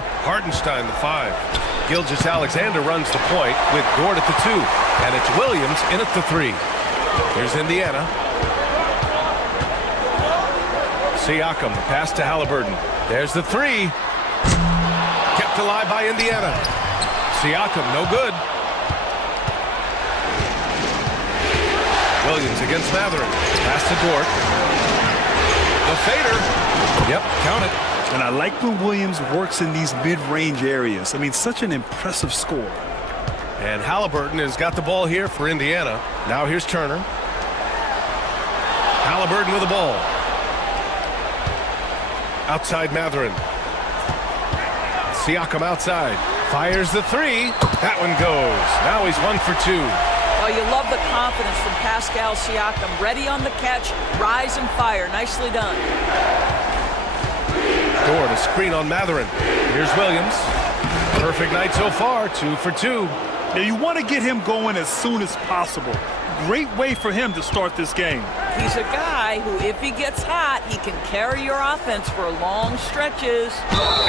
Hardenstein, the 5. Gilgeous-Alexander runs the point with Dort at the 2. And it's Williams in at the 3. Here's Indiana. Siakam, the pass to Halliburton. There's the 3. Kept alive by Indiana. Siakam, no good. Williams against Mathurin. Pass to Dort. The fader. Yep, count it. And I like when Williams works in these mid-range areas. I mean, such an impressive score. And Halliburton has got the ball here for Indiana. Now here's Turner. Halliburton with the ball. Outside Mathurin. Siakam outside. Fires the 3. That one goes. Now he's 1 for 2. Oh, you love the confidence from Pascal Siakam. Ready on the catch, rise and fire. Nicely done. Dort, a screen on Mathurin. Here's Williams. Perfect night so far, 2 for 2. Now you want to get him going as soon as possible. Great way for him to start this game. He's a guy who, if he gets hot, he can carry your offense for long stretches.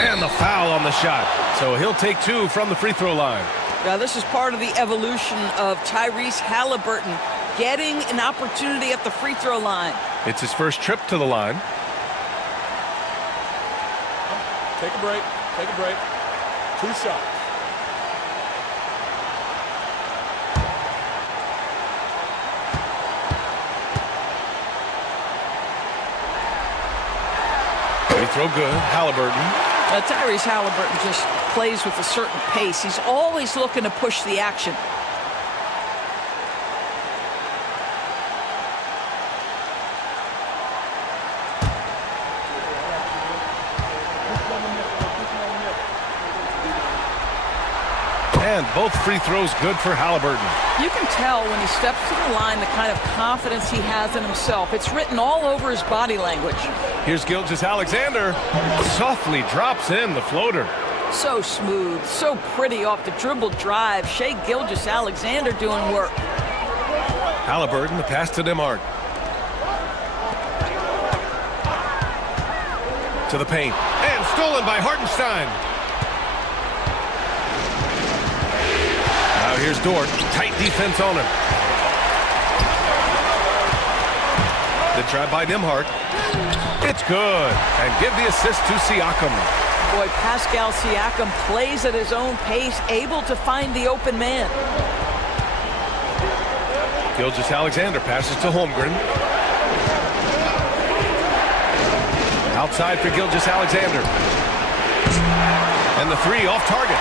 And the foul on the shot. So he'll take 2 from the free throw line. Now, this is part of the evolution of Tyrese Halliburton getting an opportunity at the free throw line. It's his first trip to the line. Take a break. Take a break. 2 shots. Free throw good. Halliburton. Tyrese Halliburton just plays with a certain pace. He's always looking to push the action. And both free throws good for Halliburton. You can tell when he steps to the line the kind of confidence he has in himself. It's written all over his body language. Here's Gilgeous-Alexander. Softly drops in the floater. So smooth, so pretty off the dribble drive. Shai Gilgeous-Alexander doing work. Halliburton, the pass to Nembhard. To the paint. And stolen by Hartenstein. Now here's Dort. Tight defense on him. The drive by Nembhard. It's good. And give the assist to Siakam. Boy, Pascal Siakam plays at his own pace, able to find the open man. Gilgeous-Alexander passes to Holmgren. Outside for Gilgeous-Alexander. And the 3 off target.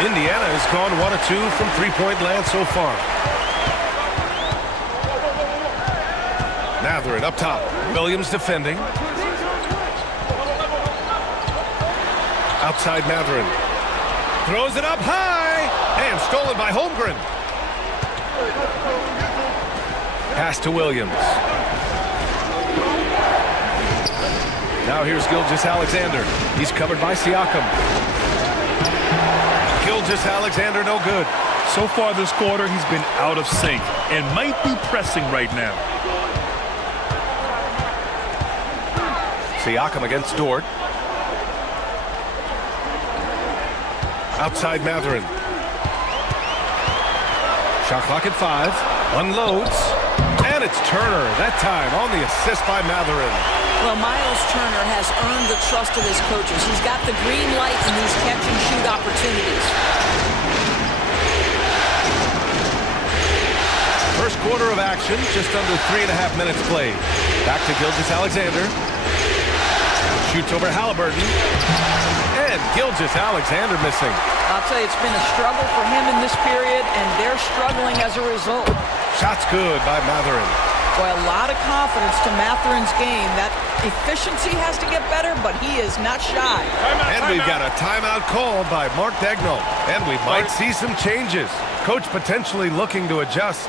Indiana has gone 1 of 2 from three-point land so far. Mathurin up top. Williams defending. Outside Mathurin. Throws it up high. And stolen by Holmgren. Pass to Williams. Now here's Gilgeous-Alexander. He's covered by Siakam. Gilgeous-Alexander no good. So far this quarter, he's been out of sync and might be pressing right now. Siakam against Dort. Outside Mathurin. Shot clock at 5. Unloads. And it's Turner. That time on the assist by Mathurin. Well, Miles Turner has earned the trust of his coaches. He's got the green light in these catch-and-shoot opportunities. First quarter of action, just under 3.5 minutes played. Back to Gilgeous-Alexander. Shoots over Halliburton. And Gilgeous-Alexander missing. I'll tell you, it's been a struggle for him in this period, and they're struggling as a result. Shots good by Mathurin. Boy, a lot of confidence to Mathurin's game. That efficiency has to get better, but he is not shy. And we've got a timeout called by Mark Daigneault. And we might see some changes. Coach potentially looking to adjust.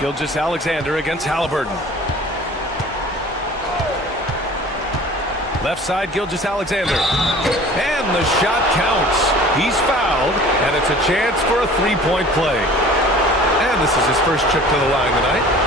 Gilgeous-Alexander against Halliburton. Left side, Gilgeous-Alexander. And the shot counts. He's fouled, and it's a chance for a three-point play. And this is his first trip to the line tonight.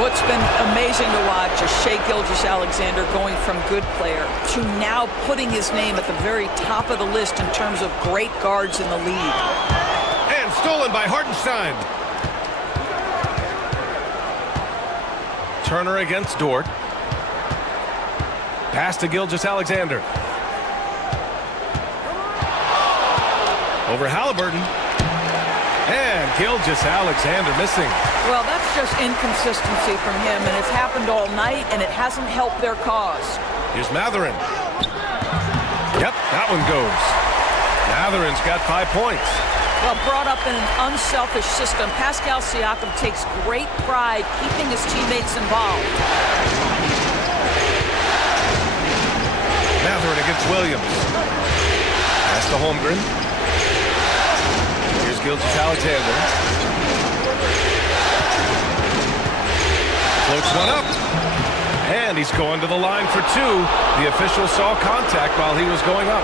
What's been amazing to watch is Shai Gilgeous-Alexander going from good player to now putting his name at the very top of the list in terms of great guards in the league. And stolen by Hartenstein. Turner against Dort. Pass to Gilgeous-Alexander. Over Halliburton. And Gilgeous-Alexander missing. Well, that's just inconsistency from him, and it's happened all night, and it hasn't helped their cause. Here's Mathurin. Yep, that one goes. Mathurin's got 5 points. Well, brought up in an unselfish system, Pascal Siakam takes great pride keeping his teammates involved. Mathurin against Williams. Pass to Holmgren. Here's Gilgeous-Alexander. Floats one up. And he's going to the line for two. The official saw contact while he was going up.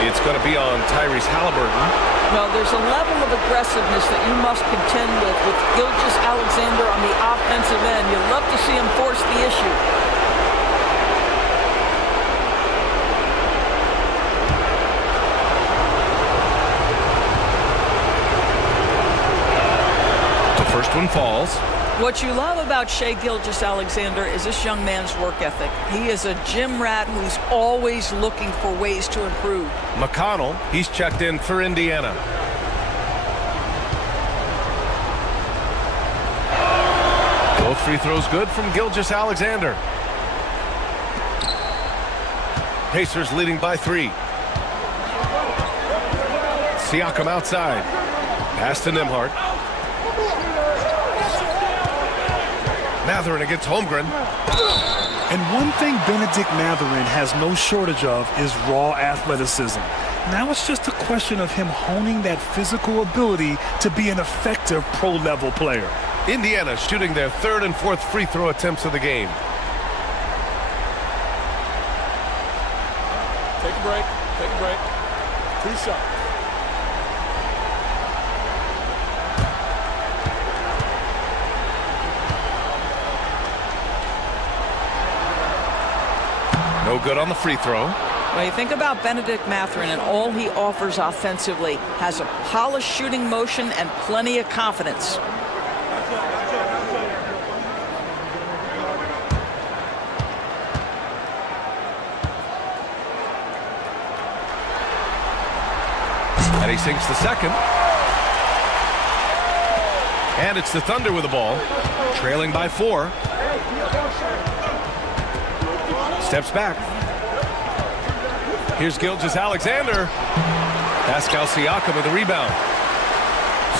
It's going to be on Tyrese Halliburton. Well, there's a level of aggressiveness that you must contend with Gilgeous-Alexander on the offensive end. You'd love to see him force the issue. The first one falls. What you love about Shai Gilgeous-Alexander is this young man's work ethic. He is a gym rat who's always looking for ways to improve. McConnell, he's checked in for Indiana. Both free throws good from Gilgeous-Alexander. Pacers leading by 3. Siakam outside. Pass to Nembhard. Mathurin against Holmgren. And one thing Bennedict Mathurin has no shortage of is raw athleticism. Now it's just a question of him honing that physical ability to be an effective pro-level player. Indiana shooting their 3rd and 4th free throw attempts of the game. Take a break. Take a break. 2 shots. No good on the free throw. When you think about Bennedict Mathurin and all he offers offensively, has a polished shooting motion and plenty of confidence. And he sinks the second. And it's the Thunder with the ball, trailing by 4. Steps back. Here's Gilgeous-Alexander. Pascal Siakam with the rebound.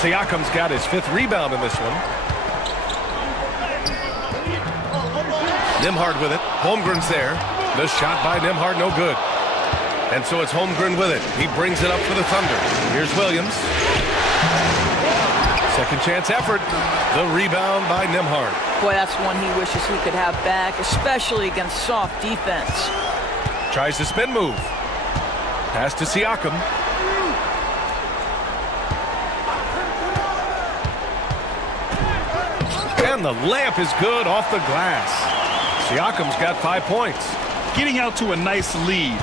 Siakam's got his 5th rebound in this one. Nembhard with it. Holmgren's there. The shot by Nembhard, no good. And so it's Holmgren with it. He brings it up for the Thunder. Here's Williams. Second chance effort. The rebound by Nembhard. Boy, that's one he wishes he could have back, especially against soft defense. Tries the spin move. Pass to Siakam. And the layup is good off the glass. Siakam's got 5 points. Getting out to a nice lead.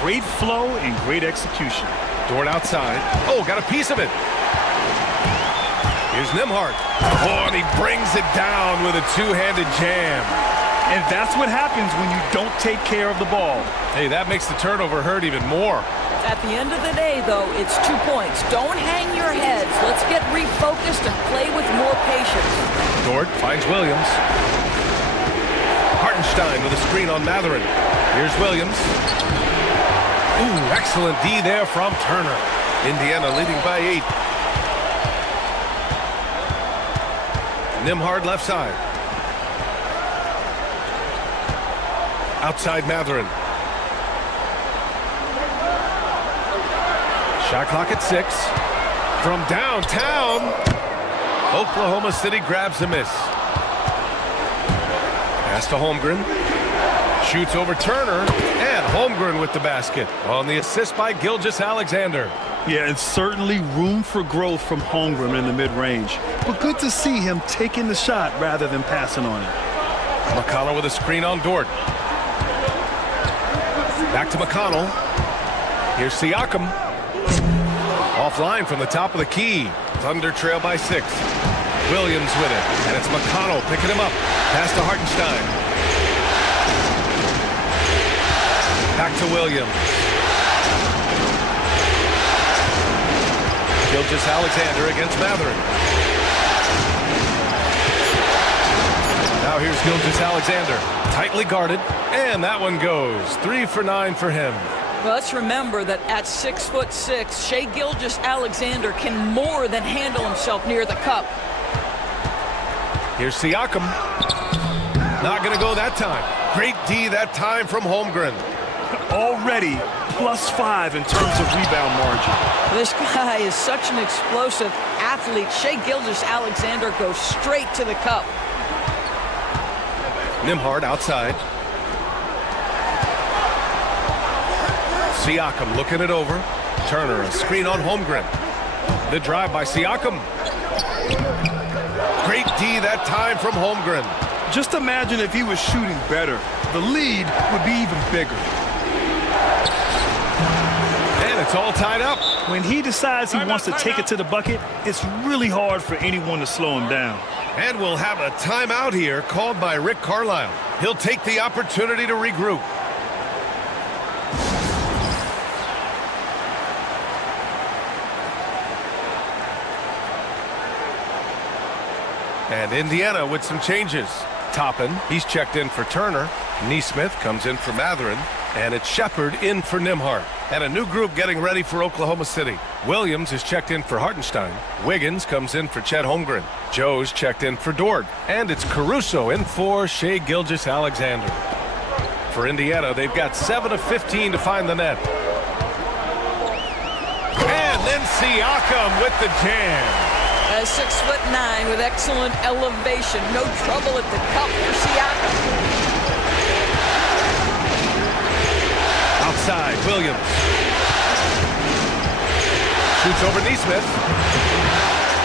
Great flow and great execution. Dort outside. Oh, got a piece of it. Here's Nembhard. Oh, and he brings it down with a two-handed jam. And that's what happens when you don't take care of the ball. Hey, that makes the turnover hurt even more. At the end of the day, though, it's 2 points. Don't hang your heads. Let's get refocused and play with more patience. Dort finds Williams. Hartenstein with a screen on Mathurin. Here's Williams. Ooh, excellent D there from Turner. Indiana leading by 8. Nembhard left side. Outside Mathurin. Shot clock at 6. From downtown, Oklahoma City grabs a miss. Pass to Holmgren. Shoots over Turner, and Holmgren with the basket on the assist by Gilgeous-Alexander. Yeah, and certainly room for growth from Holmgren in the mid-range. But good to see him taking the shot rather than passing on it. McConnell with a screen on Dort. Back to McConnell. Here's Siakam. Offline from the top of the key. Thunder trail by 6. Williams with it, and it's McConnell picking him up. Pass to Hartenstein. Back to Williams. Gilgeous-Alexander against Mathurin. Now here's Gilgeous-Alexander. Tightly guarded, and that one goes. 3 for 9 for him. Well, let's remember that at 6'6", Shai Gilgeous-Alexander can more than handle himself near the cup. Here's Siakam. Not going to go that time. Great D that time from Holmgren. Already +5 in terms of rebound margin. This guy is such an explosive athlete. Shai Gilgeous-Alexander goes straight to the cup. Nembhard outside. Siakam looking it over. Turner, a screen on Holmgren. The drive by Siakam. Great D that time from Holmgren. Just imagine if he was shooting better. The lead would be even bigger. And it's all tied up. When he decides he wants to take it to the bucket, it's really hard for anyone to slow him down. And we'll have a timeout here called by Rick Carlisle. He'll take the opportunity to regroup. And Indiana with some changes. Toppin, he's checked in for Turner. Nesmith comes in for Mathurin. And it's Shepard in for Nembhard. And a new group getting ready for Oklahoma City. Williams is checked in for Hartenstein. Wiggins comes in for Chet Holmgren. Joe's checked in for Dort. And it's Caruso in for Shai Gilgeous-Alexander. For Indiana, they've got 7 of 15 to find the net. And then Siakam with the jam. 6'9" with excellent elevation. No trouble at the cup for Siakam. Outside, Williams. Shoots over Nesmith.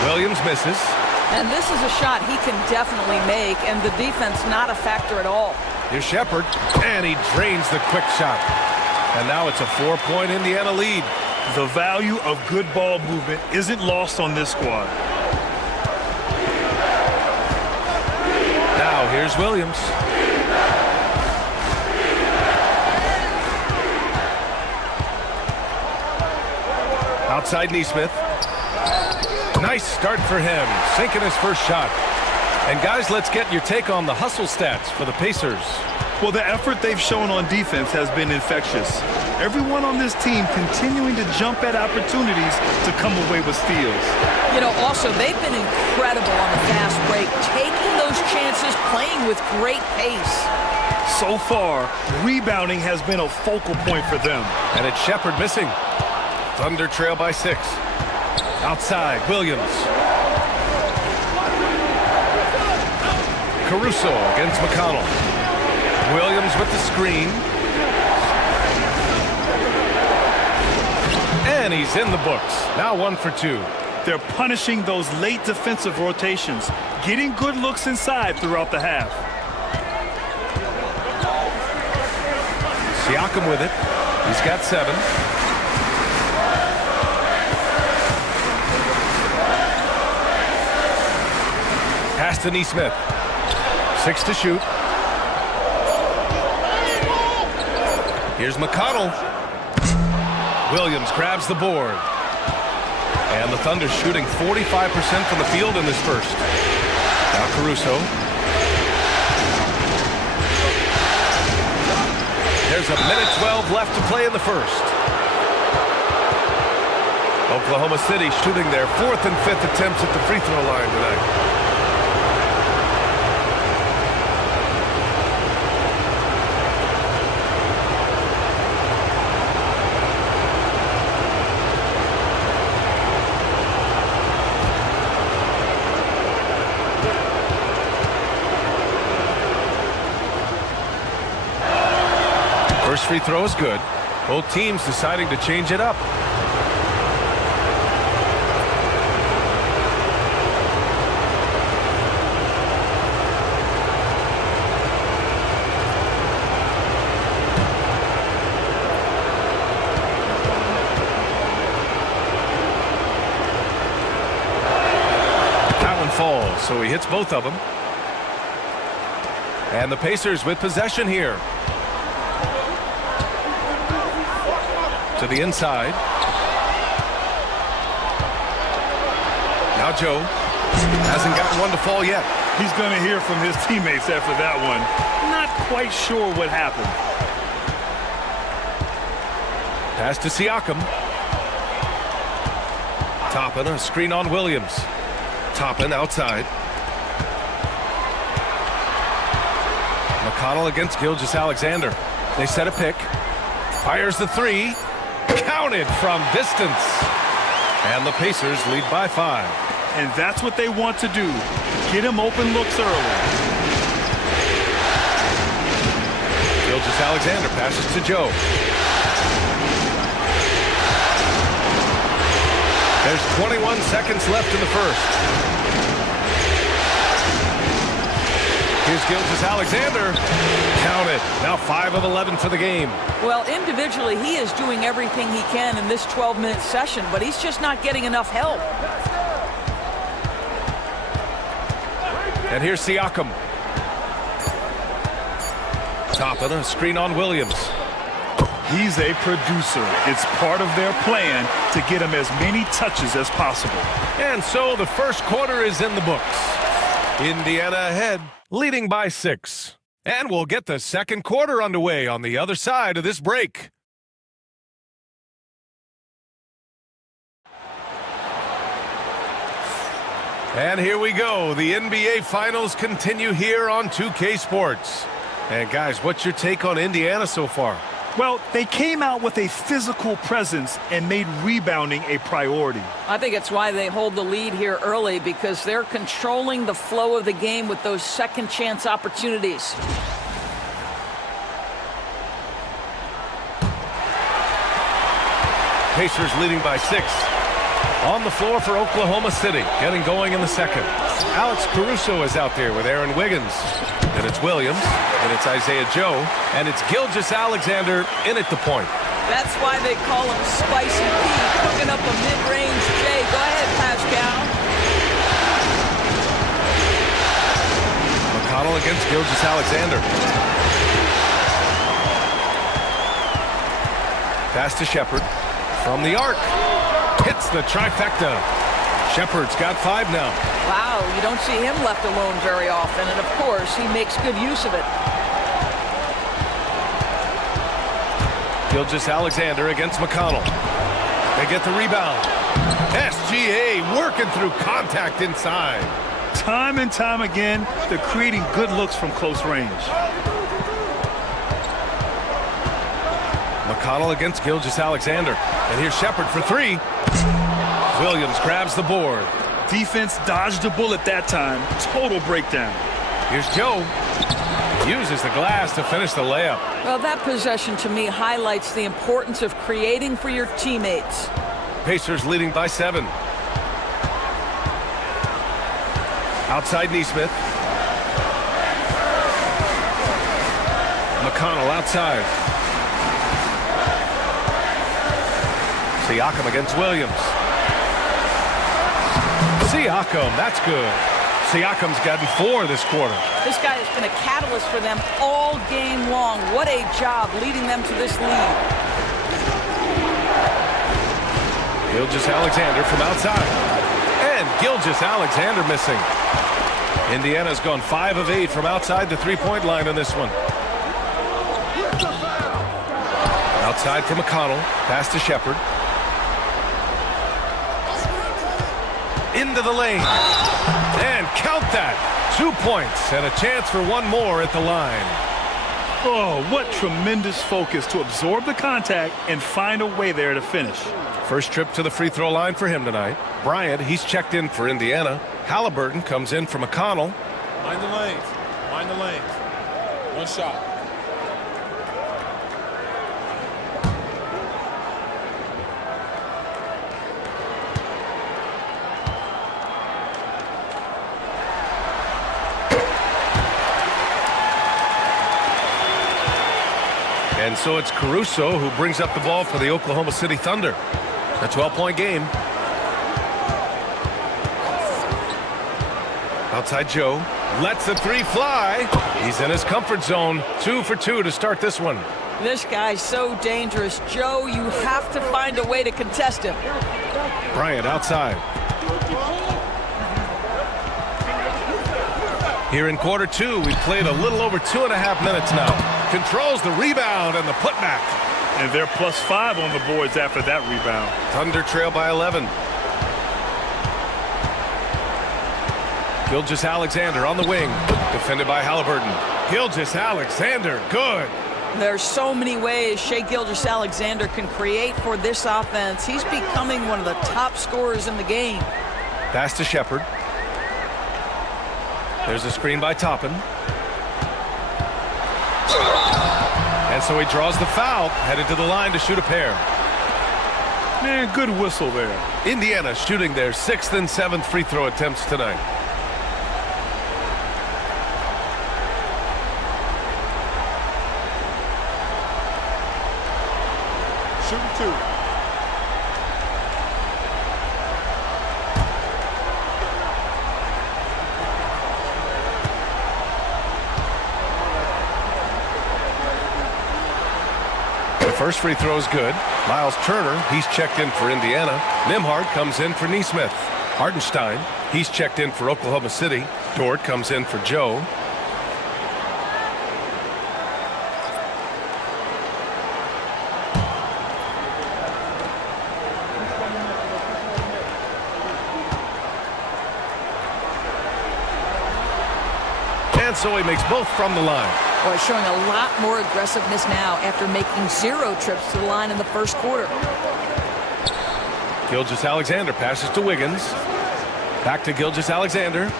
Williams misses. And this is a shot he can definitely make, and the defense not a factor at all. Here's Shepard, and he drains the quick shot. And now it's a 4-point Indiana lead. The value of good ball movement isn't lost on this squad. Now here's Williams. Outside Nesmith. Nice start for him, sinking his first shot. And guys, let's get your take on the hustle stats for the Pacers. Well, the effort they've shown on defense has been infectious. Everyone on this team continuing to jump at opportunities to come away with steals. You know, also, they've been incredible on the fast break, taking those chances, playing with great pace. So far, rebounding has been a focal point for them. And it's Shepard missing. Thunder trail by 6. Outside, Williams. Caruso against McConnell. Williams with the screen. And he's in the books. Now 1 for 2. They're punishing those late defensive rotations, getting good looks inside throughout the half. Siakam with it. He's got 7. Pass to Nesmith. 6 to shoot. Here's McConnell. Williams grabs the board. And the Thunder shooting 45% from the field in this first. Now Caruso. There's a minute 12 left to play in the first. Oklahoma City shooting their 4th and 5th attempts at the free throw line tonight. First free throw is good. Both teams deciding to change it up. That one falls, so he hits both of them. And the Pacers with possession here. To the inside. Now Joe hasn't gotten one to fall yet. He's going to hear from his teammates after that one. Not quite sure what happened. Pass to Siakam. Toppin, a screen on Williams. Toppin outside. McConnell against Gilgeous-Alexander. They set a pick. Fires the three. Counted from distance. And the Pacers lead by 5. And that's what they want to do. Get him open looks early. Gilgeous-Alexander passes to Joe. There's 21 seconds left in the first. Here's Gilgeous-Alexander. Counted. Now 5 of 11 for the game. Well, individually, he is doing everything he can in this 12-minute session, but he's just not getting enough help. And here's Siakam. Toppin, a screen on Williams. He's a producer. It's part of their plan to get him as many touches as possible. And so the first quarter is in the books. Indiana ahead, leading by 6. And we'll get the second quarter underway on the other side of this break. And here we go. The NBA Finals continue here on 2K Sports. And guys, what's your take on Indiana so far? Well, they came out with a physical presence and made rebounding a priority. I think it's why they hold the lead here early, because they're controlling the flow of the game with those second chance opportunities. Pacers leading by 6. On the floor for Oklahoma City, getting going in the second. Alex Caruso is out there with Aaron Wiggins. Then it's Williams, then it's Isaiah Joe, and it's Gilgeous-Alexander in at the point. That's why they call him Spicy Pete, cooking up a mid-range J. Go ahead, Pascal. McConnell against Gilgeous-Alexander. Pass to Shepherd. From the arc. Hits the trifecta. Shepherd's got 5 now. Wow, you don't see him left alone very often, and of course, he makes good use of it. Gilgeous-Alexander against McConnell. They get the rebound. SGA working through contact inside. Time and time again, they're creating good looks from close range. McConnell against Gilgeous-Alexander. And here's Shepherd for 3. Williams grabs the board. Defense dodged a bullet that time. Total breakdown. Here's Joe. Uses the glass to finish the layup. Well, that possession to me highlights the importance of creating for your teammates. Pacers leading by 7. Outside Nesmith. McConnell outside. Siakam against Williams. Siakam, that's good. Siakam's gotten 4 this quarter. This guy has been a catalyst for them all game long. What a job leading them to this lead. Gilgeous-Alexander from outside. And Gilgeous-Alexander missing. Indiana's gone 5 of 8 from outside the three-point line on this one. Outside for McConnell. Pass to Shepherd. into the lane. And count that. 2 points and a chance for one more at the line. Oh, what tremendous focus to absorb the contact and find a way there to finish. First trip to the free throw line for him tonight. Bryant, he's checked in for Indiana. Halliburton comes in for McConnell. Mind the lanes. Mind the lanes. One shot. And so it's Caruso who brings up the ball for the Oklahoma City Thunder. A 12-point game. Outside Joe. Lets the three fly. He's in his comfort zone. 2 for 2 to start this one. This guy's so dangerous. Joe, you have to find a way to contest him. Bryant outside. Here in quarter 2, we've played a little over 2.5 minutes now. Controls the rebound and the putback. And they're +5 on the boards after that rebound. Thunder trail by 11. Gilgeous-Alexander on the wing. Defended by Halliburton. Gilgeous-Alexander, good. There's so many ways Shai Gilgeous-Alexander can create for this offense. He's becoming one of the top scorers in the game. Pass to Shepherd. There's a screen by Toppin. And so he draws the foul, headed to the line to shoot a pair. Man, good whistle there. Indiana shooting their 6th and 7th free throw attempts tonight. Shooting 2. First free throw is good. Miles Turner, he's checked in for Indiana. Nembhard comes in for Nesmith. Hartenstein, he's checked in for Oklahoma City. Dort comes in for Joe. And so he makes both from the line. Boy, showing a lot more aggressiveness now after making 0 trips to the line in the first quarter. Gilgeous-Alexander passes to Wiggins. Back to Gilgeous-Alexander.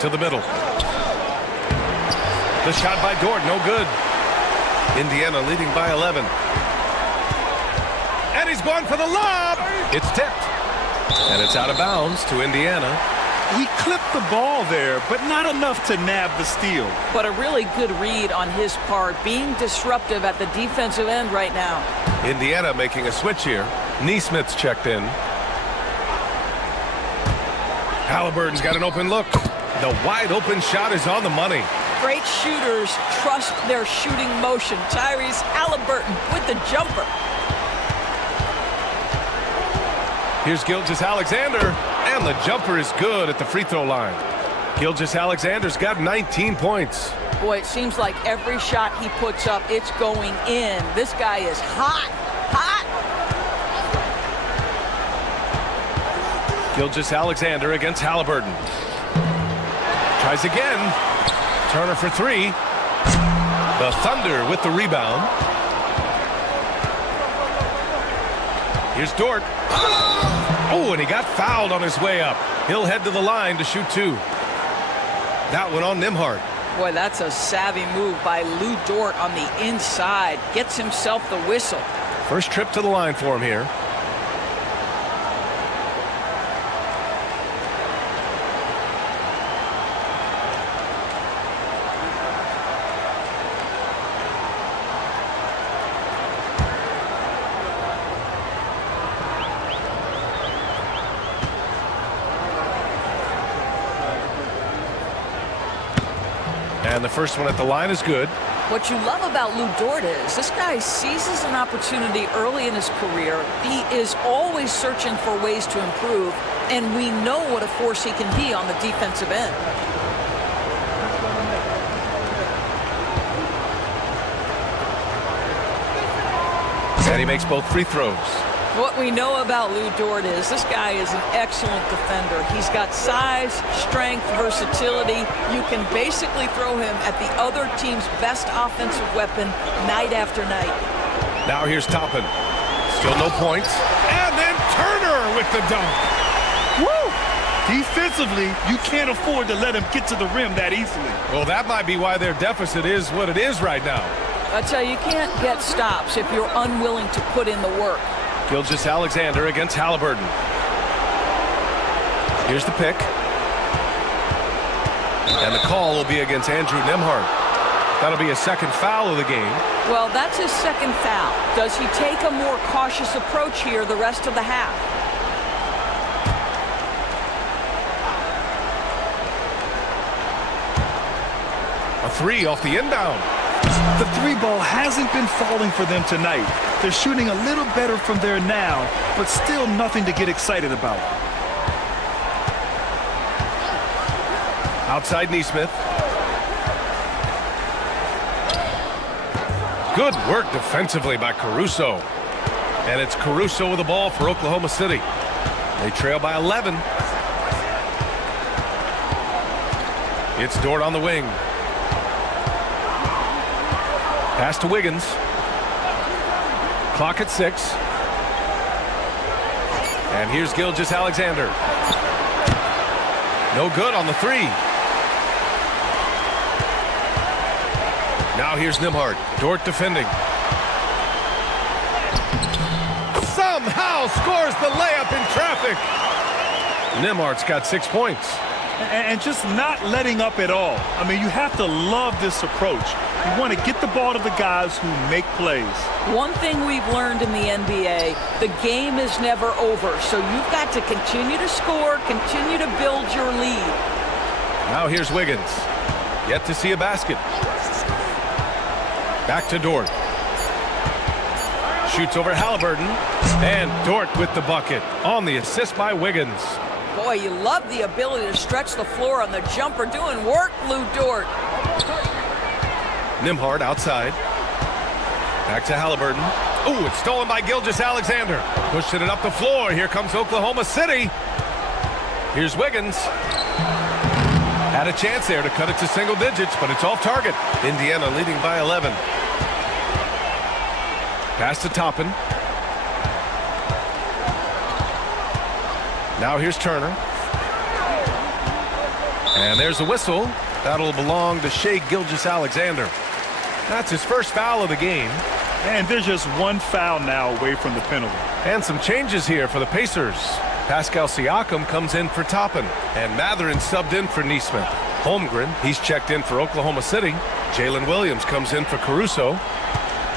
To the middle. The shot by Dort, no good. Indiana leading by 11. And he's going for the lob. It's tipped. And it's out of bounds to Indiana. He clipped the ball there, but not enough to nab the steal. But a really good read on his part, being disruptive at the defensive end right now. Indiana making a switch here. Nesmith's checked in. Halliburton's got an open look. The wide open shot is on the money. Great shooters trust their shooting motion. Tyrese Halliburton with the jumper. Here's Gilgeous-Alexander, and the jumper is good at the free throw line. Gilgeous-Alexander's got 19 points. Boy, it seems like every shot he puts up, it's going in. This guy is hot, hot. Gilgeous-Alexander against Halliburton. Tries again. Turner for 3. The Thunder with the rebound. Here's Dort. Oh, and he got fouled on his way up. He'll head to the line to shoot 2. That one on Nembhard. Boy, that's a savvy move by Lu Dort on the inside. Gets himself the whistle. First trip to the line for him here. And the first one at the line is good. What you love about Lu Dort is this guy seizes an opportunity early in his career. He is always searching for ways to improve, and we know what a force he can be on the defensive end. And he makes both free throws. What we know about Lou Dort is this guy is an excellent defender. He's got size, strength, versatility. You can basically throw him at the other team's best offensive weapon night after night. Now here's Toppin. Still no points. And then Turner with the dunk. Woo! Defensively, you can't afford to let him get to the rim that easily. Well, that might be why their deficit is what it is right now. I tell you, you can't get stops if you're unwilling to put in the work. Gilgeous-Alexander against Halliburton. Here's the pick. And the call will be against Andrew Nembhard. That'll be a second foul of the game. Well, that's his second foul. Does he take a more cautious approach here the rest of the half? A three off the inbound. The three ball hasn't been falling for them tonight. They're shooting a little better from there now, but still nothing to get excited about. Outside Nesmith. Good work defensively by Caruso. And it's Caruso with the ball for Oklahoma City. They trail by 11. It's Dort on the wing. Pass to Wiggins. Clock at 6. And here's Gilgeous-Alexander. No good on the three. Now here's Nembhard. Dort defending. Somehow scores the layup in traffic. Nembhard's got 6 points. And just not letting up at all. I mean, you have to love this approach. You want to get the ball to the guys who make plays. One thing we've learned in the NBA, the game is never over. So you've got to continue to score, continue to build your lead. Now here's Wiggins. Yet to see a basket. Back to Dort. Shoots over Halliburton. And Dort with the bucket on the assist by Wiggins. Boy, you love the ability to stretch the floor on the jumper. Doing work, Lou Dort. Nembhard outside. Back to Halliburton. Ooh, it's stolen by Gilgeous-Alexander. Pushing it up the floor. Here comes Oklahoma City. Here's Wiggins. Had a chance there to cut it to single digits, but it's off target. Indiana leading by 11. Pass to Toppin. Now here's Turner. And there's a whistle. That'll belong to Shai Gilgeous-Alexander. That's his first foul of the game. And there's just one foul now away from the penalty. And some changes here for the Pacers. Pascal Siakam comes in for Toppin. And Mathurin subbed in for Nesmith. Holmgren, he's checked in for Oklahoma City. Jalen Williams comes in for Caruso.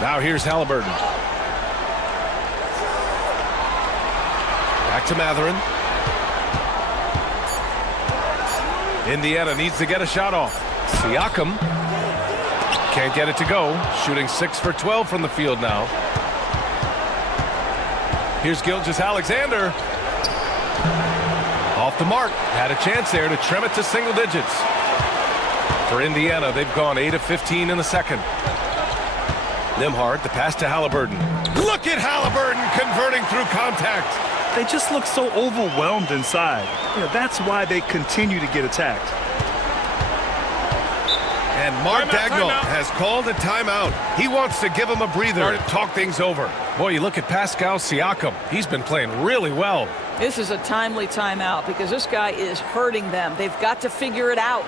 Now here's Halliburton. Back to Mathurin. Indiana needs to get a shot off. Siakam can't get it to go. Shooting 6 for 12 from the field now. Here's Gilgeous-Alexander. Off the mark. Had a chance there to trim it to single digits. For Indiana, they've gone 8 of 15 in the second. Nembhard, the pass to Halliburton. Look at Halliburton converting through contact. They just look so overwhelmed inside. That's why they continue to get attacked. And Mark Daigneault has called a timeout. He wants to give him a breather and talk things over. Boy, you look at Pascal Siakam. He's been playing really well. This is a timely timeout because this guy is hurting them. They've got to figure it out.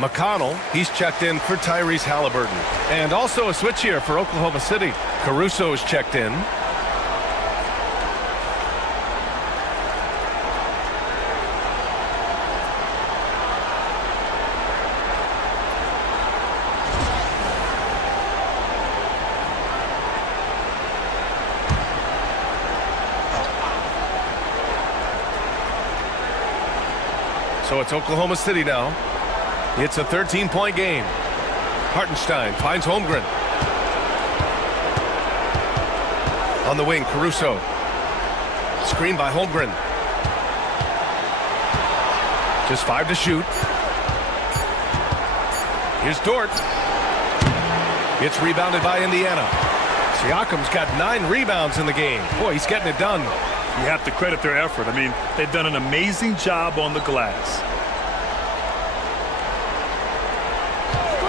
McConnell, he's checked in for Tyrese Halliburton. And also a switch here for Oklahoma City. Caruso is checked in. So it's Oklahoma City now. It's a 13-point game. Hartenstein finds Holmgren. On the wing, Caruso. Screen by Holmgren. Just 5 to shoot. Here's Dort. It's rebounded by Indiana. Siakam's got 9 rebounds in the game. Boy, he's getting it done. You have to credit their effort. I mean, they've done an amazing job on the glass.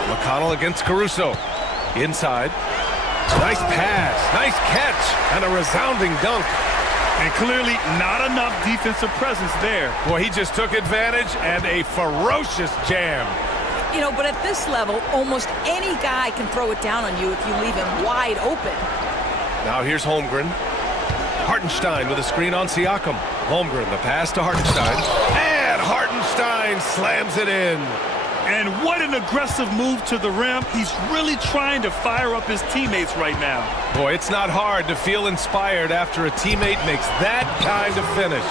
McConnell against Caruso. Inside. Nice pass. Nice catch. And a resounding dunk. And clearly not enough defensive presence there. Boy, he just took advantage and a ferocious jam. You know, but at this level, almost any guy can throw it down on you if you leave him wide open. Now here's Holmgren. Hartenstein with a screen on Siakam. Holmgren, the pass to Hartenstein. And Hartenstein slams it in. And what an aggressive move to the rim. He's really trying to fire up his teammates right now. Boy, it's not hard to feel inspired after a teammate makes that kind of finish.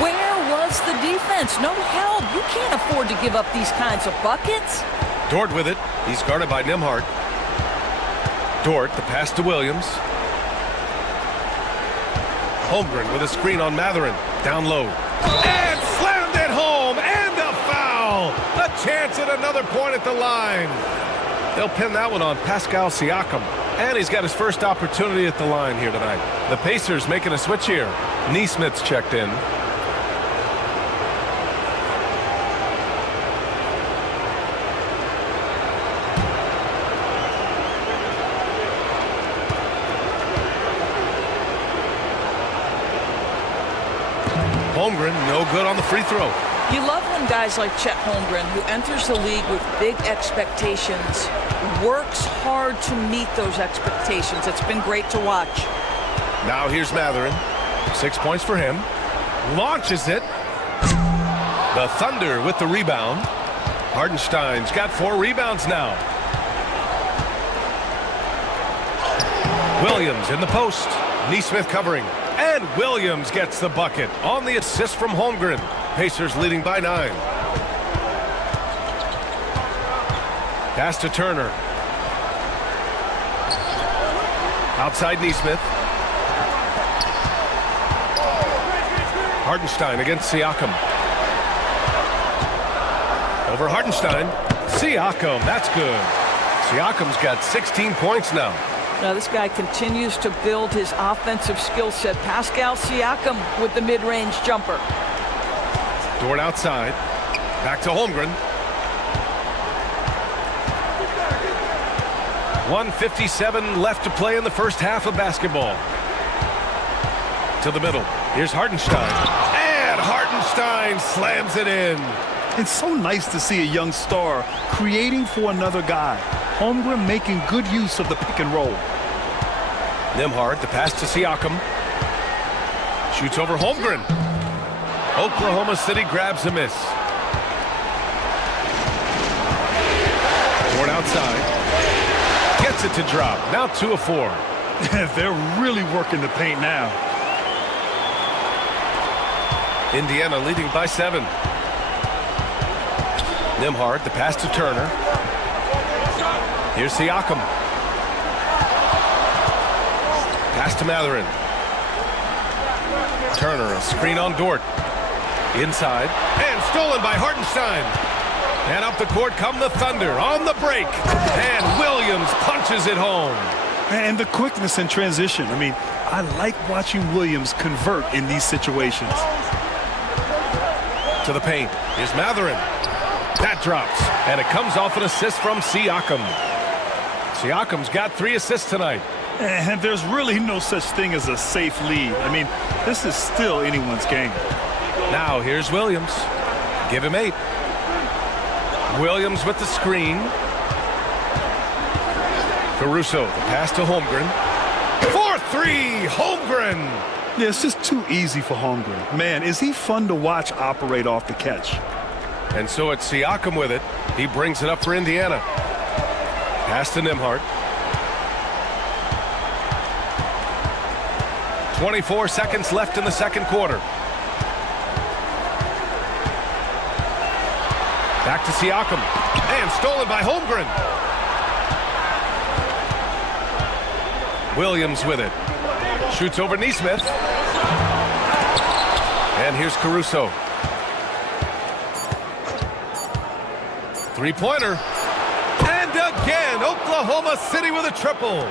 Where was the defense? No help. You can't afford to give up these kinds of buckets. Dort with it. He's guarded by Nembhard. Dort, the pass to Williams. Holmgren with a screen on Mathurin. Down low. And slammed it home. And a foul. A chance at another point at the line. They'll pin that one on Pascal Siakam. And he's got his first opportunity at the line here tonight. The Pacers making a switch here. Neesmith's checked in. Holmgren, no good on the free throw. You love when guys like Chet Holmgren, who enters the league with big expectations, works hard to meet those expectations. It's been great to watch. Now here's Mathurin. 6 points for him. Launches it. The Thunder with the rebound. Hartenstein's got 4 rebounds now. Williams in the post. Neesmith covering. And Williams gets the bucket on the assist from Holmgren. Pacers leading by 9. Pass to Turner. Outside Neesmith. Hartenstein against Siakam. Over Hartenstein. Siakam, that's good. Siakam's got 16 points now. Now this guy continues to build his offensive skill set. Pascal Siakam with the mid-range jumper. Dort outside. Back to Holmgren. 1:57 left to play in the first half of basketball. To the middle. Here's Hartenstein. And Hartenstein slams it in. It's so nice to see a young star creating for another guy. Holmgren making good use of the pick and roll. Nembhard, the pass to Siakam. Shoots over Holmgren. Oklahoma City grabs a miss. Dort outside. Gets it to drop. Now 2 of 4. They're really working the paint now. Indiana leading by 7. Nembhard, the pass to Turner. Here's Siakam. Pass to Mathurin. Turner, a screen on Dort. Inside. And stolen by Hartenstein. And up the court come the Thunder on the break. And Williams punches it home. And the quickness in transition. I mean, I like watching Williams convert in these situations. To the paint. Here's Mathurin. That drops. And it comes off an assist from Siakam. Siakam's got 3 assists tonight. And there's really no such thing as a safe lead. I mean, this is still anyone's game. Now here's Williams. Give him 8. Williams with the screen. Caruso, the pass to Holmgren. 4-3, Holmgren! Yeah, it's just too easy for Holmgren. Man, is he fun to watch operate off the catch. And so it's Siakam with it. He brings it up for Indiana. Pass to Nembhard. 24 seconds left in the second quarter. Back to Siakam. And stolen by Holmgren. Williams with it. Shoots over Neesmith. And here's Caruso. Three-pointer. And again, Oklahoma City with a triple.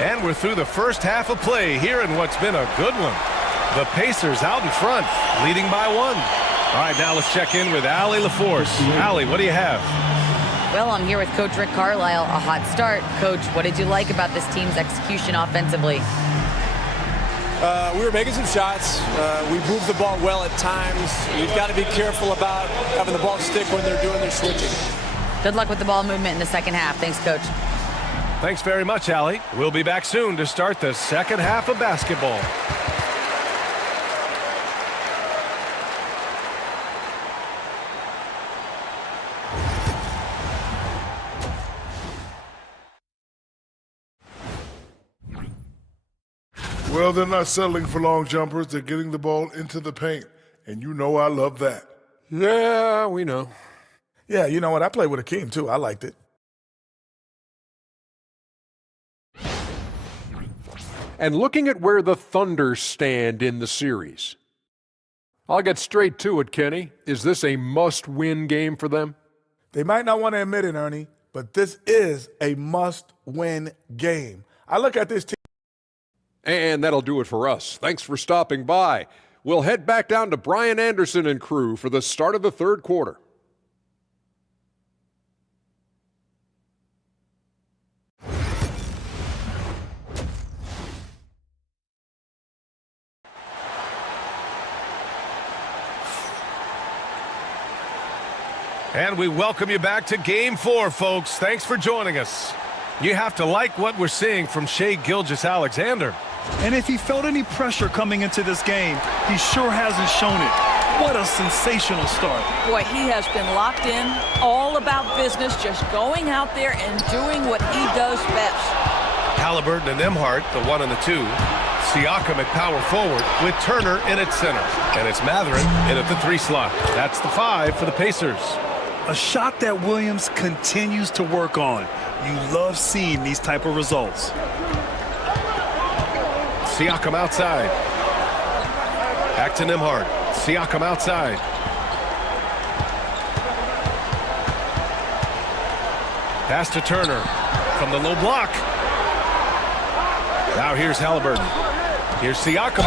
And we're through the first half of play here in what's been a good one. The Pacers out in front, leading by 1. All right, now let's check in with Allie LaForce. Allie, what do you have? Well, I'm here with Coach Rick Carlisle. A hot start. Coach, what did you like about this team's execution offensively? We were making some shots. We moved the ball well at times. You've got to be careful about having the ball stick when they're doing their switching. Good luck with the ball movement in the second half. Thanks, Coach. Thanks very much, Allie. We'll be back soon to start the second half of basketball. Well, they're not settling for long jumpers. They're getting the ball into the paint. And you know I love that. Yeah, we know. Yeah, you know what? I played with Akeem, too. I liked it. And looking at where the Thunder stand in the series, I'll get straight to it, Kenny. Is this a must-win game for them? They might not want to admit it, Ernie, but this is a must-win game. I look at this team. And that'll do it for us. Thanks for stopping by. We'll head back down to Brian Anderson and crew for the start of the third quarter. And we welcome you back to Game 4, folks. Thanks for joining us. You have to like what we're seeing from Shai Gilgeous-Alexander. And if he felt any pressure coming into this game, he sure hasn't shown it. What a sensational start. Boy, he has been locked in, all about business, just going out there and doing what he does best. Halliburton and Nembhard, the 1 and the 2. Siakam at power forward with Turner in at center. And it's Mathurin in at the 3 slot. That's the 5 for the Pacers. A shot that Williams continues to work on. You love seeing these type of results. Siakam outside. Back to Nembhard. Siakam outside. Pass to Turner from the low block. Now here's Halliburton. Here's Siakam.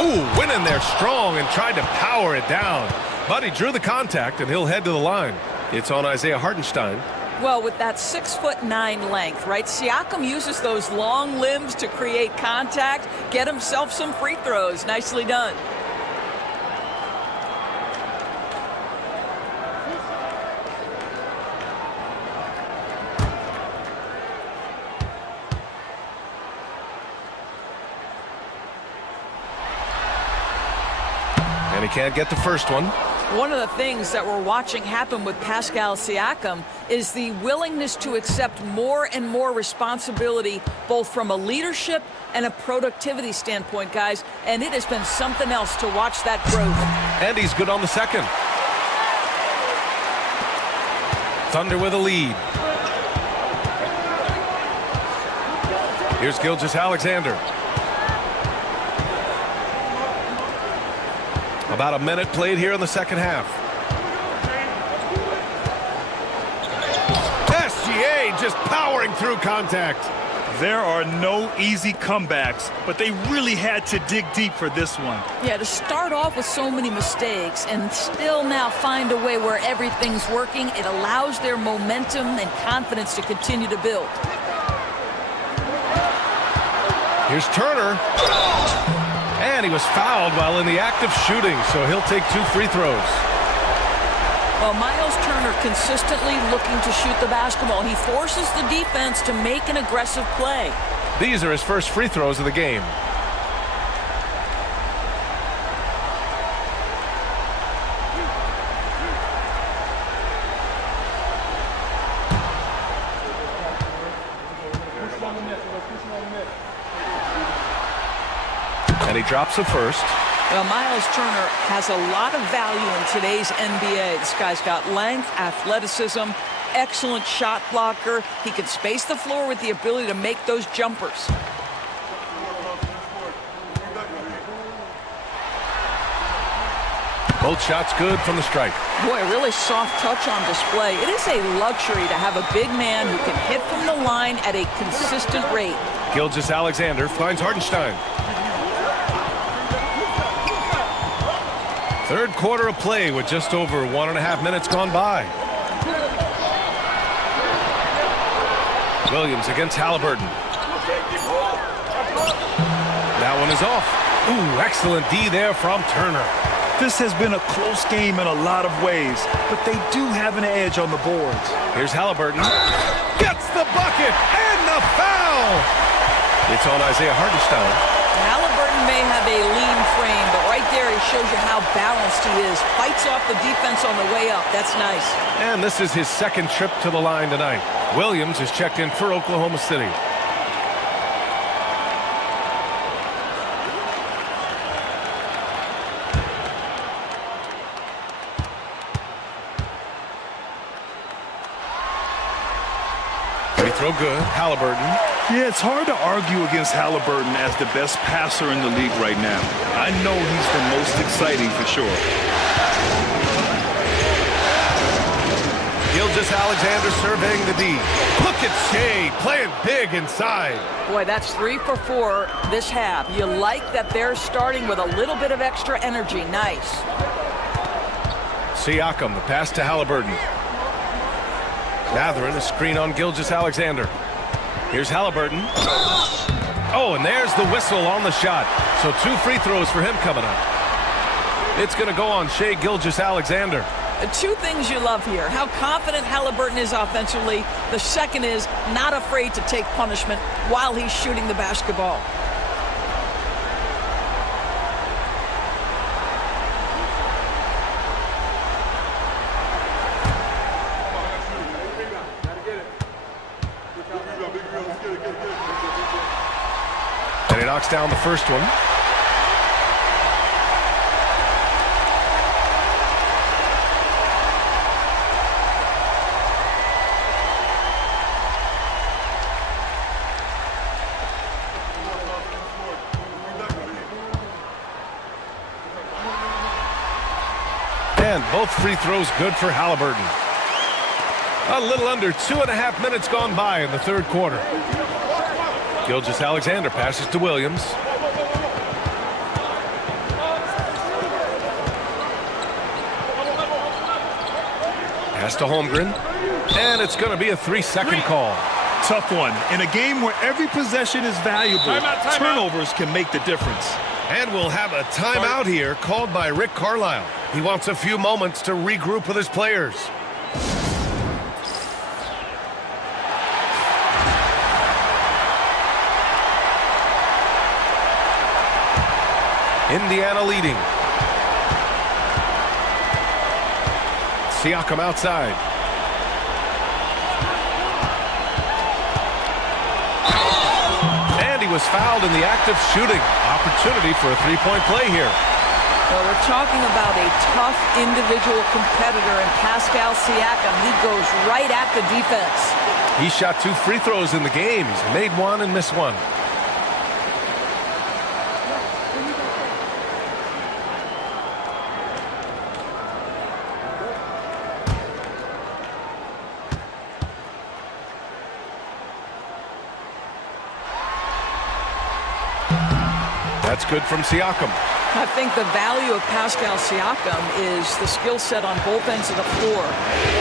Ooh, went in there strong and tried to power it down. But he drew the contact, and he'll head to the line. It's on Isaiah Hartenstein. Well, with that 6'9" length, right? Siakam uses those long limbs to create contact, get himself some free throws. Nicely done. And he can't get the first one. One of the things that we're watching happen with Pascal Siakam is the willingness to accept more and more responsibility, both from a leadership and a productivity standpoint, guys. And it has been something else to watch that growth. And he's good on the second. Thunder with a lead. Here's Gilgeous-Alexander. About a minute played here in the second half. SGA just powering through contact. There are no easy comebacks, but they really had to dig deep for this one. Yeah, to start off with so many mistakes and still now find a way where everything's working, it allows their momentum and confidence to continue to build. Here's Turner. And he was fouled while in the act of shooting, so he'll take 2 free throws. Well, Miles Turner consistently looking to shoot the basketball. He forces the defense to make an aggressive play. These are his first free throws of the game. And he drops the first. Well, Miles Turner has a lot of value in today's NBA. This guy's got length, athleticism, excellent shot blocker. He can space the floor with the ability to make those jumpers. Both shots good from the stripe. Boy, a really soft touch on display. It is a luxury to have a big man who can hit from the line at a consistent rate. Gilgeous-Alexander finds Hartenstein. Third quarter of play with just over 1.5 minutes gone by. Williams against Halliburton. That one is off. Ooh, excellent D there from Turner. This has been a close game in a lot of ways, but they do have an edge on the boards. Here's Halliburton. Gets the bucket and the foul. It's on Isaiah Hartenstein. Halliburton may have a lean frame, but right there he shows you how balanced he is. Fights off the defense on the way up. That's nice. And this is his second trip to the line tonight. Williams is checked in for Oklahoma City. Free throw good. Halliburton. Yeah, it's hard to argue against Halliburton as the best passer in the league right now. I know he's the most exciting for sure. Gilgeous-Alexander surveying the D. Look at Shea playing big inside. Boy, that's 3 for 4 this half. You like that they're starting with a little bit of extra energy. Nice. Siakam, the pass to Halliburton. Mathurin, a screen on Gilgeous-Alexander. Here's Halliburton. Oh, and there's the whistle on the shot. So 2 free throws for him coming up. It's going to go on Shai Gilgeous-Alexander. 2 things you love here. How confident Halliburton is offensively. The second is not afraid to take punishment while he's shooting the basketball. And he knocks down the first one. And both free throws good for Halliburton. A little under 2.5 minutes gone by in the third quarter. Gilgeous-Alexander passes to Williams. Pass to Holmgren. And it's going to be a 3-second call. Tough one. In a game where every possession is valuable, turnovers can make the difference. And we'll have a timeout here called by Rick Carlisle. He wants a few moments to regroup with his players. Indiana leading. Siakam outside. And he was fouled in the act of shooting. Opportunity for a 3-point play here. Well, we're talking about a tough individual competitor in Pascal Siakam. He goes right at the defense. He shot 2 free throws in the game. He's made 1 and missed 1. That's good from Siakam. I think the value of Pascal Siakam is the skill set on both ends of the floor.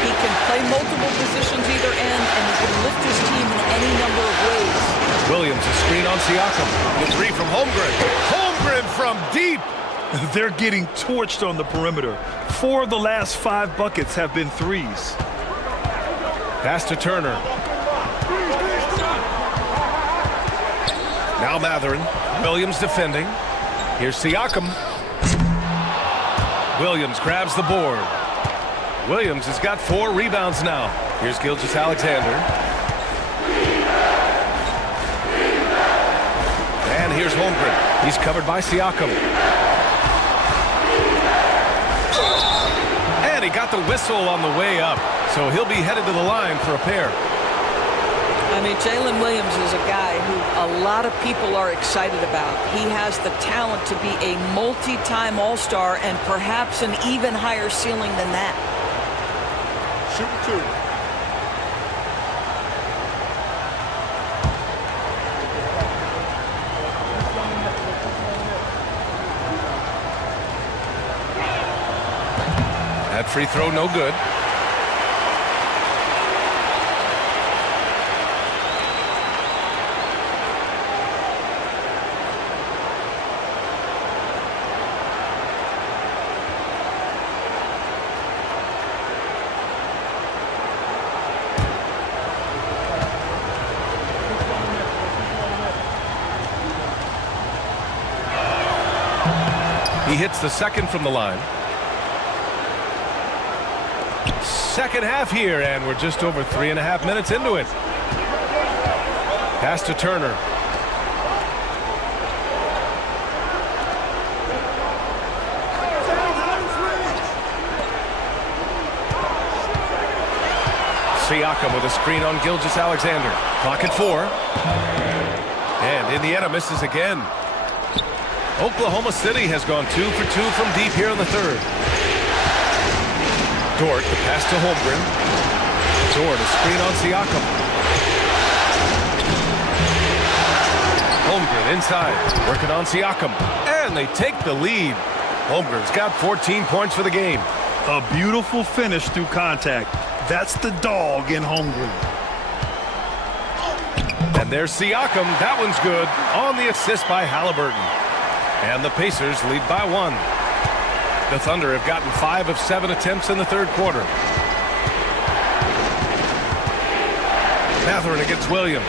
He can play multiple positions either end, and he can lift his team in any number of ways. Williams, a screen on Siakam. The 3 from Holmgren. Holmgren from deep. They're getting torched on the perimeter. 4 of the last 5 buckets have been threes. Pass to Turner. Now Mathurin. Williams defending. Here's Siakam. Williams grabs the board. Williams has got 4 rebounds now. Here's Gilgeous-Alexander. And here's Holmgren. He's covered by Siakam. And he got the whistle on the way up. So he'll be headed to the line for a pair. I mean, Jalen Williams is a guy who a lot of people are excited about. He has the talent to be a multi-time All-Star and perhaps an even higher ceiling than that. Shoot 2. That free throw no good. He hits the second from the line. Second half here, and we're just over 3.5 minutes into it. Pass to Turner. Siakam with a screen on Gilgeous-Alexander. Clock at 4. And Indiana misses again. Oklahoma City has gone 2 for 2 from deep here in the third. Dort, the pass to Holmgren. Dort, a screen on Siakam. Holmgren inside, working on Siakam. And they take the lead. Holmgren's got 14 points for the game. A beautiful finish through contact. That's the dog in Holmgren. And there's Siakam. That one's good. On the assist by Halliburton. And the Pacers lead by 1. The Thunder have gotten 5 of 7 attempts in the third quarter. Mathurin against Williams.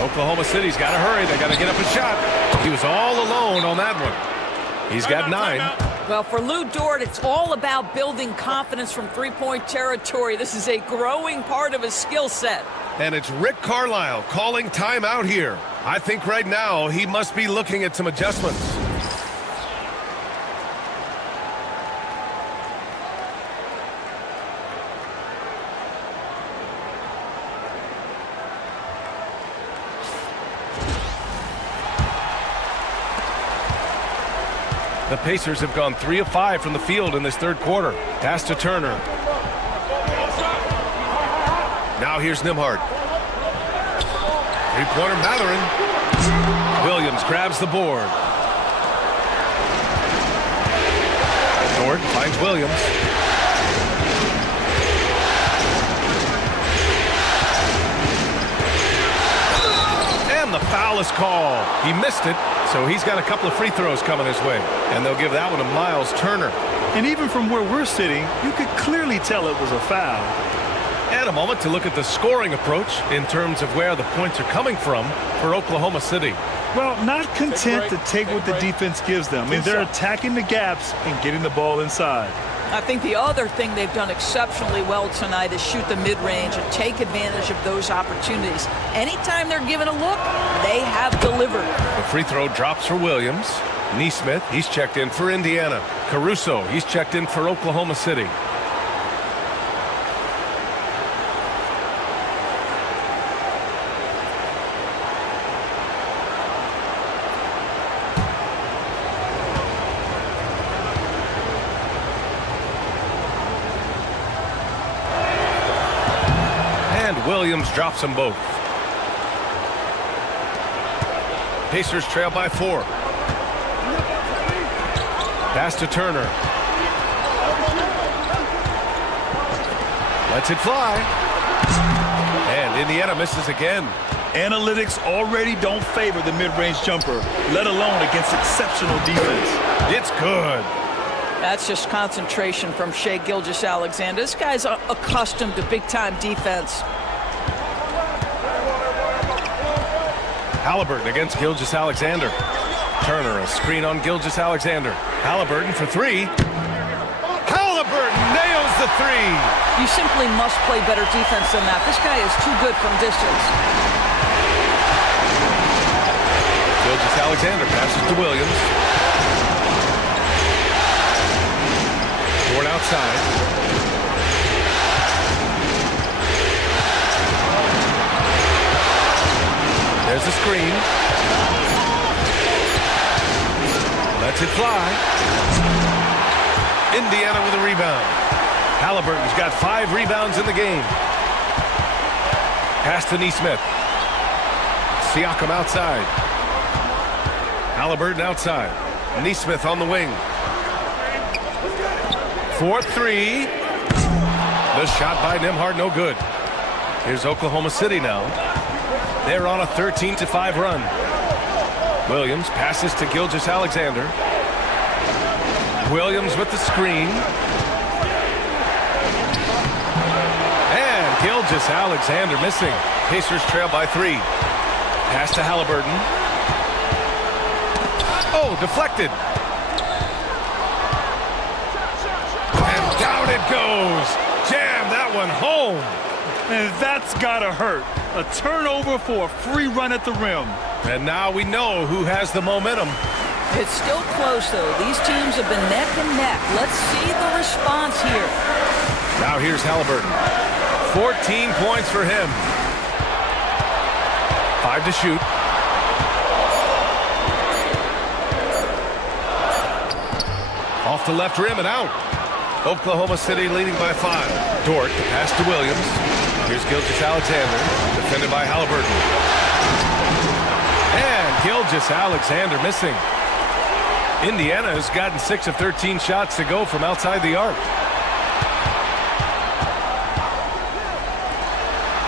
Oklahoma City's got to hurry. They got to get up a shot. He was all alone on that one. He's got 9. Well, for Lou Dort, it's all about building confidence from three-point territory. This is a growing part of his skill set. And it's Rick Carlisle calling timeout here. I think right now he must be looking at some adjustments. The Pacers have gone 3 of 5 from the field in this third quarter. Pass to Turner. Now here's Nembhard. Three-pointer Mathurin. Williams grabs the board. Dort finds Williams. And the foul is called. He missed it. So he's got a couple of free throws coming his way. And they'll give that one to Miles Turner. And even from where we're sitting, you could clearly tell it was a foul. And a moment to look at the scoring approach in terms of where the points are coming from for Oklahoma City. Well, not content to take what the defense gives them. I mean, they're attacking the gaps and getting the ball inside. I think the other thing they've done exceptionally well tonight is shoot the mid-range and take advantage of those opportunities. Anytime they're given a look, they have delivered. The free throw drops for Williams. Neesmith, he's checked in for Indiana. Caruso, he's checked in for Oklahoma City. Williams drops them both. Pacers trail by 4. Pass to Turner. Lets it fly. And Indiana misses again. Analytics already don't favor the mid-range jumper, let alone against exceptional defense. It's good. That's just concentration from Shai Gilgeous-Alexander. This guy's accustomed to big-time defense. Halliburton against Gilgeous-Alexander. Turner, a screen on Gilgeous-Alexander. Halliburton for three. Halliburton nails the three. You simply must play better defense than that. This guy is too good from distance. Gilgeous-Alexander passes to Williams. Dort outside. There's the screen. Lets it fly. Indiana with a rebound. Halliburton's got 5 rebounds in the game. Pass to Nesmith. Siakam outside. Halliburton outside. Nesmith on the wing. 4-3. The shot by Nembhard, no good. Here's Oklahoma City now. They're on a 13-5 run. Williams passes to Gilgeous-Alexander. Williams with the screen. And Gilgeous-Alexander missing. Pacers trail by 3. Pass to Halliburton. Oh, deflected. And down it goes. Jam that one home. And that's gotta hurt. A turnover for a free run at the rim. And now we know who has the momentum. It's still close, though. These teams have been neck and neck. Let's see the response here. Now here's Halliburton. 14 points for him. 5 to shoot. Off the left rim and out. Oklahoma City leading by 5. Dort, the pass to Williams. Here's Gilgeous-Alexander, defended by Halliburton. And Gilgeous-Alexander missing. Indiana has gotten 6 of 13 shots to go from outside the arc.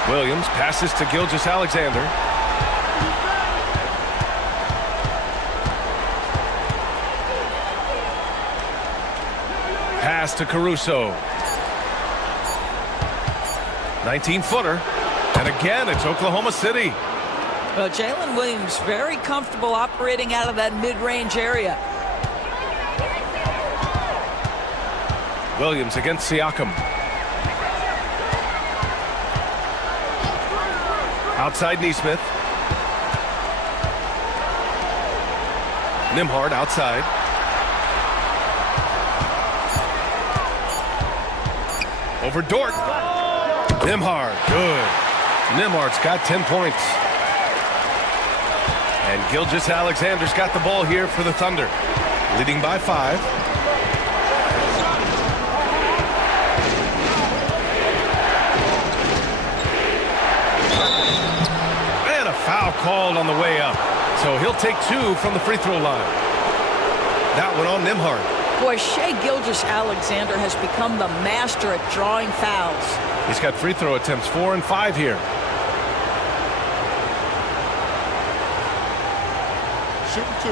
Williams passes to Gilgeous-Alexander. Pass to Caruso. 19-footer. And again, it's Oklahoma City. Well, Jalen Williams very comfortable operating out of that mid-range area. Williams against Siakam. Outside Nesmith. Nembhard outside. Over Dort. Nembhard, good. Nembhard's got 10 points. And Gilgeous-Alexander's got the ball here for the Thunder. Leading by 5. And a foul called on the way up. So he'll take 2 from the free throw line. That one on Nembhard. Boy, Shai Gilgeous-Alexander has become the master at drawing fouls. He's got free throw attempts 4 and 5 here. Shooting 2.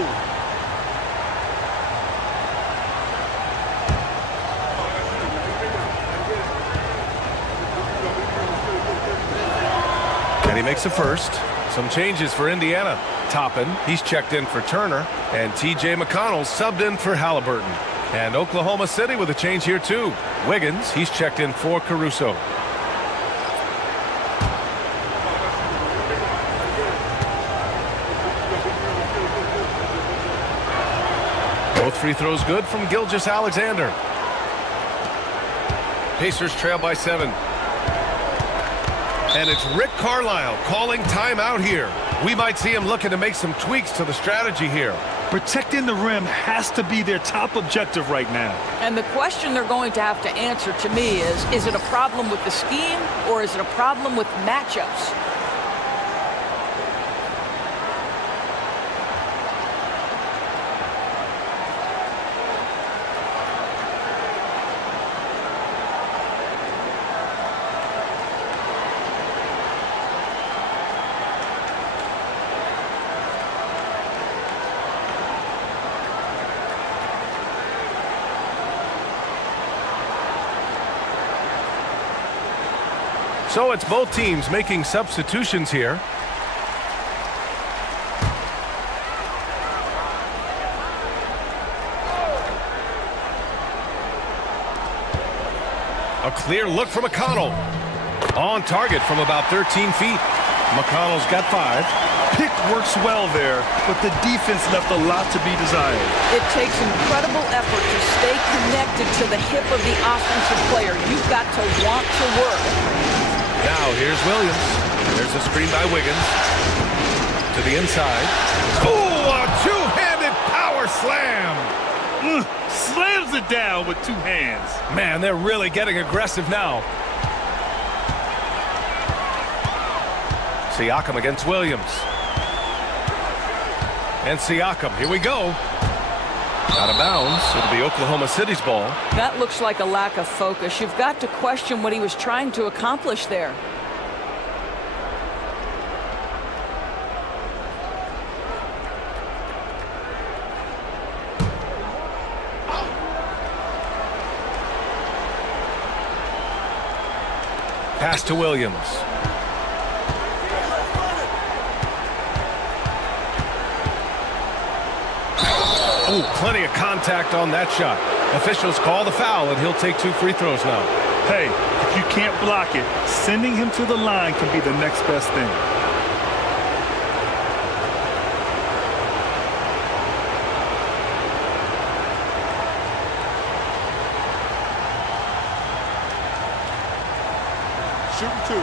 And he makes the first. Some changes for Indiana. Toppin, he's checked in for Turner. And T.J. McConnell subbed in for Halliburton. And Oklahoma City with a change here too. Wiggins, he's checked in for Caruso. Both free throws good from Gilgeous-Alexander. Pacers trail by 7. And it's Rick Carlisle calling timeout here. We might see him looking to make some tweaks to the strategy here. Protecting the rim has to be their top objective right now. And the question they're going to have to answer to me is it a problem with the scheme or is it a problem with matchups? So it's both teams making substitutions here. A clear look for McConnell. On target from about 13 feet. McConnell's got 5. Pick works well there, but the defense left a lot to be desired. It takes incredible effort to stay connected to the hip of the offensive player. You've got to want to work. Now here's Williams. There's a screen by Wiggins. To the inside. Oh, a two-handed power slam. Slams it down with 2 hands. Man, they're really getting aggressive now. Siakam against Williams. And Siakam, here we go. Out of bounds. It'll be Oklahoma City's ball. That looks like a lack of focus. You've got to question what he was trying to accomplish there. Pass to Williams. Oh, plenty of contact on that shot. Officials call the foul, and he'll take 2 free throws now. Hey, if you can't block it, sending him to the line can be the next best thing. Shooting 2.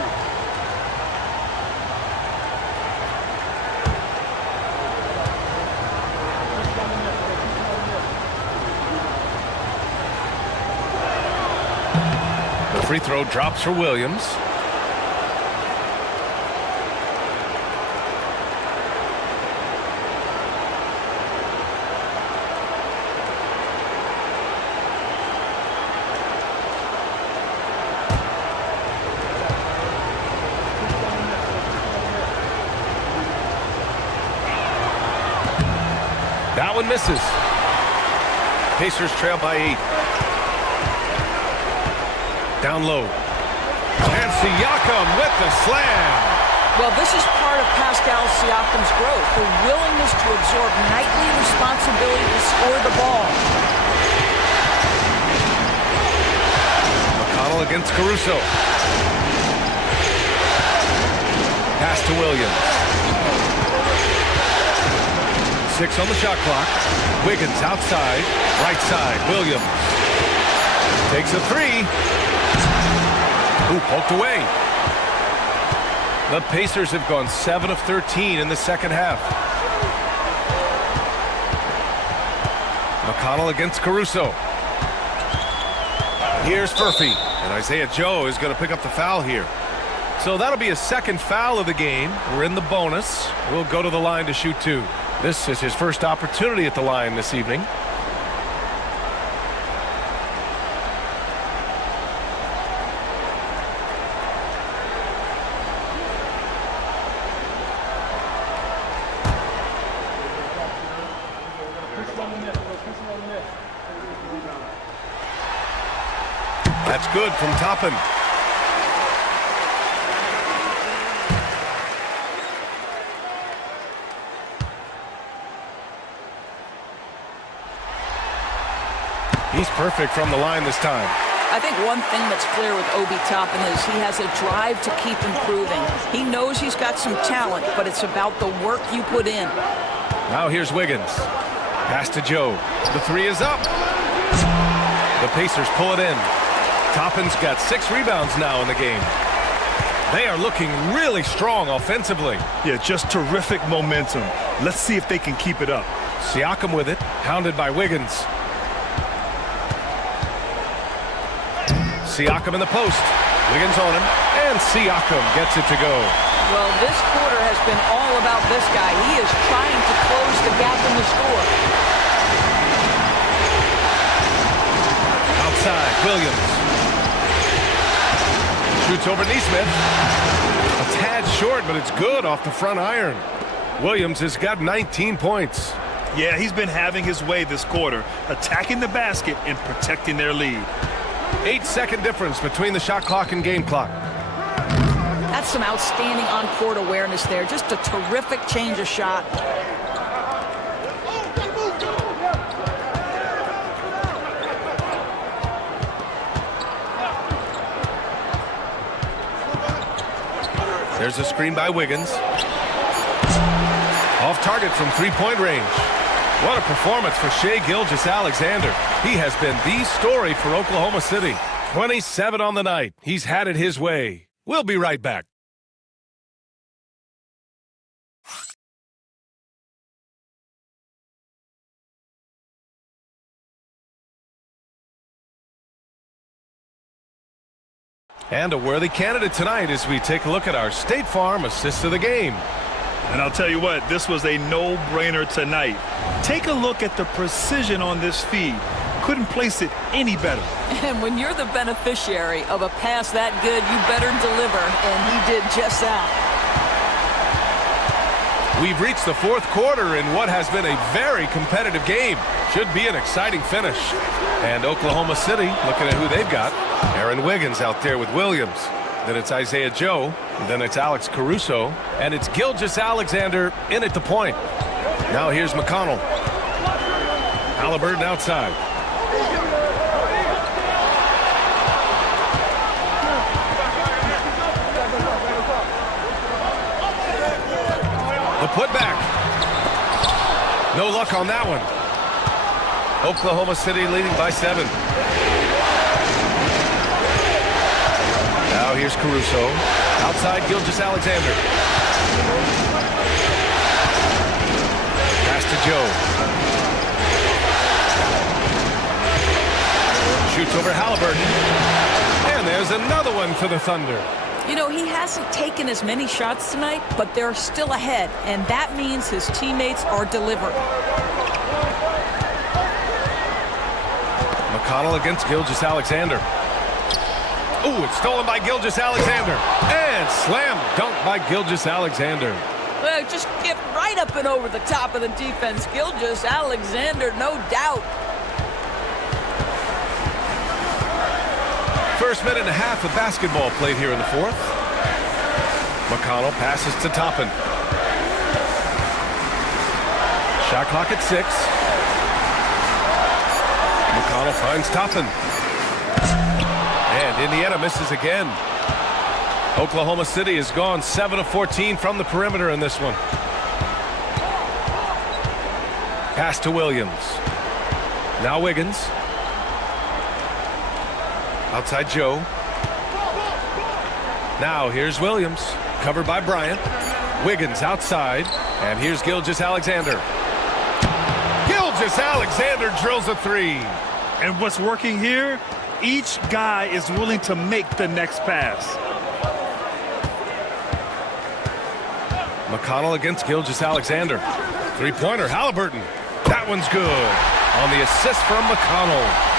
The free throw drops for Williams. That one misses. Pacers trail by 8. Down low. And Siakam with the slam. Well, this is part of Pascal Siakam's growth, the willingness to absorb nightly responsibility to score the ball. McConnell against Caruso. Pass to Williams. 6 on the shot clock. Wiggins outside. Right side. Williams. Takes a 3. Ooh, poked away. The Pacers have gone 7 of 13 in the second half. McConnell against Caruso. Here's Furphy. And Isaiah Joe is going to pick up the foul here. So that'll be his second foul of the game. We're in the bonus. We'll go to the line to shoot 2. This is his first opportunity at the line this evening. That's good from Toppin. He's perfect from the line this time. I think one thing that's clear with Obi Toppin is he has a drive to keep improving. He knows he's got some talent, but it's about the work you put in. Now here's Wiggins. Pass to Joe. The 3 is up. The Pacers pull it in. Toppin's got 6 rebounds now in the game. They are looking really strong offensively. Yeah, just terrific momentum. Let's see if they can keep it up. Siakam with it, hounded by Wiggins. Siakam in the post. Wiggins on him, and Siakam gets it to go. Well, this quarter has been all about this guy. He is trying to close the gap in the score. Outside, Williams. Shoots over Neesmith. A tad short, but it's good off the front iron. Williams has got 19 points. Yeah, he's been having his way this quarter, attacking the basket and protecting their lead. 8-second difference between the shot clock and game clock. That's some outstanding on-court awareness there. Just a terrific change of shot. There's a screen by Wiggins. Off target from three-point range. What a performance for Shai Gilgeous-Alexander. He has been the story for Oklahoma City. 27 on the night. He's had it his way. We'll be right back. And a worthy candidate tonight as we take a look at our State Farm assist of the game. And I'll tell you what, this was a no-brainer tonight. Take a look at the precision on this feed. Couldn't place it any better. And when you're the beneficiary of a pass that good, you better deliver, and he did just that. We've reached the fourth quarter in what has been a very competitive game. Should be an exciting finish. And Oklahoma City, looking at who they've got. Aaron Wiggins out there with Williams. Then it's Isaiah Joe. Then it's Alex Caruso. And it's Gilgeous-Alexander in at the point. Now here's McConnell. Halliburton outside. The putback. No luck on that one. Oklahoma City leading by 7. Now here's Caruso. Outside Gilgeous-Alexander. Pass to Joe. Shoots over Halliburton. And there's another one for the Thunder. You know, he hasn't taken as many shots tonight, but they're still ahead, and that means his teammates are delivering. McConnell against Gilgeous-Alexander. Ooh, it's stolen by Gilgeous-Alexander. And slam dunk by Gilgeous-Alexander. Well, just get right up and over the top of the defense. Gilgeous-Alexander, no doubt. First minute and a half of basketball played here in the fourth. McConnell passes to Toppin. Shot clock at 6. McConnell finds Toppin. And Indiana misses again. Oklahoma City has gone 7 of 14 from the perimeter in this one. Pass to Williams. Now Wiggins. Outside Joe. Now here's Williams. Covered by Bryant. Wiggins outside. And here's Gilgeous-Alexander. Gilgeous-Alexander drills a 3. And what's working here? Each guy is willing to make the next pass. McConnell against Gilgeous-Alexander. Three-pointer, Halliburton. That one's good. On the assist from McConnell.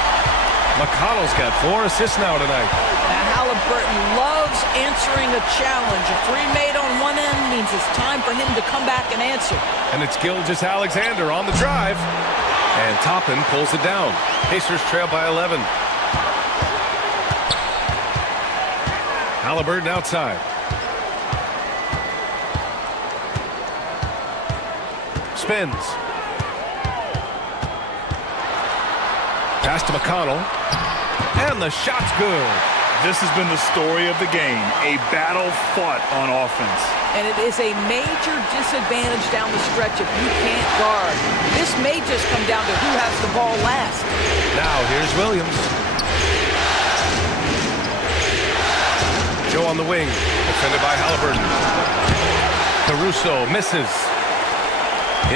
McConnell's got 4 assists now tonight. Now Halliburton loves answering a challenge. A 3 made on one end means it's time for him to come back and answer. And it's Gilgeous-Alexander on the drive. And Toppin pulls it down. Pacers trail by 11. Halliburton outside. Spins. Pass to McConnell. And the shot's good. This has been the story of the game. A battle fought on offense. And it is a major disadvantage down the stretch if you can't guard. This may just come down to who has the ball last. Now here's Williams. Joe on the wing. Defended by Halliburton. Caruso misses.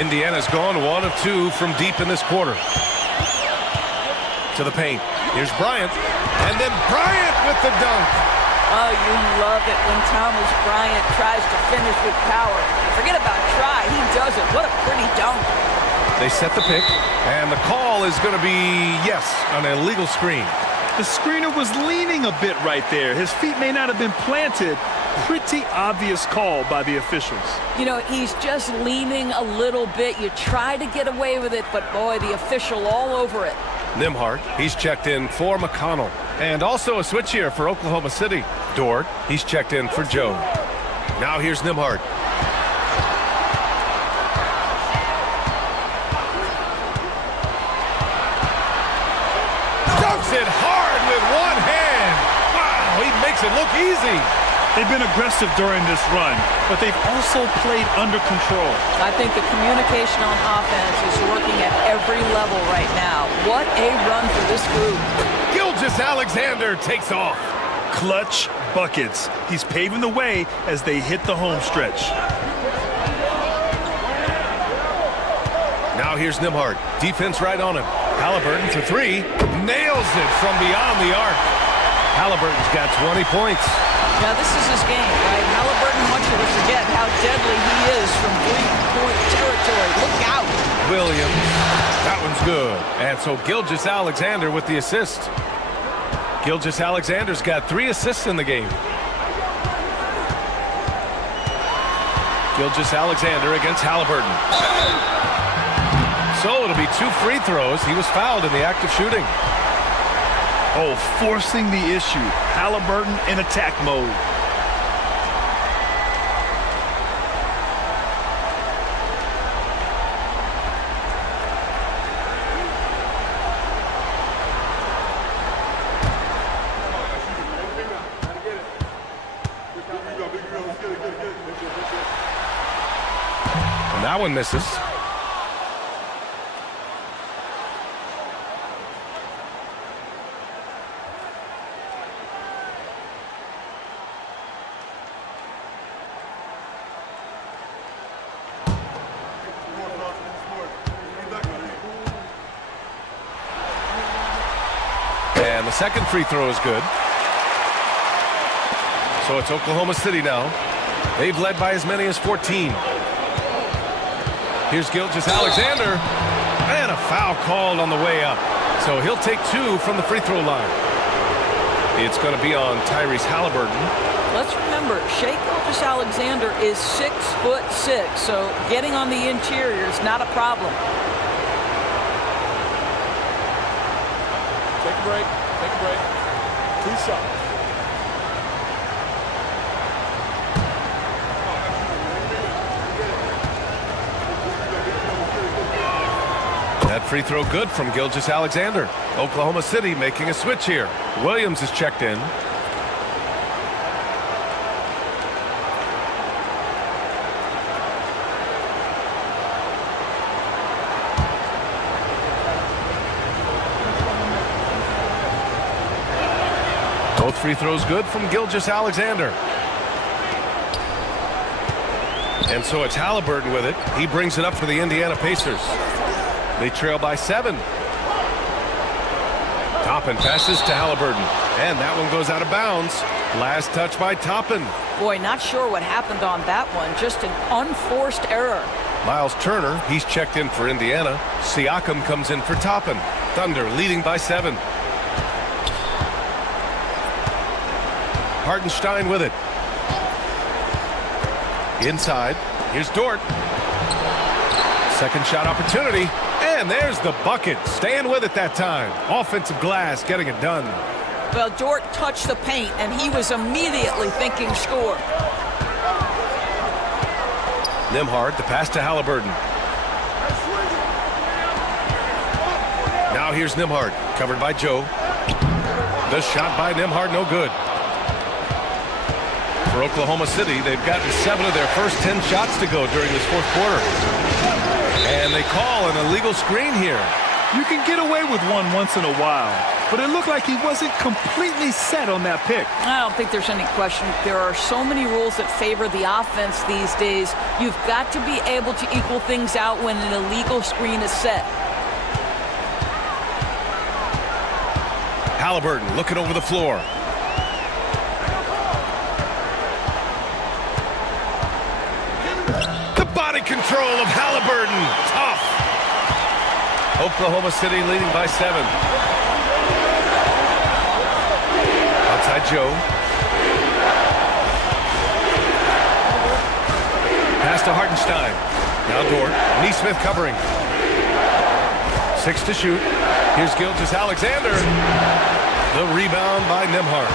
Indiana's gone 1 of 2 from deep in this quarter. To the paint. Here's Bryant. And then Bryant with the dunk. Oh, you love it when Thomas Bryant tries to finish with power. Forget about try. He does it. What a pretty dunk. They set the pick. And the call is going to be, yes, an illegal screen. The screener was leaning a bit right there. His feet may not have been planted. Pretty obvious call by the officials. You know, he's just leaning a little bit. You try to get away with it, but boy, the official all over it. Nembhard, he's checked in for McConnell. And also a switch here for Oklahoma City. Dort, he's checked in for Joe. Now here's Nembhard. Dunks it hard with one hand. Wow, he makes it look easy. They've been aggressive during this run, but they've also played under control. I think the communication on offense is working at every level right now. What a run for this group. Gilgeous-Alexander takes off. Clutch buckets. He's paving the way as they hit the home stretch. Now here's Nembhard. Defense right on him. Halliburton for three. Nails it from beyond the arc. Halliburton's got 20 points. Now this is his game, right? Halliburton wants you to forget how deadly he is from three-point territory. Look out. Williams. That one's good. And so Gilgeous-Alexander with the assist. Gilgeous-Alexander's got 3 assists in the game. Gilgeous-Alexander against Halliburton. So it'll be 2 free throws. He was fouled in the act of shooting. Oh, forcing the issue. Halliburton in attack mode. And that one misses. And the second free throw is good. So it's Oklahoma City now. They've led by as many as 14. Here's Gilgeous-Alexander. And a foul called on the way up. So he'll take 2 from the free throw line. It's going to be on Tyrese Halliburton. Let's remember, Shai Gilgeous-Alexander is 6'6", so getting on the interior is not a problem. Take a break. Take a break. 2 shots. That free throw good from Gilgeous-Alexander. Oklahoma City making a switch here. Williams is checked in. Both free throws good from Gilgeous-Alexander. And so it's Halliburton with it. He brings it up for the Indiana Pacers. They trail by 7. Toppin passes to Halliburton. And that one goes out of bounds. Last touch by Toppin. Boy, not sure what happened on that one. Just an unforced error. Miles Turner, he's checked in for Indiana. Siakam comes in for Toppin. Thunder leading by 7. Hartenstein with it. Inside. Here's Dort. Second shot opportunity. And there's the bucket. Staying with it that time. Offensive glass getting it done. Well, Dort touched the paint, and he was immediately thinking score. Nembhard, the pass to Halliburton. Now here's Nembhard, covered by Joe. The shot by Nembhard, no good. For Oklahoma City, they've gotten 7 of their first 10 shots to go during this fourth quarter. And they call an illegal screen here. You can get away with one once in a while, but it looked like he wasn't completely set on that pick. I don't think there's any question. There are so many rules that favor the offense these days. You've got to be able to equal things out when an illegal screen is set. Halliburton looking over the floor. The body control of Halliburton. Tough. Oklahoma City leading by 7. Outside Joe. Pass to Hartenstein. Now Dort. Neesmith covering. 6 to shoot. Here's Gilgeous-Alexander. The rebound by Nembhard.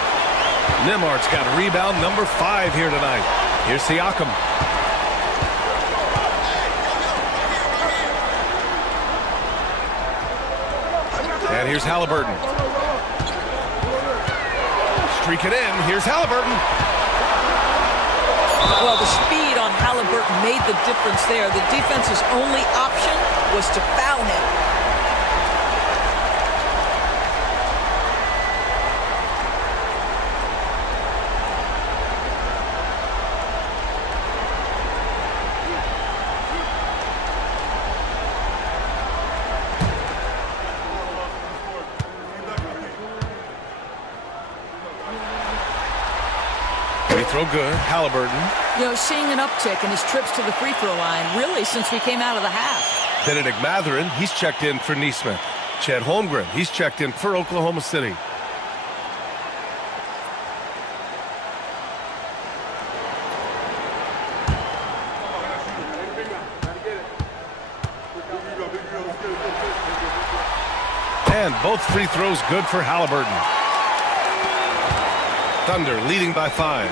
Nembhard's got rebound number 5 here tonight. Here's Siakam. And here's Halliburton. Streaking in. Here's Halliburton. Well, the speed on Halliburton made the difference there. The defense's only option was to foul him. Free throw good. Halliburton. You know, seeing an uptick in his trips to the free throw line, really, since we came out of the half. Benedict Mathurin, he's checked in for Neesmith. Chet Holmgren, he's checked in for Oklahoma City. And both free throws good for Halliburton. Thunder leading by 5.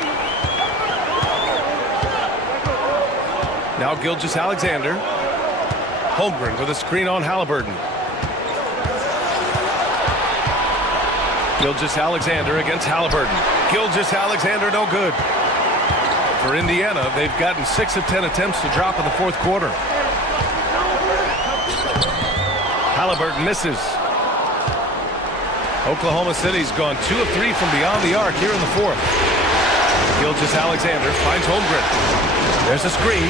Now Gilgeous-Alexander. Holmgren with a screen on Halliburton. Gilgeous-Alexander against Halliburton. Gilgeous-Alexander no good. For Indiana, they've gotten 6 of 10 attempts to drop in the fourth quarter. Halliburton misses. Oklahoma City's gone 2 of 3 from beyond the arc here in the fourth. Gilgeous-Alexander finds Holmgren. There's a screen.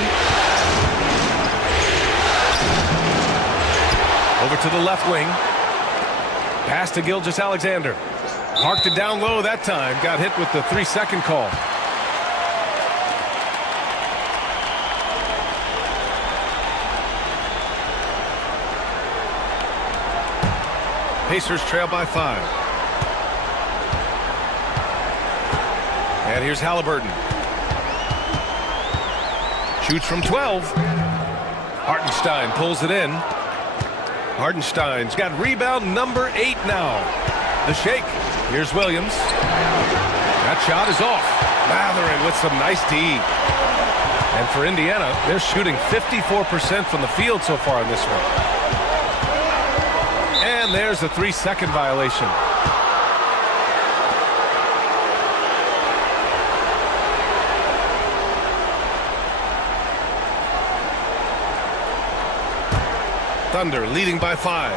Over to the left wing. Pass to Gilgeous-Alexander. Parked it down low that time. Got hit with the 3-second call. Pacers trail by 5. And here's Halliburton. Shoots from 12. Hartenstein pulls it in. Hartenstein's got rebound number 8 now. The shake. Here's Williams. That shot is off. Mathurin with some nice D. And for Indiana, they're shooting 54% from the field so far in this one. And there's a 3-second violation. Thunder leading by 5.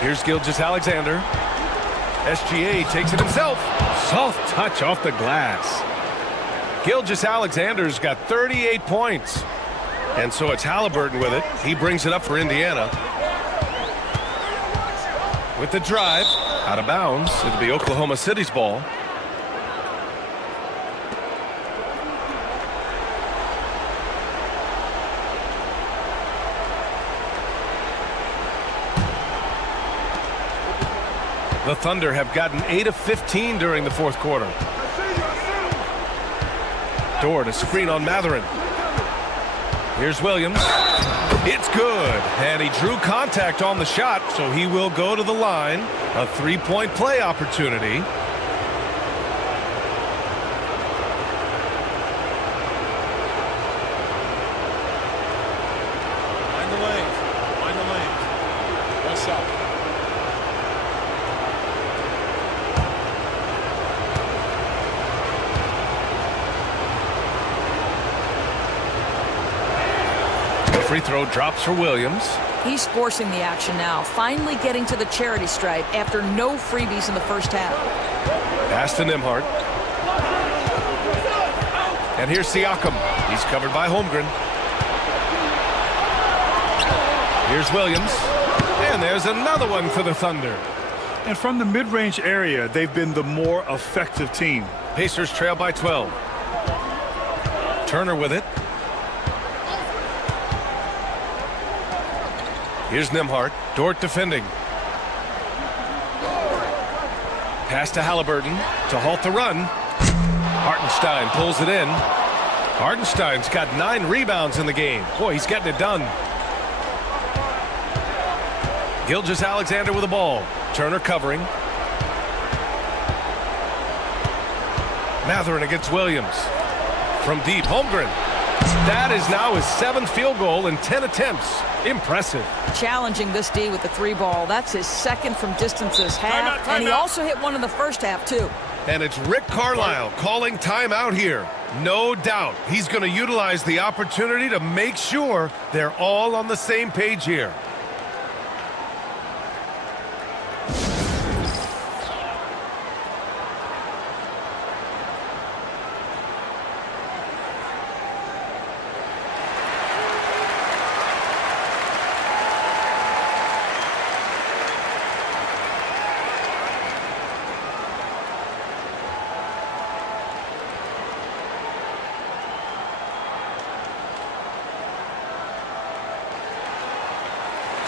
Here's Gilgeous-Alexander. SGA takes it himself. Soft touch off the glass. Gilgeous-Alexander's got 38 points. And so it's Halliburton with it. He brings it up for Indiana. With the drive, out of bounds. It'll be Oklahoma City's ball. The Thunder have gotten 8 of 15 during the fourth quarter. Dort, a screen on Mathurin. Here's Williams. It's good. And he drew contact on the shot, so he will go to the line. A 3-point play opportunity. Mind the lanes. Mind the lanes. What's up? Free throw drops for Williams. He's forcing the action now, finally getting to the charity stripe after no freebies in the first half. Pass to Nembhard. And here's Siakam. He's covered by Holmgren. Here's Williams. And there's another one for the Thunder. And from the mid-range area, they've been the more effective team. Pacers trail by 12. Turner with it. Here's Nembhard. Dort defending. Pass to Halliburton to halt the run. Hartenstein pulls it in. Hartenstein's got 9 rebounds in the game. Boy, he's getting it done. Gilgeous-Alexander with the ball. Turner covering. Matherin against Williams. From deep, Holmgren. That is now his 7th field goal in 10 attempts. Impressive. Challenging this D with the 3-ball. That's his 2nd from distance this half. And he also hit one in the first half, too. And it's Rick Carlisle calling timeout here. No doubt he's going to utilize the opportunity to make sure they're all on the same page here.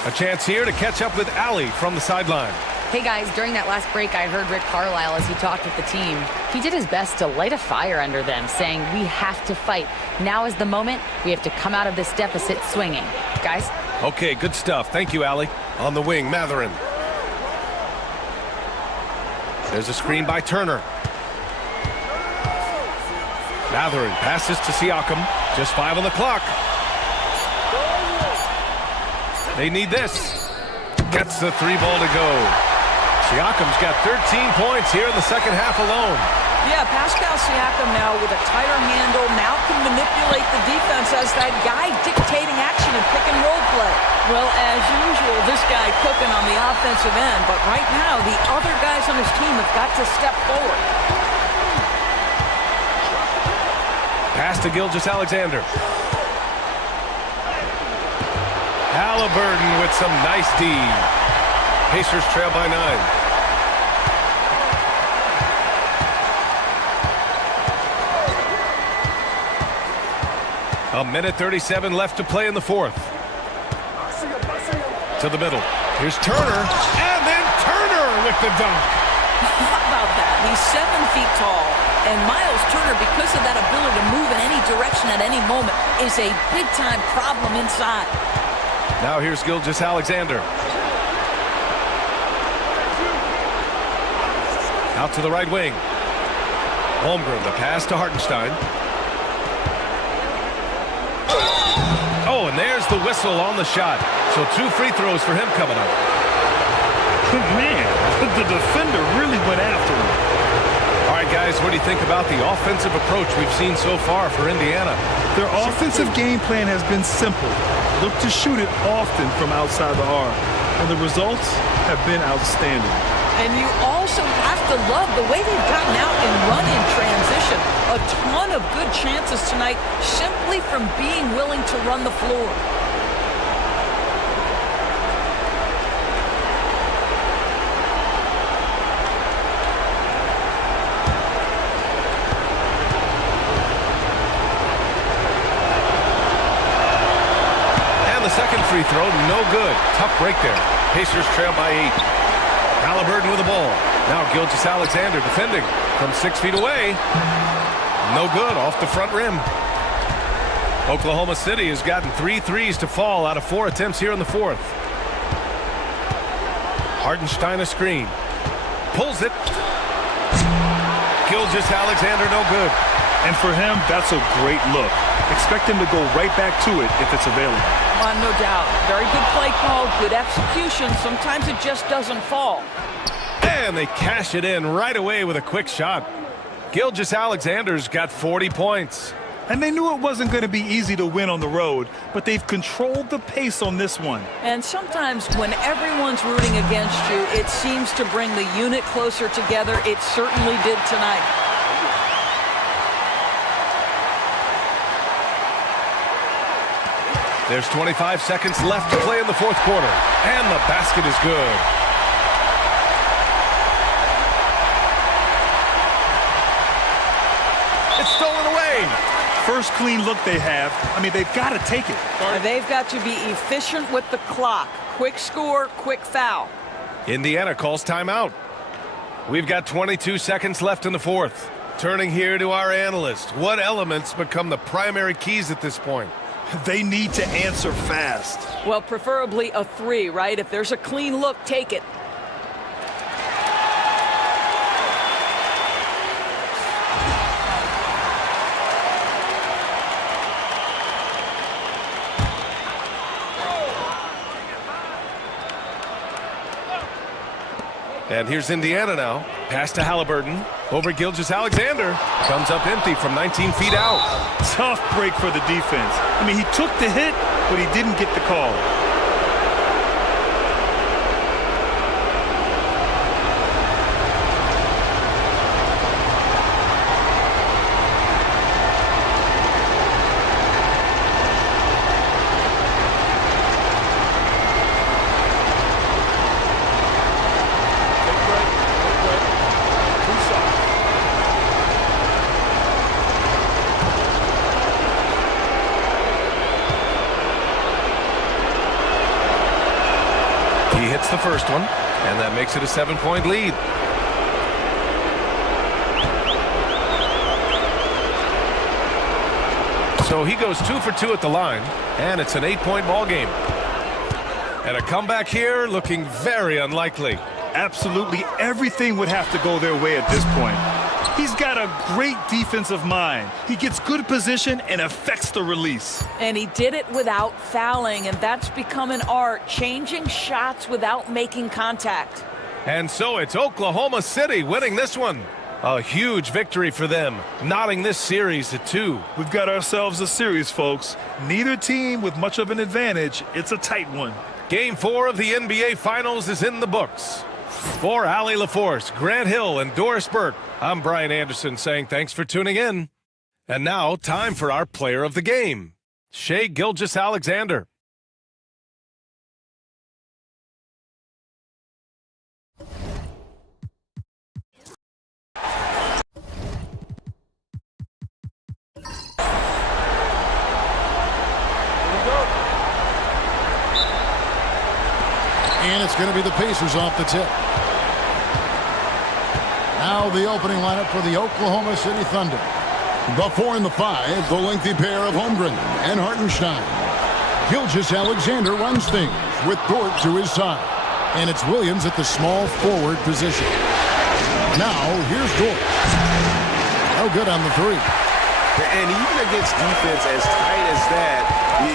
A chance here to catch up with Allie from the sideline. Hey guys, during that last break, I heard Rick Carlisle as he talked with the team. He did his best to light a fire under them, saying, we have to fight. Now is the moment. We have to come out of this deficit swinging. Guys? Okay, good stuff. Thank you, Allie. On the wing, Matherin. There's a screen by Turner. Matherin passes to Siakam. Just 5 on the clock. They need this. Gets the 3-ball to go. Siakam's got 13 points here in the second half alone. Yeah, Pascal Siakam now with a tighter handle, now can manipulate the defense as that guy dictating action and pick and roll play. Well, as usual, this guy cooking on the offensive end, but right now the other guys on his team have got to step forward. Pass to Gilgeous-Alexander. Halliburton with some nice D. Pacers trail by 9. A minute 37 left to play in the 4th. To the middle. Here's Turner. And then Turner with the dunk. How about that? He's 7 feet tall. And Miles Turner, because of that ability to move in any direction at any moment, is a big-time problem inside. Now here's Gilgeous-Alexander. Out to the right wing. Holmgren, the pass to Hartenstein. Oh, and there's the whistle on the shot. So 2 free throws for him coming up. Man, the defender really went after him. All right, guys, what do you think about the offensive approach we've seen so far for Indiana? Their offensive game plan has been simple. Look to shoot it often from outside the arc. And the results have been outstanding. And you also have to love the way they've gotten out and run in transition. A ton of good chances tonight simply from being willing to run the floor. Second free throw, no good. Tough break there. Pacers trail by 8. Halliburton with the ball. Now Gilgeous-Alexander defending from 6 feet away. No good, off the front rim. Oklahoma City has gotten 3 threes to fall out of 4 attempts here in the 4th. Hartenstein a screen. Pulls it. Gilgeous-Alexander no good. And for him, that's a great look. Expect him to go right back to it if it's available. No doubt. Very good play call, good execution. Sometimes it just doesn't fall. And they cash it in right away with a quick shot. Gilgeous-Alexander's got 40 points. And they knew it wasn't going to be easy to win on the road, but they've controlled the pace on this one. And sometimes when everyone's rooting against you, it seems to bring the unit closer together. It certainly did tonight. There's 25 seconds left to play in the 4th quarter. And the basket is good. It's stolen away. First clean look they have. I mean, they've got to take it. They've got to be efficient with the clock. Quick score, quick foul. Indiana calls timeout. We've got 22 seconds left in the 4th. Turning here to our analyst. What elements become the primary keys at this point? They need to answer fast. Well, preferably a 3, right? If there's a clean look, take it. And here's Indiana now. Pass to Halliburton. Over Gilgeous-Alexander. Comes up empty from 19 feet out. Tough break for the defense. I mean, he took the hit, but he didn't get the call. He hits the first one, and that makes it a 7-point lead. So he goes 2 for 2 at the line, and it's an 8-point ball game. And a comeback here looking very unlikely. Absolutely everything would have to go their way at this point. He's got a great defensive mind. He gets good position and affects the release. And he did it without fouling, and that's become an art, changing shots without making contact. And so it's Oklahoma City winning this one. A huge victory for them, knotting this series at 2. We've got ourselves a series, folks. Neither team with much of an advantage. It's a tight one. Game 4 of the NBA Finals is in the books. For Allie LaForce, Grant Hill, and Doris Burke, I'm Brian Anderson saying thanks for tuning in. And now, time for our player of the game, Shai Gilgeous-Alexander. And it's going to be the Pacers off the tip. Now the opening lineup for the Oklahoma City Thunder. The 4 and the 5, the lengthy pair of Holmgren and Hartenstein. Gilgeous-Alexander runs things with Dort to his side. And it's Williams at the small forward position. Now here's Dort. No good on the 3. And even against defense as tight as that,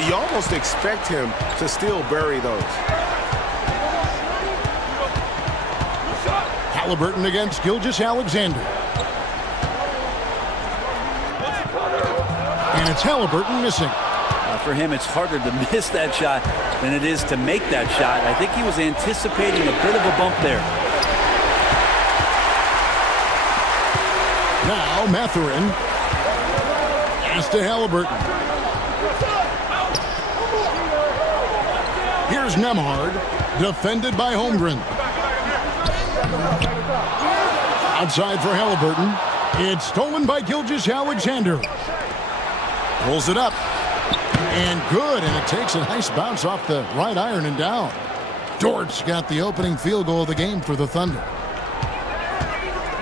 you almost expect him to still bury those. Halliburton against Gilgeous-Alexander. And it's Halliburton missing. For him, it's harder to miss that shot than it is to make that shot. I think he was anticipating a bit of a bump there. Now Mathurin. Pass to Halliburton. Here's Nembhard, defended by Holmgren. Outside for Halliburton. It's stolen by Gilgeous-Alexander. Pulls it up. And good, and it takes a nice bounce off the right iron and down. Dort's got the opening field goal of the game for the Thunder.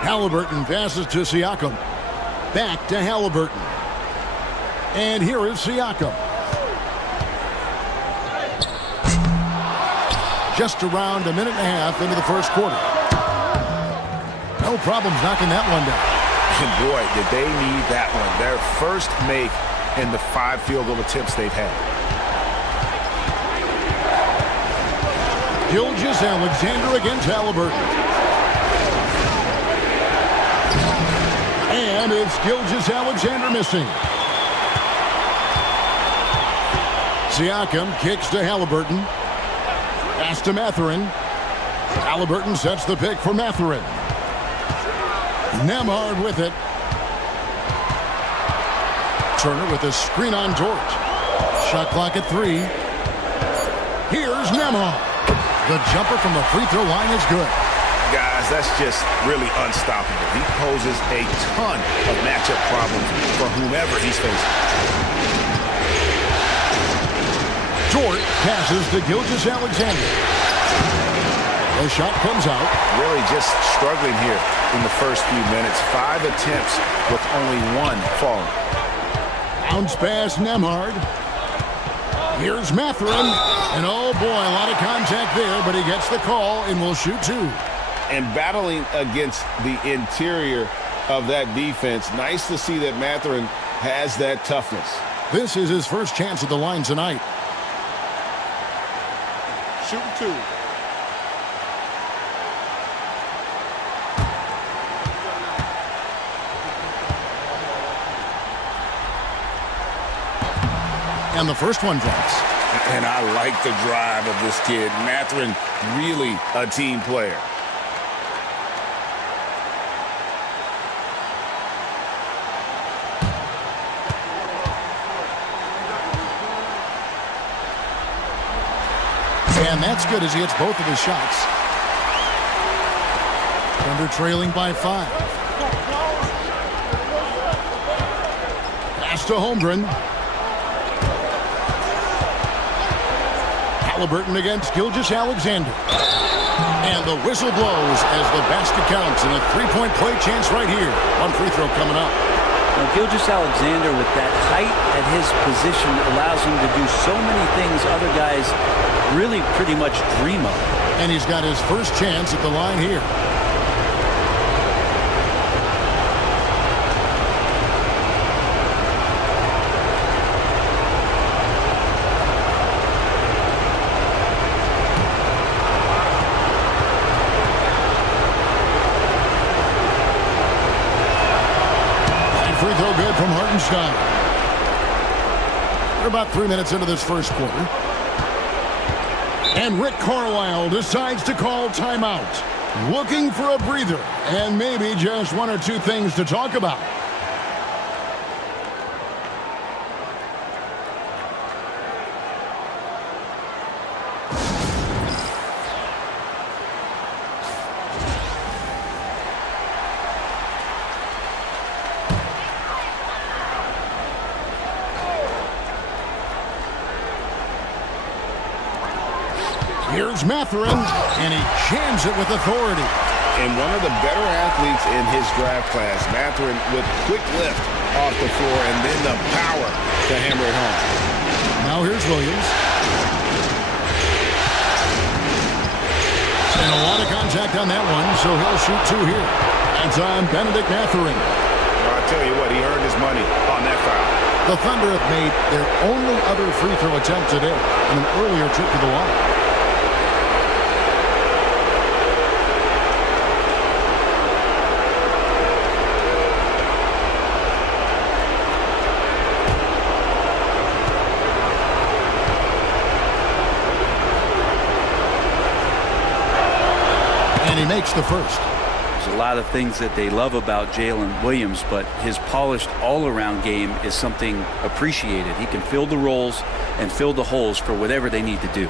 Halliburton passes to Siakam. Back to Halliburton. And here is Siakam. Just around a minute and a half into the first quarter. No problems knocking that one down. And boy, did they need that one. Their first make in the 5 field goal attempts they've had. Gilgeous-Alexander against Halliburton. And it's Gilgeous-Alexander missing. Siakam kicks to Halliburton. Pass to Mathurin. Halliburton sets the pick for Mathurin. Nembhard with it. Turner with a screen on Dort. Shot clock at 3. Here's Nembhard. The jumper from the free throw line is good. Guys, that's just really unstoppable. He poses a ton of matchup problems for whomever he's facing. Dort passes to Gilgeous-Alexander. The shot comes out. Really just struggling here in the first few minutes. 5 attempts with only 1 falling. Bounce pass Nembhard. Here's Mathurin. And oh boy, a lot of contact there, but he gets the call and will shoot 2. And battling against the interior of that defense, nice to see that Mathurin has that toughness. This is his first chance at the line tonight. Shooting 2. And the first one drops. And I like the drive of this kid. Mathurin, really a team player. And that's good as he hits both of his shots. Thunder trailing by 5. Pass to Holmgren. Halliburton against Gilgeous-Alexander. And the whistle blows as the basket counts, and a three-point play chance right here. One free throw coming up. Now, Gilgeous-Alexander, with that height at his position, allows him to do so many things other guys really pretty much dream of. And he's got his first chance at the line here. Free throw good from Hartenstein. We're about 3 minutes into this first quarter. And Rick Carlisle decides to call timeout. Looking for a breather and maybe just one or two things to talk about. Here's Mathurin, and he jams it with authority. And one of the better athletes in his draft class, Mathurin, with quick lift off the floor and then the power to hammer it home. Now here's Williams. And a lot of contact on that one, so he'll shoot 2 here. That's on Bennedict Mathurin. Well, I'll tell you what, he earned his money on that foul. The Thunder have made their only other free throw attempt today on an earlier trip to the line. And he makes the first. There's a lot of things that they love about Jalen Williams, but his polished all-around game is something appreciated. He can fill the roles and fill the holes for whatever they need to do.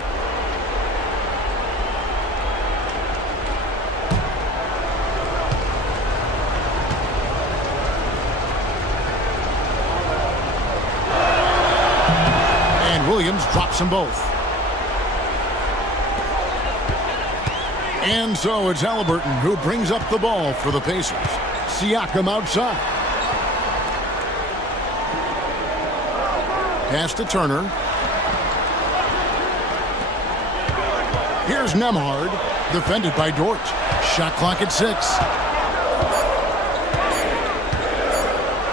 And Williams drops them both. And so it's Halliburton who brings up the ball for the Pacers. Siakam outside. Pass to Turner. Here's Nembhard, defended by Dort. Shot clock at 6.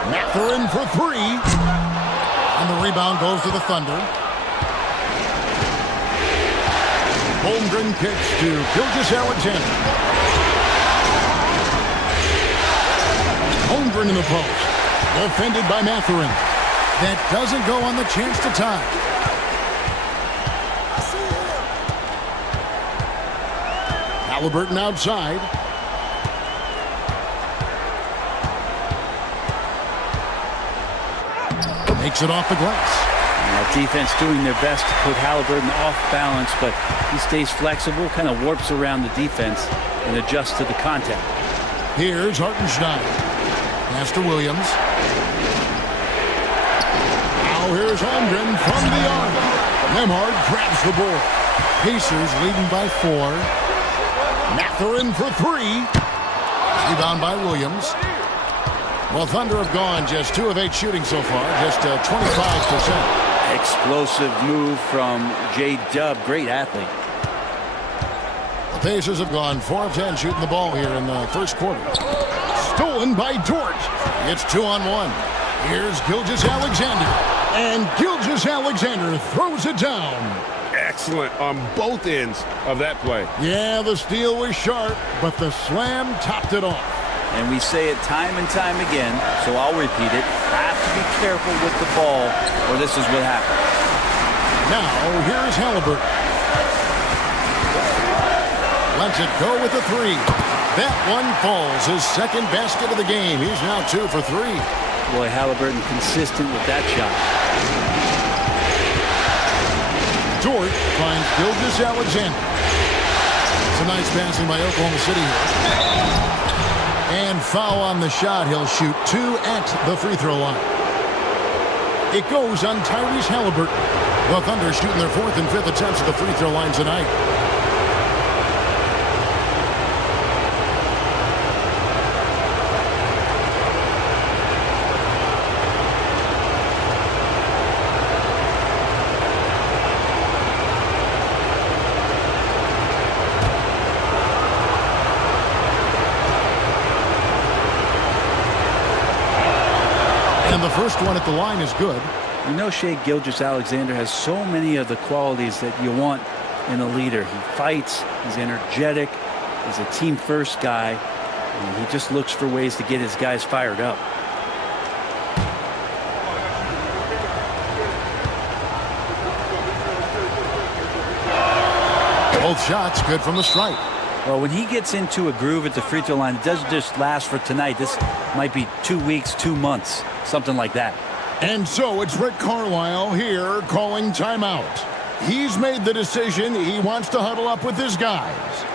Mathurin for 3. And the rebound goes to the Thunder. Holmgren kicks to Gilgeous-Alexander. Holmgren in the post. Defended by Mathurin. That doesn't go on the chance to tie. Halliburton outside. Makes it off the glass. Defense doing their best to put Halliburton off balance, but he stays flexible, kind of warps around the defense and adjusts to the contact. Here's Hartenstein. Pass to Williams. Now here's Holmgren from the arc. Nembhard grabs the board. Pacers leading by 4. Mathurin for 3. Rebound by Williams. Well, Thunder have gone just 2 of 8 shooting so far, just 25%. Explosive move from J-Dub, great athlete. The Pacers have gone 4 of 10 shooting the ball here in the first quarter. Stolen by Dort. It's 2-on-1. Here's Gilgeous-Alexander. And Gilgeous-Alexander throws it down. Excellent on both ends of that play. Yeah, the steal was sharp, but the slam topped it off. And we say it time and time again, so I'll repeat it. Have to be careful with the ball, or this is what happens. Now, here's Halliburton. Lets it go with the three. That one falls. His second basket of the game. He's now 2 for 3. Boy, Halliburton consistent with that shot. Dort finds Gilgeous-Alexander. It's a nice passing by Oklahoma City here. And foul on the shot. He'll shoot 2 at the free throw line. It goes on Tyrese Halliburton. The Thunder shooting their 4th and 5th attempts at the free throw line tonight. And the first one at the line is good. You know, Shai Gilgeous-Alexander has so many of the qualities that you want in a leader. He fights, he's energetic, he's a team-first guy, and he just looks for ways to get his guys fired up. Both shots good from the stripe. Well, when he gets into a groove at the free throw line, it doesn't just last for tonight. This might be 2 weeks, 2 months, something like that. And so it's Rick Carlisle here calling timeout. He's made the decision. He wants to huddle up with his guys.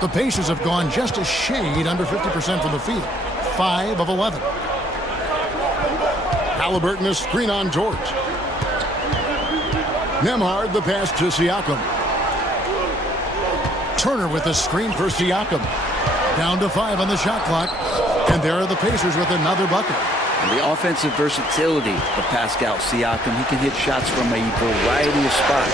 The Pacers have gone just a shade under 50% from the field. 5 of 11. Halliburton a screen on George. Nembhard the pass to Siakam. Turner with a screen for Siakam. Down to 5 on the shot clock. And there are the Pacers with another bucket. And the offensive versatility of Pascal Siakam. He can hit shots from a variety of spots.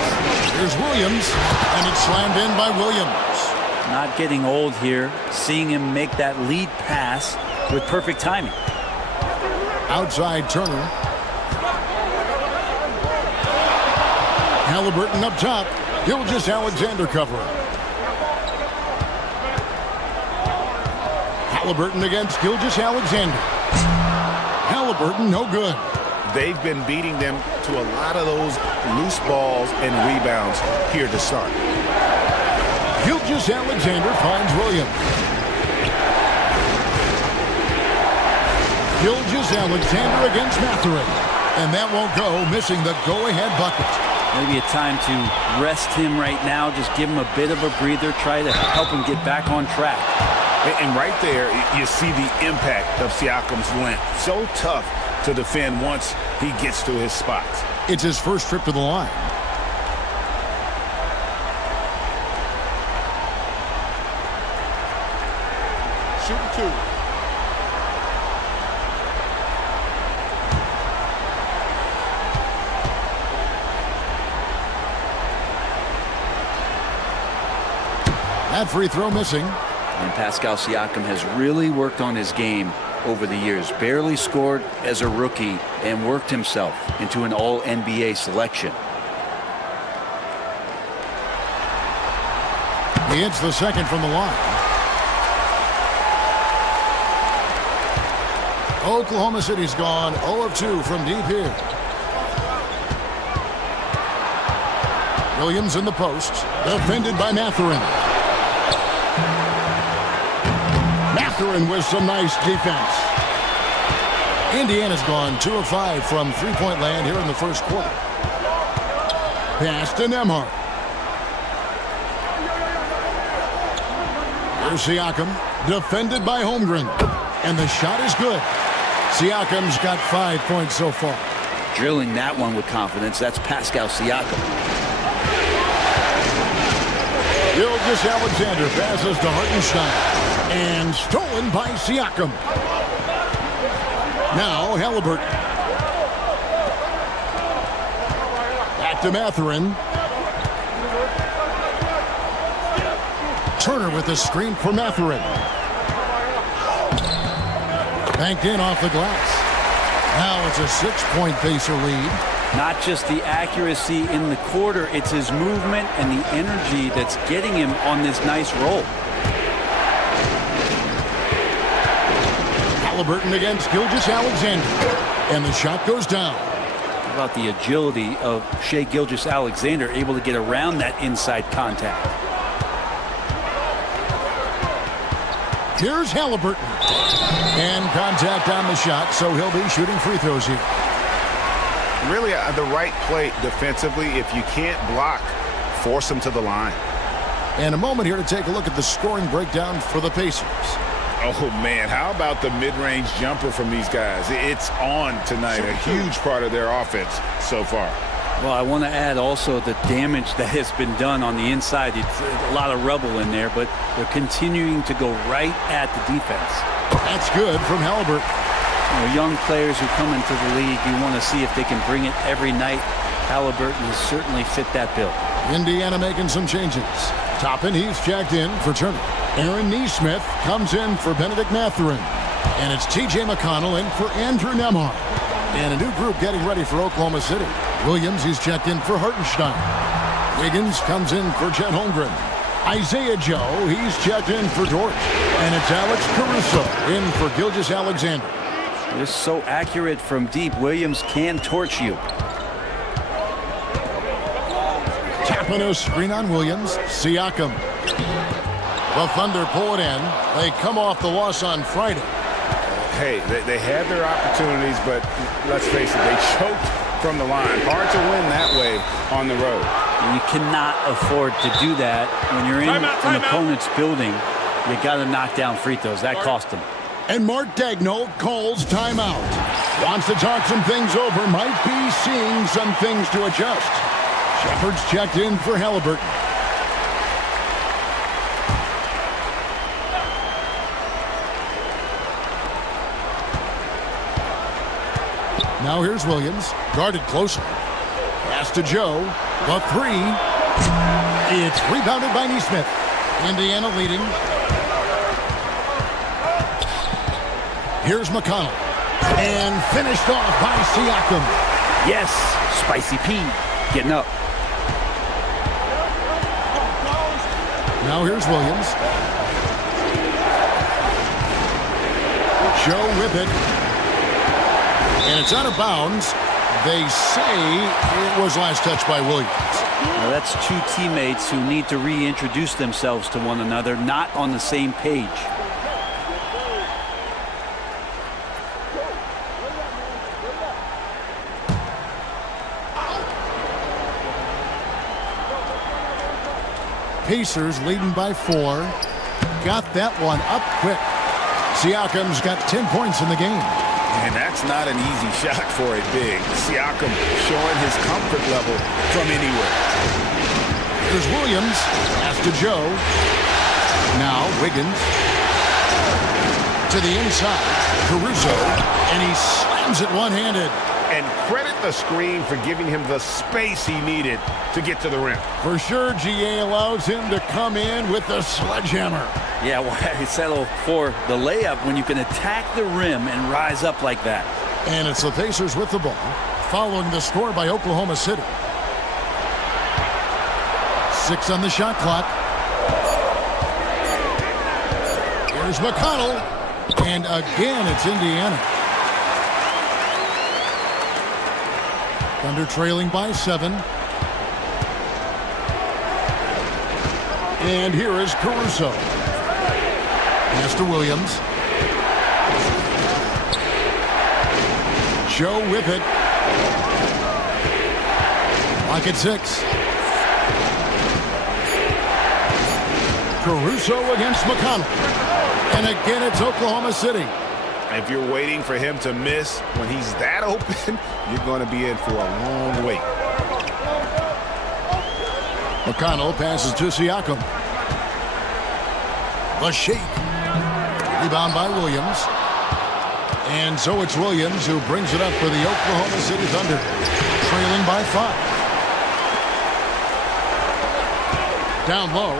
Here's Williams. And it's slammed in by Williams. Not getting old here. Seeing him make that lead pass with perfect timing. Outside Turner. Halliburton up top. Gilgeous-Alexander covering. Halliburton against Gilgeous-Alexander. Halliburton no good. They've been beating them to a lot of those loose balls and rebounds here to start. Gilgeous-Alexander finds Williams. Gilgeous-Alexander against Mathurin. And that won't go, missing the go-ahead bucket. Maybe a time to rest him right now. Just give him a bit of a breather. Try to help him get back on track. And right there, you see the impact of Siakam's length. So tough to defend once he gets to his spots. It's his first trip to the line. Shooting 2. That free throw missing. And Pascal Siakam has really worked on his game over the years. Barely scored as a rookie and worked himself into an All-NBA selection. He hits the second from the line. Oklahoma City's gone 0 of 2 from deep here. Williams in the post. Defended by Mathurin. Mathurin with some nice defense. Indiana's gone 2 of 5 from three-point land here in the first quarter. Pass to Nembhard. Here's Siakam. Defended by Holmgren. And the shot is good. Siakam's got 5 points so far. Drilling that one with confidence. That's Pascal Siakam. Gilgeous-Alexander passes to Hartenstein. And stolen by Siakam. Now Halliburton. Back to Mathurin. Turner with the screen for Mathurin. Banked in off the glass. Now it's a 6-point Pacer lead. Not just the accuracy in the quarter, it's his movement and the energy that's getting him on this nice roll. Halliburton against Gilgeous-Alexander. And the shot goes down. How about the agility of Shai Gilgeous-Alexander, able to get around that inside contact. Here's Halliburton. And contact on the shot, so he'll be shooting free throws here. Really the right play defensively. If you can't block, force them to the line. And a moment here to take a look at the scoring breakdown for the Pacers. Oh, man, how about the mid-range jumper from these guys? It's on tonight, a huge part of their offense so far. Well, I want to add also the damage that has been done on the inside. It's a lot of rubble in there, but they're continuing to go right at the defense. That's good from Halliburton. You know, young players who come into the league, you want to see if they can bring it every night. Halliburton has certainly fit that bill. Indiana making some changes. Toppin, he's checked in for Turner. Aaron Nesmith comes in for Benedict Mathurin. And it's T.J. McConnell in for Andrew Nembhard. And a new group getting ready for Oklahoma City. Williams, he's checked in for Hartenstein. Wiggins comes in for Chet Holmgren. Isaiah Joe, he's checked in for Dort. And it's Alex Caruso in for Gilgeous-Alexander. They're so accurate from deep. Williams can torch you. Tapping a screen on Williams. Siakam. The Thunder pull it in. They come off the loss on Friday. Hey, they had their opportunities, but let's face it, they choked from the line. Hard to win that way on the road. And you cannot afford to do that when you're in an opponent's building. You got to knock down free throws. That cost them. And Mark Daigneault calls timeout. Wants to talk some things over. Might be seeing some things to adjust. Shepard's checked in for Halliburton. Now here's Williams. Guarded closely. Pass to Joe. The three. It's rebounded by Nesmith. Indiana leading. Here's McConnell. And finished off by Siakam. Yes, Spicy P getting up. Now here's Williams. Joe with it. And it's out of bounds. They say it was last touched by Williams. Now that's two teammates who need to reintroduce themselves to one another, not on the same page. Pacers leading by 4. Got that one up quick. Siakam's got 10 points in the game. And that's not an easy shot for a big. Siakam showing his comfort level from anywhere. There's Williams. Pass to Joe. Now Wiggins. To the inside. Caruso. And he slams it one-handed. And credit the screen for giving him the space he needed to get to the rim. For sure, GA allows him to come in with the sledgehammer. Yeah, why settle for the layup when you can attack the rim and rise up like that? And it's the Pacers with the ball, following the score by Oklahoma City. 6 on the shot clock. Here's McConnell. And again, it's Indiana. Thunder trailing by 7. And here is Caruso. Pass to Williams. Joe with it. Clock at 6. Caruso against McConnell. And again, it's Oklahoma City. If you're waiting for him to miss when he's that open, you're going to be in for a long wait. McConnell passes to Siakam. The shake. Rebound by Williams. And so it's Williams who brings it up for the Oklahoma City Thunder. Trailing by 5. down low.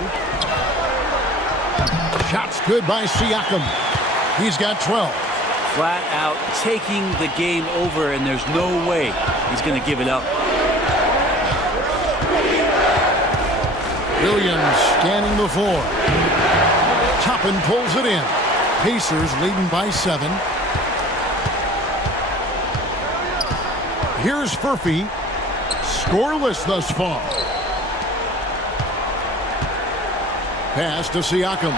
Shot's good by Siakam. He's got 12. Flat out taking the game over, and there's no way he's going to give it up. Williams scanning the floor. Toppin pulls it in. Pacers leading by 7. Here's Furphy. Scoreless thus far. Pass to Siakam.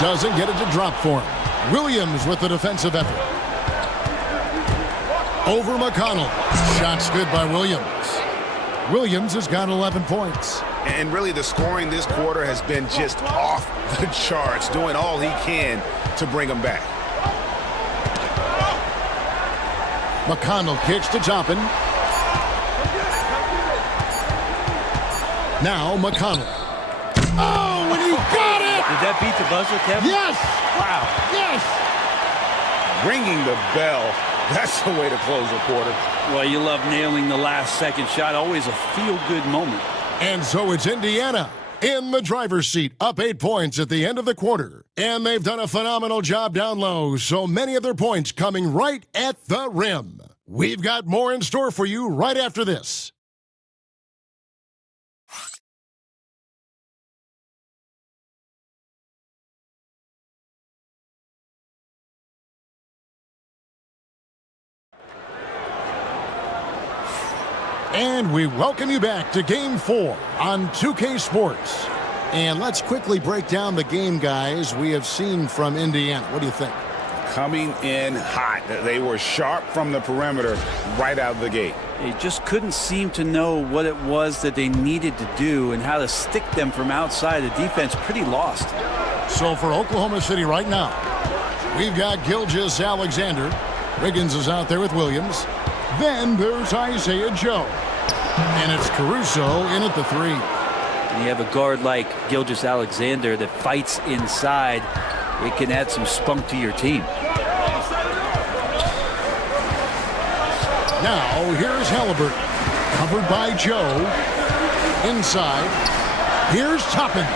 Doesn't get it to drop for him. Williams with the defensive effort. Over McConnell. Shot's good by Williams. Williams has got 11 points. And really the scoring this quarter has been just off the charts, doing all he can to bring them back. McConnell kicks to Toppin. Now McConnell. Oh, and he got it! Did that beat the buzzer, Kevin? Yes! Wow. Yes! Ringing the bell. That's the way to close a quarter. Well, you love nailing the last second shot. Always a feel-good moment. And so it's Indiana in the driver's seat, up 8 points at the end of the quarter. And they've done a phenomenal job down low, so many of their points coming right at the rim. We've got more in store for you right after this. And we welcome you back to Game 4 on 2K Sports. And let's quickly break down the game, guys, we have seen from Indiana. What do you think? Coming in hot. They were sharp from the perimeter right out of the gate. They just couldn't seem to know what it was that they needed to do and how to stick them from outside. The defense pretty lost. So for Oklahoma City right now, we've got Gilgeous Alexander. Riggins is out there with Williams. Then there's Isaiah Joe. And it's Caruso in at the 3. And you have a guard like Gilgeous Alexander that fights inside. It can add some spunk to your team. Now here's Halliburton. Covered by Joe. Inside. Here's Toppin.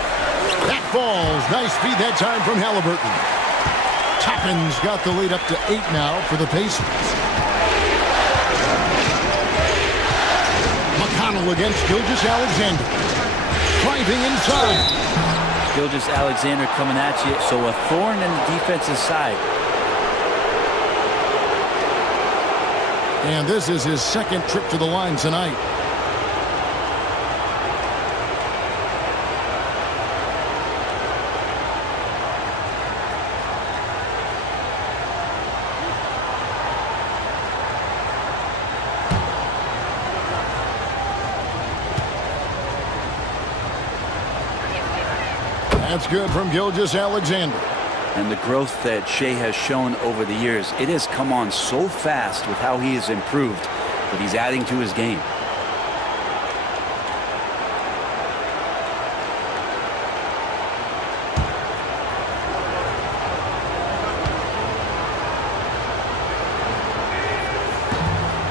That falls. Nice feed that time from Halliburton. Toppin's got the lead up to 8 now for the Pacers. McConnell against Gilgeous Alexander. Driving inside. Gilgeous Alexander coming at you, so a thorn in the defensive side. And this is his second trip to the line tonight. That's good from Gilgeous Alexander. And the growth that Shea has shown over the years, it has come on so fast with how he has improved, but he's adding to his game.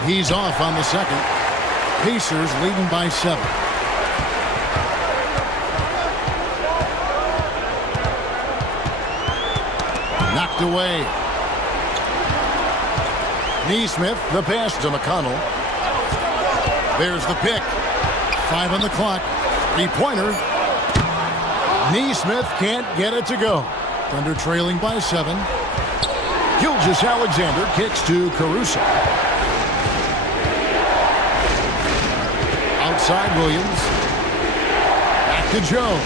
He's off on the second. Pacers leading by 7. Knocked away. Neesmith, the pass to McConnell. There's the pick. 5 on the clock. 3-pointer. Neesmith can't get it to go. Thunder trailing by 7. Gilgeous Alexander kicks to Caruso. Outside Williams. Back to Joe.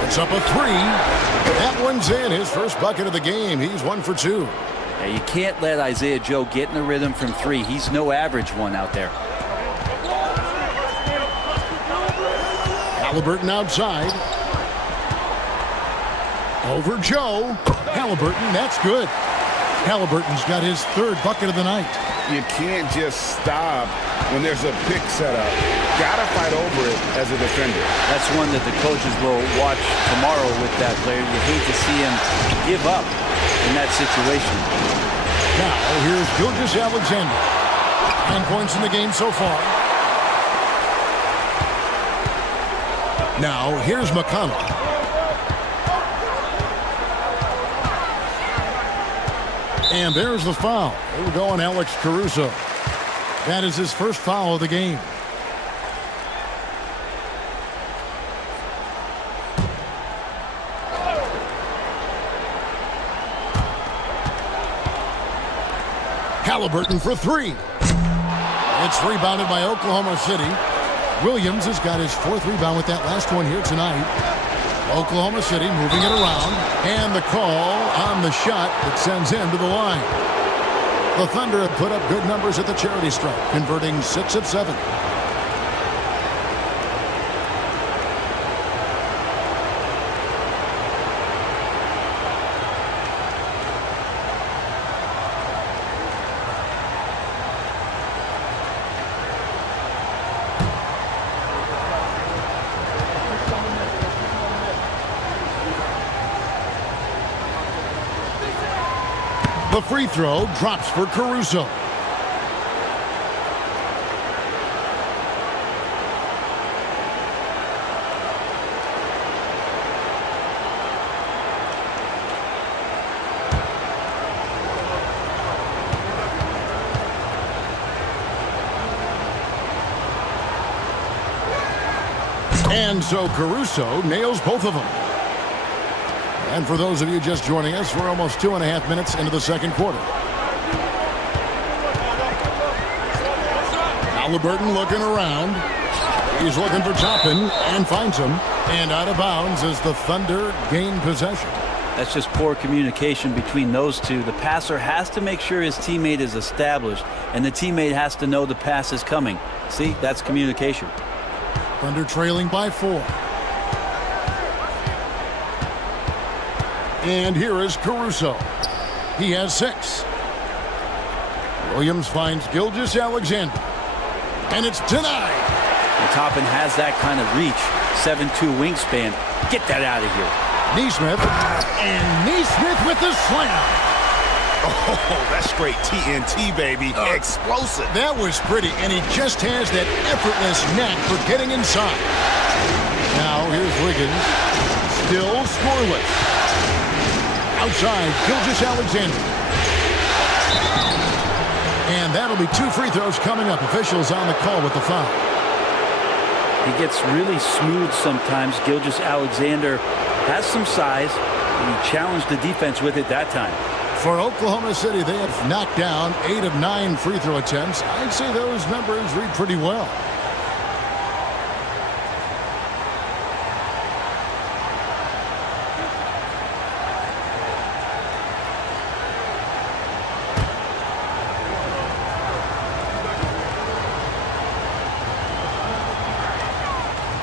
Puts up a 3. That one's in. His first bucket of the game. He's 1 for 2. Yeah, you can't let Isaiah Joe get in the rhythm from 3. He's no average one out there. Halliburton outside. Over Joe. Halliburton, that's good. Halliburton's got his 3rd bucket of the night. You can't just stop when there's a pick set up. Gotta fight over it as a defender. That's one that the coaches will watch tomorrow with that player. You hate to see him give up in that situation. Now here's Gilgeous Alexander. 9 points in the game so far. Now, here's McConnell. And there's the foul. It will go on Alex Caruso. That is his first foul of the game. Halliburton for three. It's rebounded by Oklahoma City. Williams has got his fourth rebound with that last one here tonight. Oklahoma City moving it around. And the call on the shot that sends him to the line. The Thunder have put up good numbers at the charity stripe, converting 6 of 7. The free throw drops for Caruso. And so Caruso nails both of them. And for those of you just joining us, we're almost 2.5 minutes into the second quarter. Halliburton looking around. He's looking for Toppin and finds him. And out of bounds as the Thunder gain possession. That's just poor communication between those two. The passer has to make sure his teammate is established, and the teammate has to know the pass is coming. See, that's communication. Thunder trailing by 4. And here is Caruso. He has 6. Williams finds Gilgeous-Alexander. And it's denied. And Toppin has that kind of reach. 7'2" wingspan. Get that out of here. Nesmith. And Nesmith with the slam. Oh, that's straight TNT, baby. Explosive. That was pretty, and he just has that effortless knack for getting inside. Now here's Wiggins. Still scoreless. Outside, Gilgeous-Alexander. And that'll be 2 free throws coming up. Officials on the call with the foul. He gets really smooth sometimes. Gilgeous-Alexander has some size, and he challenged the defense with it that time. For Oklahoma City, they have knocked down 8 of 9 free throw attempts. I'd say those numbers read pretty well.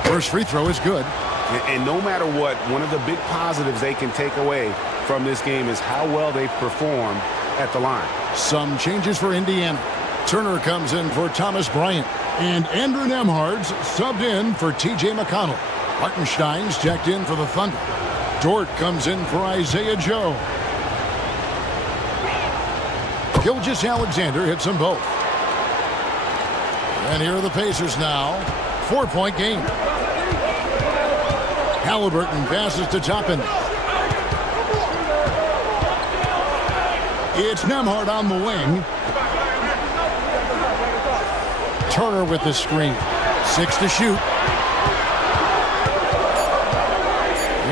First free throw is good. And no matter what, one of the big positives they can take away from this game is how well they've performed at the line. Some changes for Indiana. Turner comes in for Thomas Bryant. And Andrew Nembhard's subbed in for T.J. McConnell. Hartenstein's checked in for the Thunder. Dort comes in for Isaiah Joe. Gilgeous-Alexander hits them both. And here are the Pacers now. 4-point game. Halliburton passes to Toppin. It's Nembhard on the wing. Turner with the screen. 6 to shoot.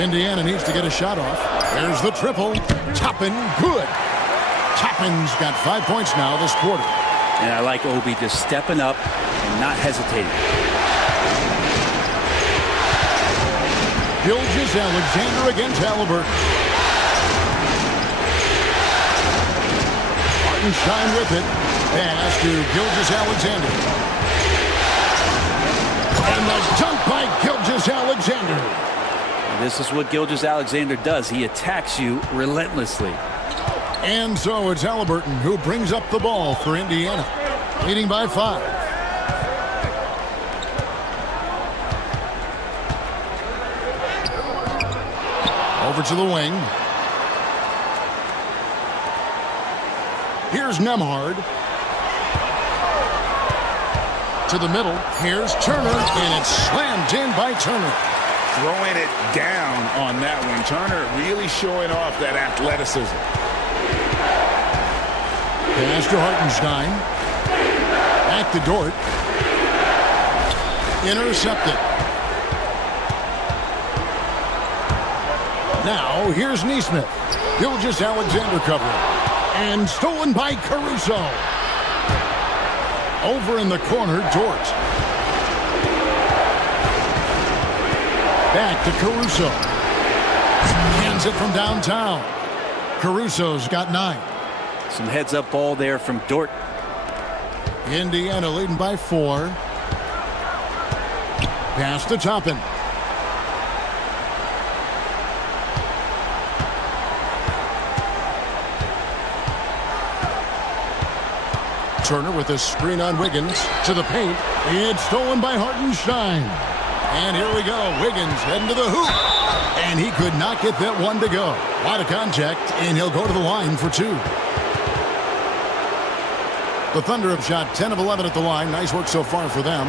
Indiana needs to get a shot off. There's the triple. Toppin, good. Toppin's got 5 points now this quarter. And I like Obi just stepping up and not hesitating. Gilgeous-Alexander against Halliburton. Hartenstein with it. Pass to Gilgeous-Alexander. And the dunk by Gilgeous-Alexander. This is what Gilgeous-Alexander does. He attacks you relentlessly. And so it's Halliburton who brings up the ball for Indiana, leading by 5. Over to the wing. Here's Nembhard. To the middle. Here's Turner, and it's slammed in by Turner. throwing it down on that one. Turner really showing off that athleticism. Pass to Hartenstein. Back to Dort. Intercepted. Now, here's Neesmith. Gilgeous-Alexander covering. And stolen by Caruso. Over in the corner, Dort. Back to Caruso. Hands it from downtown. Caruso's got 9. Some heads-up ball there from Dort. Indiana leading by 4. Pass to Toppin. Turner with a screen on Wiggins to the paint. It's stolen by Hartenstein. And here we go. Wiggins heading to the hoop. And he could not get that one to go. Out of contact, and he'll go to the line for 2. The Thunder have shot 10 of 11 at the line. Nice work so far for them.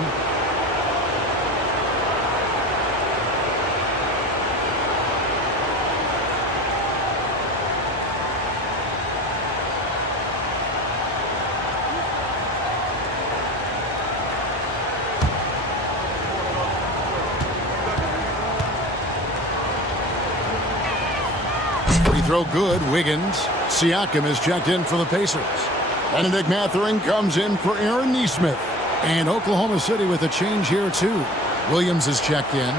Free throw good. Wiggins. Siakam is checked in for the Pacers. Benedict Mathurin comes in for Aaron Neesmith. And Oklahoma City with a change here, too. Williams is checked in.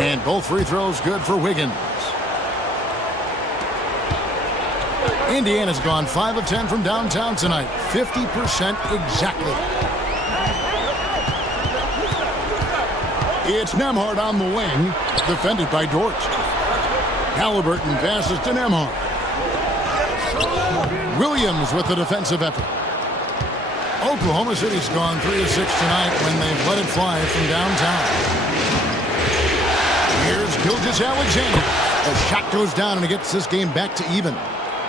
And both free throws good for Wiggins. Indiana's gone 5 of 10 from downtown tonight. 50% exactly. It's Nembhard on the wing, defended by Dort. Halliburton passes to Nembhard. Williams with the defensive effort. Oklahoma City's gone 3 of 6 tonight when they've let it fly from downtown. Here's Gilgeous-Alexander. A shot goes down and it gets this game back to even.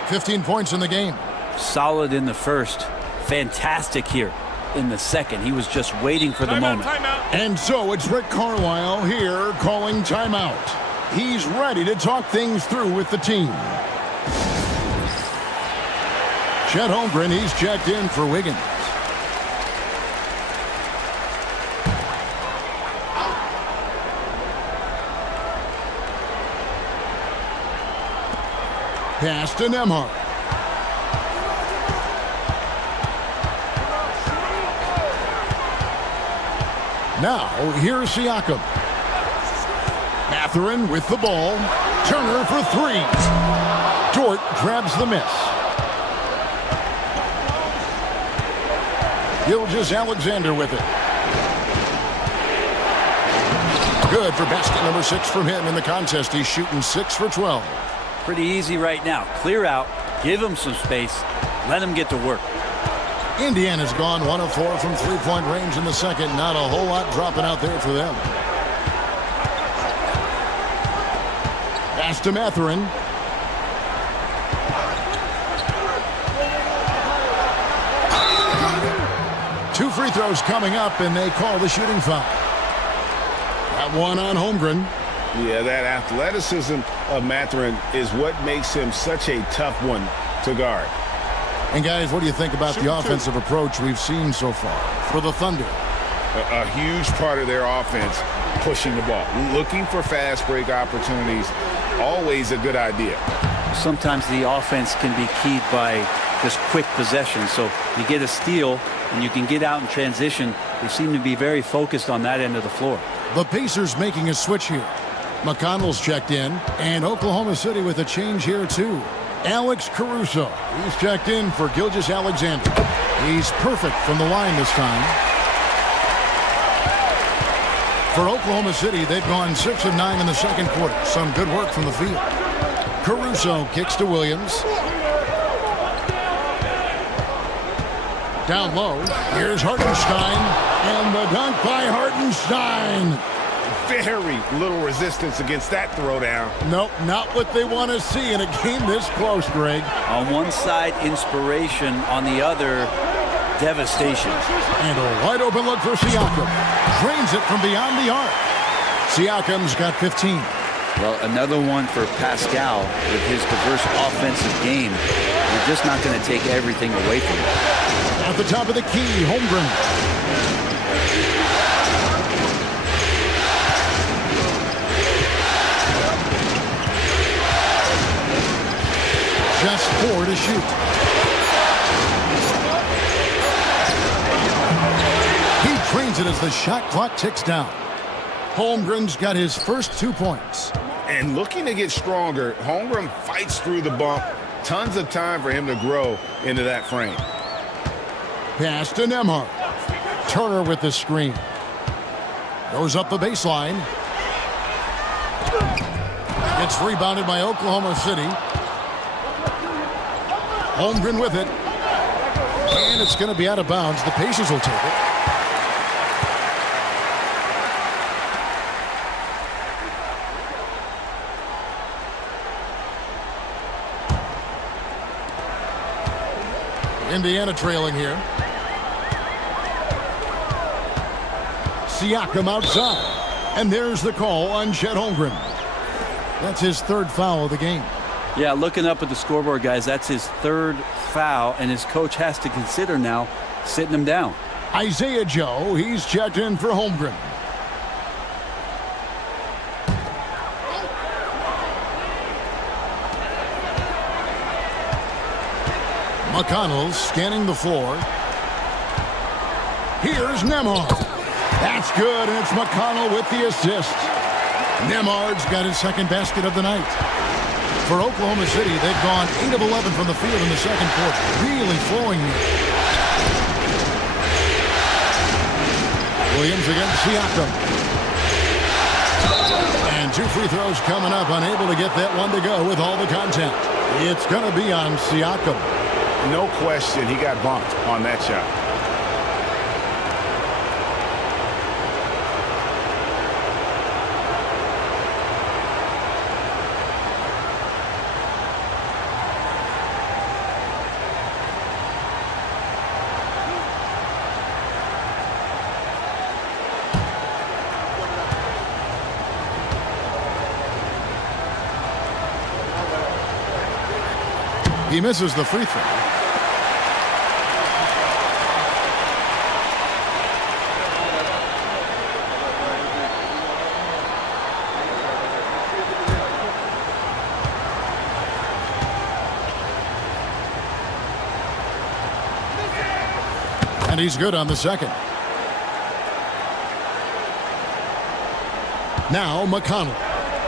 15 points in the game. Solid in the first. Fantastic here in the second. He was just waiting for the moment. And so it's Rick Carlisle here calling timeout. He's ready to talk things through with the team. Chet Holmgren, he's checked in for Wiggins. Pass to Nembhard. Now, here's Siakam. Mathurin with the ball. Turner for 3. Dort grabs the miss. Gilgeous-Alexander with it. Good for basket number 6 from him in the contest. He's shooting 6 for 12. Pretty easy right now. Clear out. Give him some space. Let him get to work. Indiana's gone 1 of 4 from three-point range in the second. Not a whole lot dropping out there for them. Pass to Mathurin. Two free throws coming up, and they call the shooting foul. That one on Holmgren. Yeah, that athleticism of Mathurin is what makes him such a tough one to guard. And guys, what do you think about the offensive approach we've seen so far for the Thunder? A huge part of their offense, pushing the ball, looking for fast break opportunities, always a good idea. Sometimes the offense can be keyed by just quick possession. So you get a steal and you can get out in transition. They seem to be very focused on that end of the floor. The Pacers making a switch here. McConnell's checked in, and Oklahoma City with a change here too. Alex Caruso, he's checked in for Gilgeous-Alexander. He's perfect from the line this time. For Oklahoma City, they've gone 6 of 9 in the second quarter. Some good work from the field. Caruso kicks to Williams. Down low, here's Hartenstein, and the dunk by Hartenstein. Very little resistance against that throwdown. Nope, not what they want to see in a game this close, Greg. On one side, inspiration. On the other, devastation. And a wide open look for Siakam. Drains it from beyond the arc. Siakam's got 15. Well, another one for Pascal with his diverse offensive game. You're just not going to take everything away from him. At the top of the key, Holmgren. Just 4 to shoot. He trains it as the shot clock ticks down. Holmgren's got his first 2 points. And looking to get stronger, Holmgren fights through the bump. Tons of time for him to grow into that frame. Pass to Nembhard. Turner with the screen. Goes up the baseline. It's rebounded by Oklahoma City. Holmgren with it. And it's going to be out of bounds. The Pacers will take it. Indiana trailing here. Siakam outside. And there's the call on Chet Holmgren. That's his 3rd foul of the game. Yeah, looking up at the scoreboard, guys, that's his 3rd foul, and his coach has to consider now sitting him down. Isaiah Joe, he's checked in for Holmgren. McConnell scanning the floor. Here's Nembhard. That's good, and it's McConnell with the assist. Nembhard's got his 2nd basket of the night. For Oklahoma City, they've gone 8 of 11 from the field in the 2nd quarter. Really flowing here. Williams against Siakam. And 2 free throws coming up, unable to get that one to go with all the contact. It's going to be on Siakam. No question, he got bumped on that shot. He misses the free throw. And he's good on the 2nd. Now McConnell.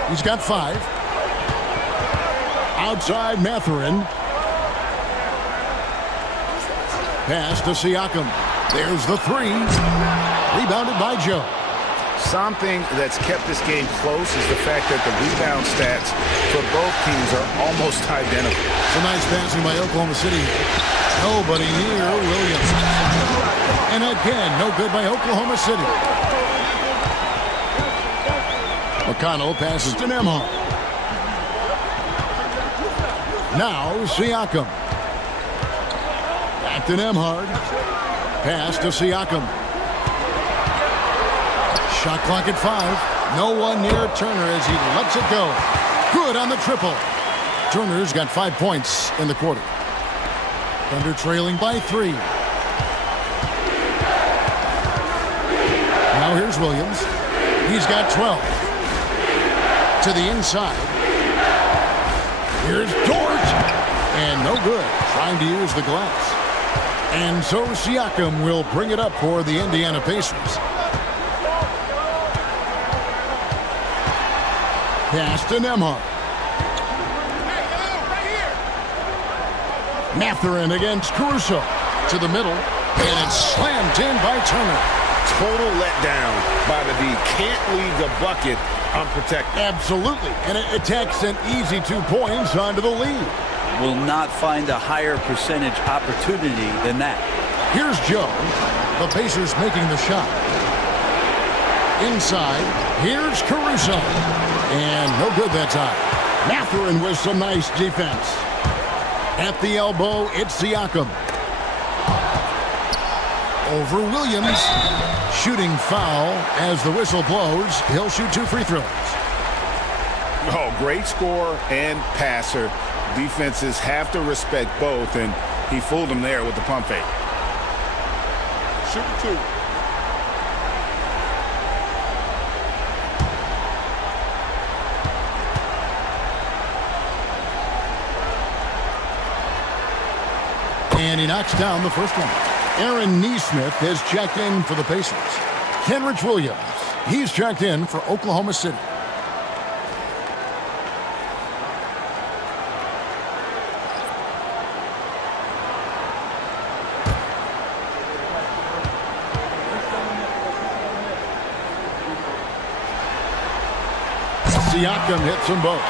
He's got 5. Outside Mathurin. Pass to Siakam. There's the 3. Rebounded by Joe. Something that's kept this game close is the fact that the rebound stats for both teams are almost identical. Some nice passing by Oklahoma City. Nobody near Williams. And again, no good by Oklahoma City. McConnell passes to Nembhard. Now Siakam. Back to Nembhard. Pass to Siakam. Shot clock at 5. No one near Turner as he lets it go. Good on the triple. Turner's got 5 points in the quarter. Thunder trailing by 3. Now here's Williams. He's got 12. To the inside. Here's Dort. And no good. Trying to use the glass. And so Siakam will bring it up for the Indiana Pacers. Pass to Nembhard. Mathurin against Caruso. To the middle. And it's slammed in by Turner. Total letdown by the D. Can't leave the bucket unprotected. Absolutely. And it takes an easy 2 points onto the lead. Will not find a higher percentage opportunity than that. Here's Joe. The Pacers making the shot. inside. Here's Caruso. And no good that time. Mathurin with some nice defense. At the elbow, it's Siakam. Over Williams. Shooting foul as the whistle blows. He'll shoot 2 free throws. Oh, great scorer and passer. Defenses have to respect both, and he fooled them there with the pump fake. Shoot 2. And he knocks down the first one. Aaron Nesmith has checked in for the Pacers. Kenrich Williams, he's checked in for Oklahoma City. Siakam hits them both.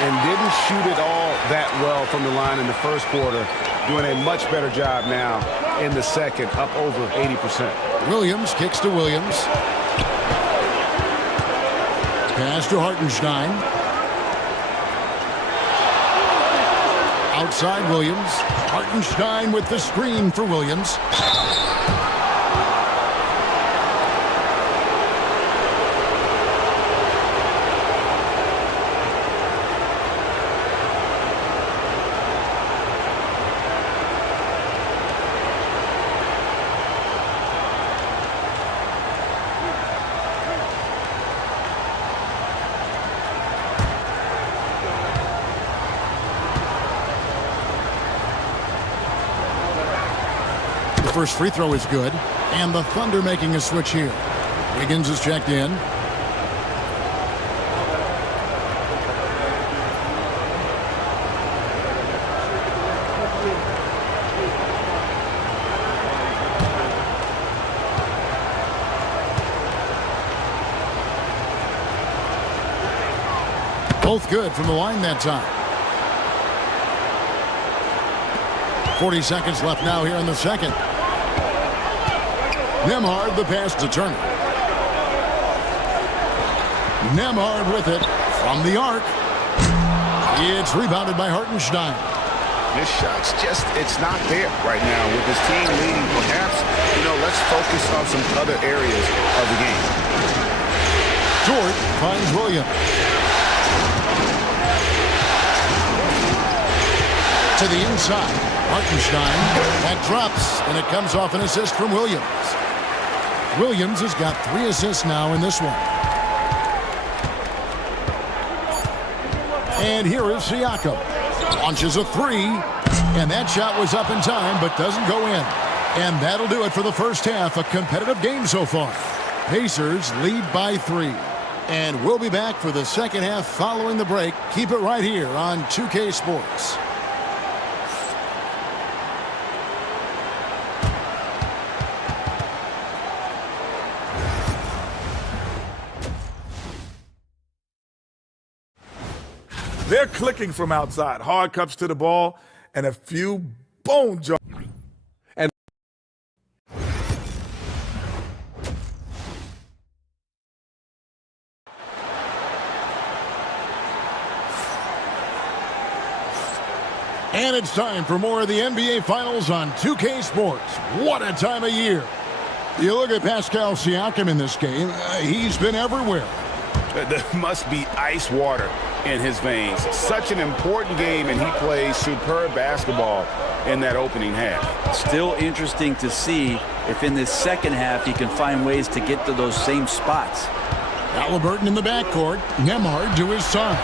And didn't shoot it all that well from the line in the first quarter. Doing a much better job now in the second, up over 80%. Williams kicks to Williams. Pass to Hartenstein. Outside Williams. Hartenstein with the screen for Williams. First free throw is good, and the Thunder making a switch here. Wiggins is checked in. Both good from the line that time. 40 seconds left now here in the second. Nembhard the pass to Turner. Nembhard with it from the arc. It's rebounded by Hartenstein. This shot's just, it's not there right now with his team leading. Perhaps, let's focus on some other areas of the game. Dort finds Williams. To the inside. Hartenstein. That drops, and it comes off an assist from Williams. Williams has got 3 assists now in this one. And here is Siakam. Launches a 3. And that shot was up in time, but doesn't go in. And that'll do it for the first half. A competitive game so far. Pacers lead by 3. And we'll be back for the second half following the break. Keep it right here on 2K Sports. They're clicking from outside. Hard cups to the ball and a few bone jars. And it's time for more of the NBA Finals on 2K Sports. What a time of year. You look at Pascal Siakam in this game, he's been everywhere. There must be ice water in his veins. Such an important game, and he plays superb basketball in that opening half. Still interesting to see if in this second half he can find ways to get to those same spots. Halliburton in the backcourt. Nembhard to his side.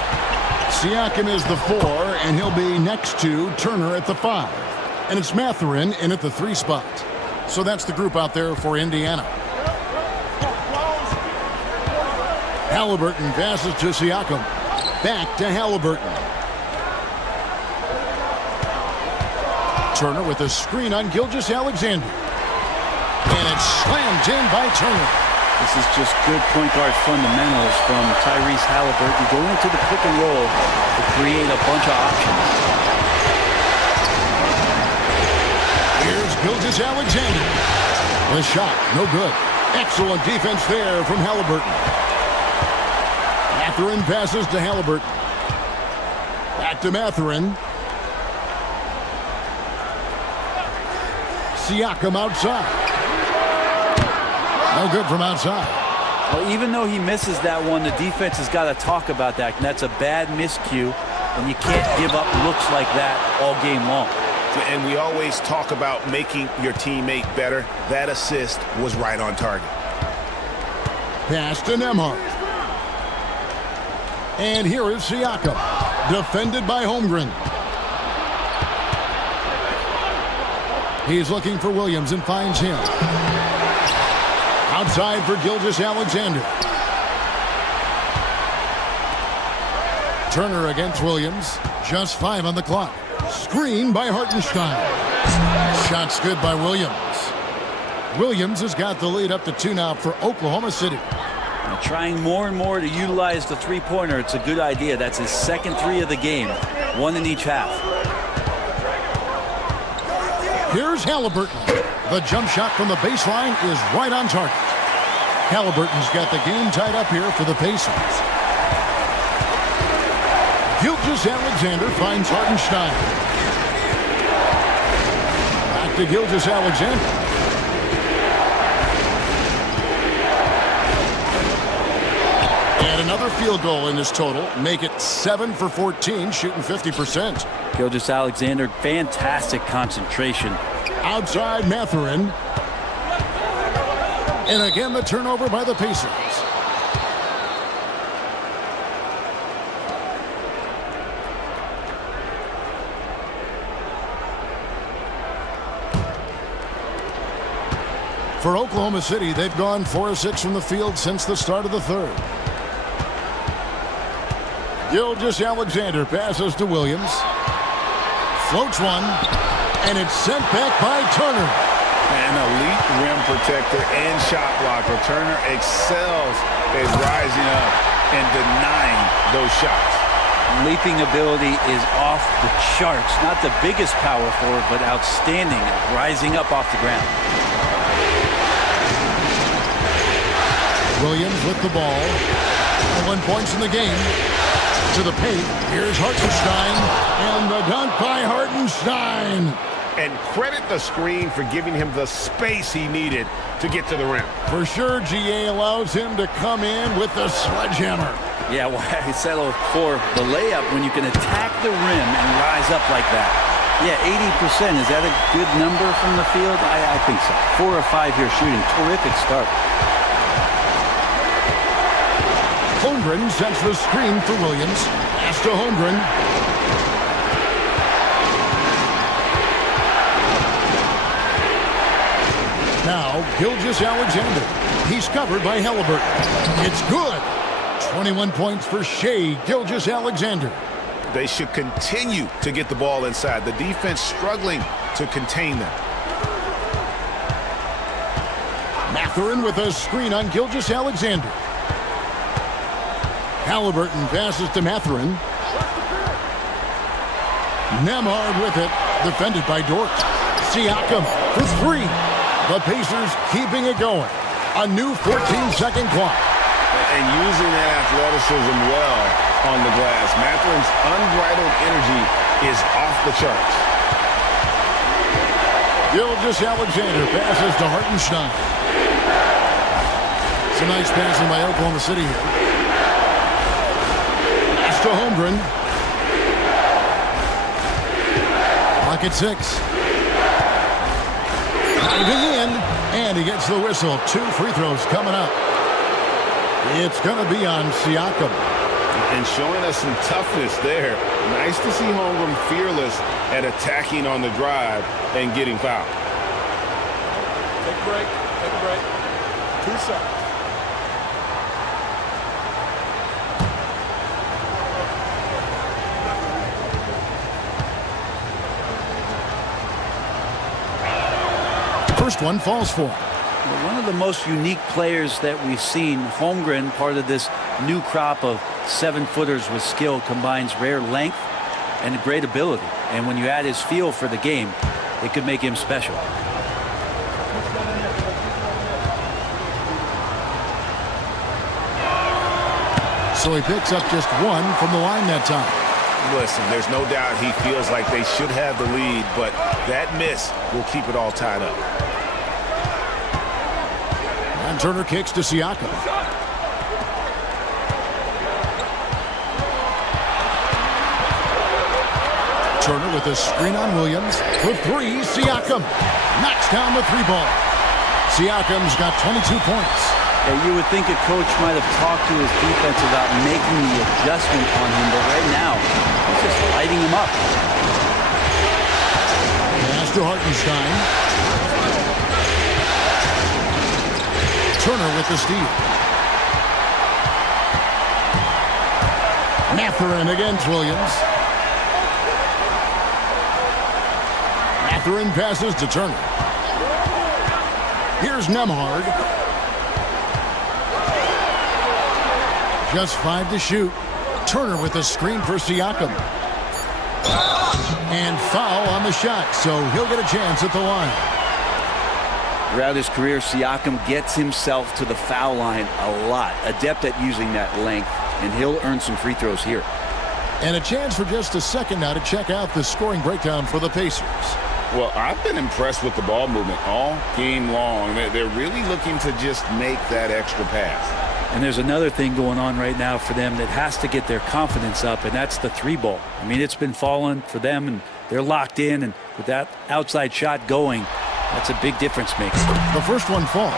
Siakam is the 4, and he'll be next to Turner at the 5. And it's Mathurin in at the 3 spot. So that's the group out there for Indiana. Halliburton passes to Siakam. Back to Halliburton. Turner with a screen on Gilgeous-Alexander. And it's slammed in by Turner. This is just good point guard fundamentals from Tyrese Halliburton. Going into the pick and roll to create a bunch of options. Here's Gilgeous-Alexander. The shot, no good. Excellent defense there from Halliburton. Mathurin passes to Halliburton. Back to Mathurin. Siakam outside. No good from outside. Well, even though he misses that one, the defense has got to talk about that. And that's a bad miscue, and you can't give up looks like that all game long. And we always talk about making your teammate better. That assist was right on target. Pass to Nembhard. And here is Siakam, defended by Holmgren. He's looking for Williams and finds him. Outside for Gilgeous-Alexander. Turner against Williams. Just 5 on the clock. Screen by Hartenstein. Shots good by Williams. Williams has got the lead up to 2 now for Oklahoma City. Now trying more and more to utilize the three-pointer. It's a good idea. That's his second 3 of the game. 1 in each half. Here's Halliburton. The jump shot from the baseline is right on target. Halliburton's got the game tied up here for the Pacers. Gilgeous-Alexander finds Hartenstein. Back to Gilgeous-Alexander. And another field goal in this total. Make it 7 for 14, shooting 50%. Gilgeous-Alexander, fantastic concentration. Outside Mathurin. And again the turnover by the Pacers. For Oklahoma City, they've gone 4 of 6 from the field since the start of the third. Gilgeous-Alexander passes to Williams. Floats one, and it's sent back by Turner. An elite rim protector and shot blocker. Turner excels at rising up and denying those shots. Leaping ability is off the charts. Not the biggest power forward, but outstanding at rising up off the ground. Williams with the ball. 1 point in the game. To the paint. Here's Hartenstein. And the dunk by Hartenstein. And credit the screen for giving him the space he needed to get to the rim. For sure, GA allows him to come in with the sledgehammer. Yeah, why settle for the layup when you can attack the rim and rise up like that? Yeah, 80%. Is that a good number from the field? I think so. 4 of 5 here shooting. Terrific start. Holmgren sets the screen for Williams. Pass to Holmgren. Now, Gilgeous-Alexander. He's covered by Halliburton. It's good. 21 points for Shai Gilgeous-Alexander. They should continue to get the ball inside. The defense struggling to contain them. Mathurin with a screen on Gilgeous-Alexander. Halliburton passes to Mathurin. Nembhard with it, defended by Dort. Siakam for 3. The Pacers keeping it going. A new 14-second clock. And using that athleticism well on the glass. Mathurin's unbridled energy is off the charts. Gilgeous-Alexander passes to Hartenstein. It's a nice passing by Oklahoma City here. To Holmgren. Clock at 6. Diving in, and he gets the whistle. 2 free throws coming up. It's going to be on Siakam. And showing us some toughness there. Nice to see Holmgren fearless at attacking on the drive and getting fouled. Take a break. Take a break. 2 seconds. First one falls for. One of the most unique players that we've seen, Holmgren, part of this new crop of 7-footers with skill, combines rare length and great ability. And when you add his feel for the game, it could make him special. So he picks up just one from the line that time. Listen, there's no doubt he feels like they should have the lead, but that miss will keep it all tied up. And Turner kicks to Siakam. Turner with a screen on Williams. For three, Siakam knocks down the three ball. Siakam's got 22 points. Yeah, you would think a coach might have talked to his defense about making the adjustment on him, but right now, he's just lighting him up. Pass to Hartenstein. Turner with the steal. Mathurin against Williams. Mathurin passes to Turner. Here's Nembhard. Just 5 to shoot. Turner with a screen for Siakam. And foul on the shot, so he'll get a chance at the line. Throughout his career, Siakam gets himself to the foul line a lot. Adept at using that length, and he'll earn some free throws here. And a chance for just a second now to check out the scoring breakdown for the Pacers. Well, I've been impressed with the ball movement all game long. They're really looking to just make that extra pass. And there's another thing going on right now for them that has to get their confidence up, and that's the three ball. I mean, it's been falling for them, and they're locked in, and with that outside shot going, that's a big difference maker. The first one falls,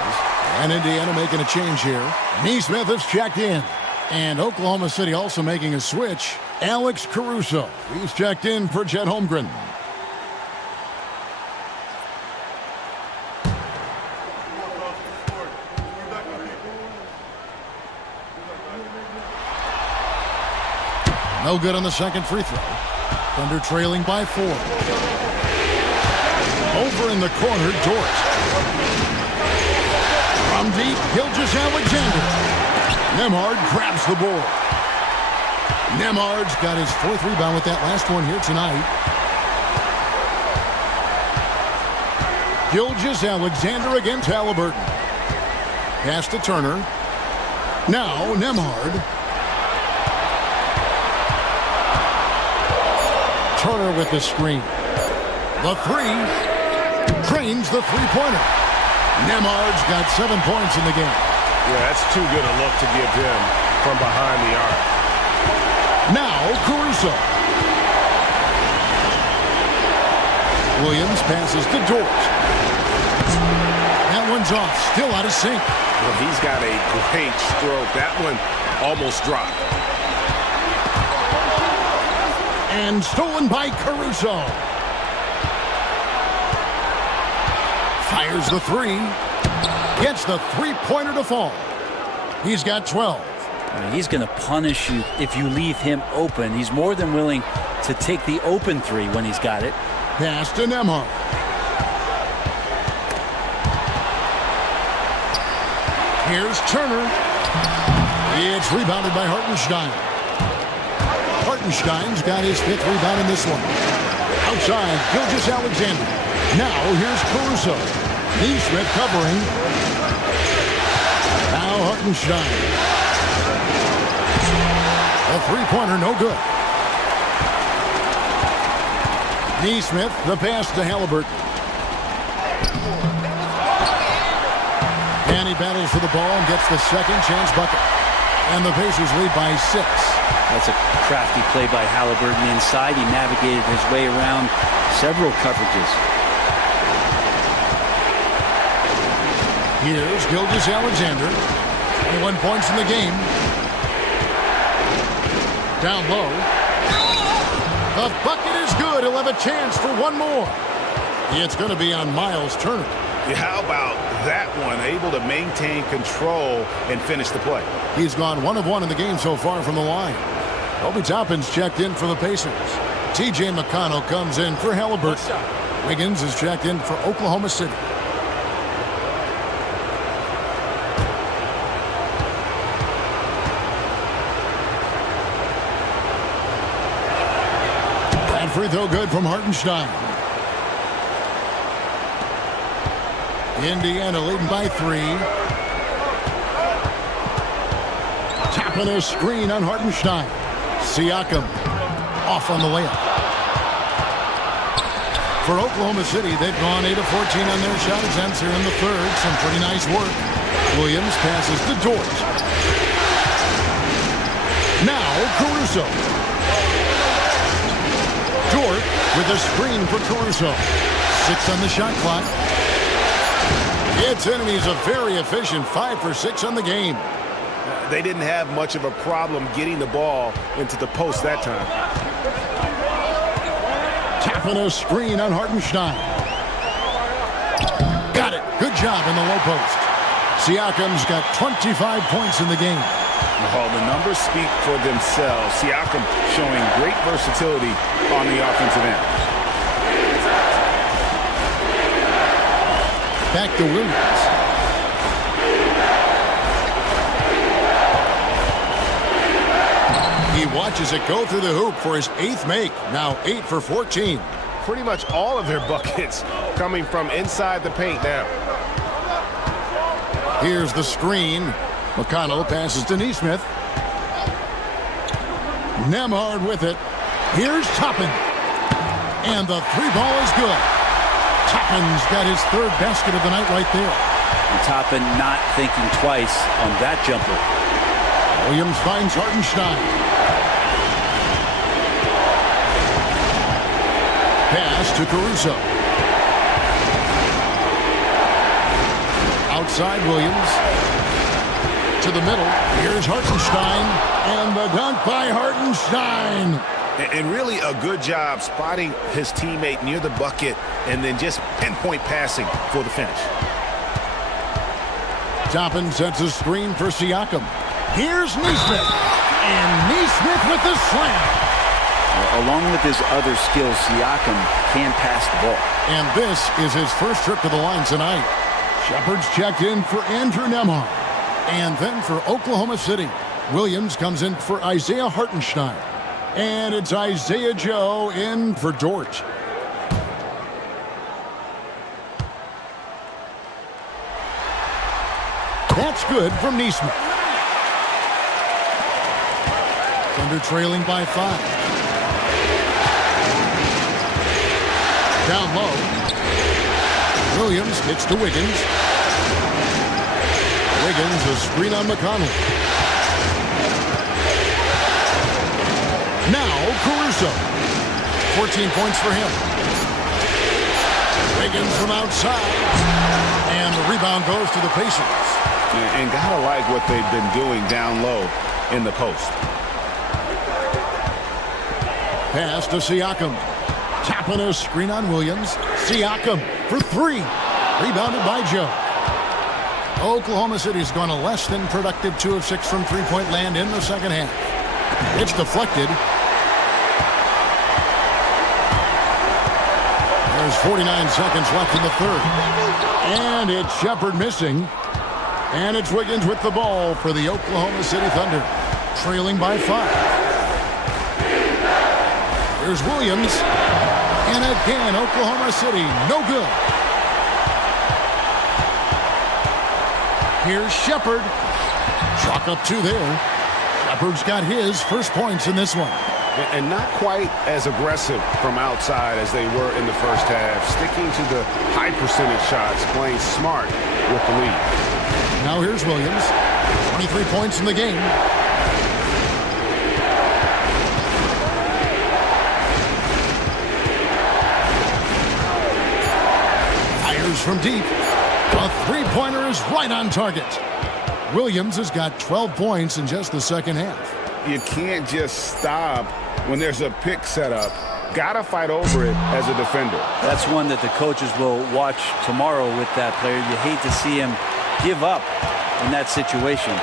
and Indiana making a change here. Nesmith has checked in, and Oklahoma City also making a switch. Alex Caruso, he's checked in for Chet Holmgren. No good on the second free throw. Thunder trailing by 4. Over in the corner, Dort. From deep, Gilgeous-Alexander. Nembhard grabs the board. Nembhard's got his 4th rebound with that last one here tonight. Gilgeous-Alexander against Halliburton. Pass to Turner. Now Nembhard. Turner with the screen. The three. Drains the three-pointer. Nembhard's got 7 points in the game. Yeah, that's too good a look to give him from behind the arc. Now Caruso. Williams passes to Dort. That one's off. Still out of sync. Well, he's got a great stroke. That one almost dropped. And stolen by Caruso. Fires the three. Gets the three-pointer to fall. He's got 12. He's going to punish you if you leave him open. He's more than willing to take the open three when he's got it. Pass to Nembhard. Here's Turner. It's rebounded by Hartenstein. Hartenstein's got his 5th rebound in this one. Outside, Gilgeous-Alexander. Now here's Caruso. Nesmith covering. Now Hartenstein. A three-pointer, no good. Nesmith, the pass to Halliburton. And he battles for the ball and gets the second chance bucket. And the Pacers lead by 6. That's a crafty play by Halliburton inside. He navigated his way around several coverages. Here's Gilgeous-Alexander. 21 points in the game. Down low. The bucket is good. He'll have a chance for one more. It's going to be on Miles Turner. How about that one? Able to maintain control and finish the play. He's gone 1 of 1 in the game so far from the line. Obi Toppin's checked in for the Pacers. T.J. McConnell comes in for Halliburton. Wiggins is checked in for Oklahoma City. That free throw good from Hartenstein. Indiana leading by 3. Top Tapping a screen on Hartenstein. Siakam off on the layup. For Oklahoma City, they've gone 8 of 14 on their shot attempts here in the third. Some pretty nice work. Williams passes to Dort. Now Caruso. Dort with a screen for Caruso. 6 on the shot clock. It's in, and he's a very efficient 5 for 6 on the game. They didn't have much of a problem getting the ball into the post that time. Tapping a screen on Hartenstein. Got it. Good job in the low post. Siakam's got 25 points in the game. Well, the numbers speak for themselves. Siakam showing great versatility on the offensive end. Back to Williams. He watches it go through the hoop for his 8th make. Now 8 for 14. Pretty much all of their buckets coming from inside the paint now. Here's the screen. McConnell passes to Neesmith. Nembhard with it. Here's Toppin. And the 3-ball is good. Toppin's got his 3rd basket of the night right there. And Toppin not thinking twice on that jumper. Williams finds Hartenstein. Pass to Caruso. Outside Williams. To the middle. Here's Hartenstein. And the dunk by Hartenstein. And really a good job spotting his teammate near the bucket and then just pinpoint passing for the finish. Toppin sets a screen for Siakam. Here's Neesmith. And Neesmith with the slam. Along with his other skills, Siakam can pass the ball. And this is his first trip to the line tonight. Shepard's checked in for Andrew Nembhard. And then for Oklahoma City, Williams comes in for Isaiah Hartenstein. And it's Isaiah Joe in for Dort. That's good from Neesmith. Thunder trailing by 5. Down low. Williams gets to Wiggins. Wiggins, a screen on McConnell. Now Caruso. 14 points for him. Wiggins from outside. And the rebound goes to the Pacers. And gotta like what they've been doing down low in the post. Pass to Siakam. Tapping a screen on Williams. Siakam for 3. Rebounded by Joe. Oklahoma City's gone a less than productive 2 of 6 from three-point land in the second half. It's deflected. There's 49 seconds left in the third. And it's Shepard missing. And it's Wiggins with the ball for the Oklahoma City Thunder. Trailing by 5. Here's Williams. And again, Oklahoma City, no good. Here's Shepard. Chalk up 2 there. Shepard's got his first points in this one. And not quite as aggressive from outside as they were in the first half. Sticking to the high percentage shots, playing smart with the lead. Now here's Williams. 23 points in the game. From deep. A 3-pointer is right on target. Williams has got 12 points in just the second half. You can't just stop when there's a pick set up. Gotta fight over it as a defender. That's one that the coaches will watch tomorrow with that player. You hate to see him give up in that situation.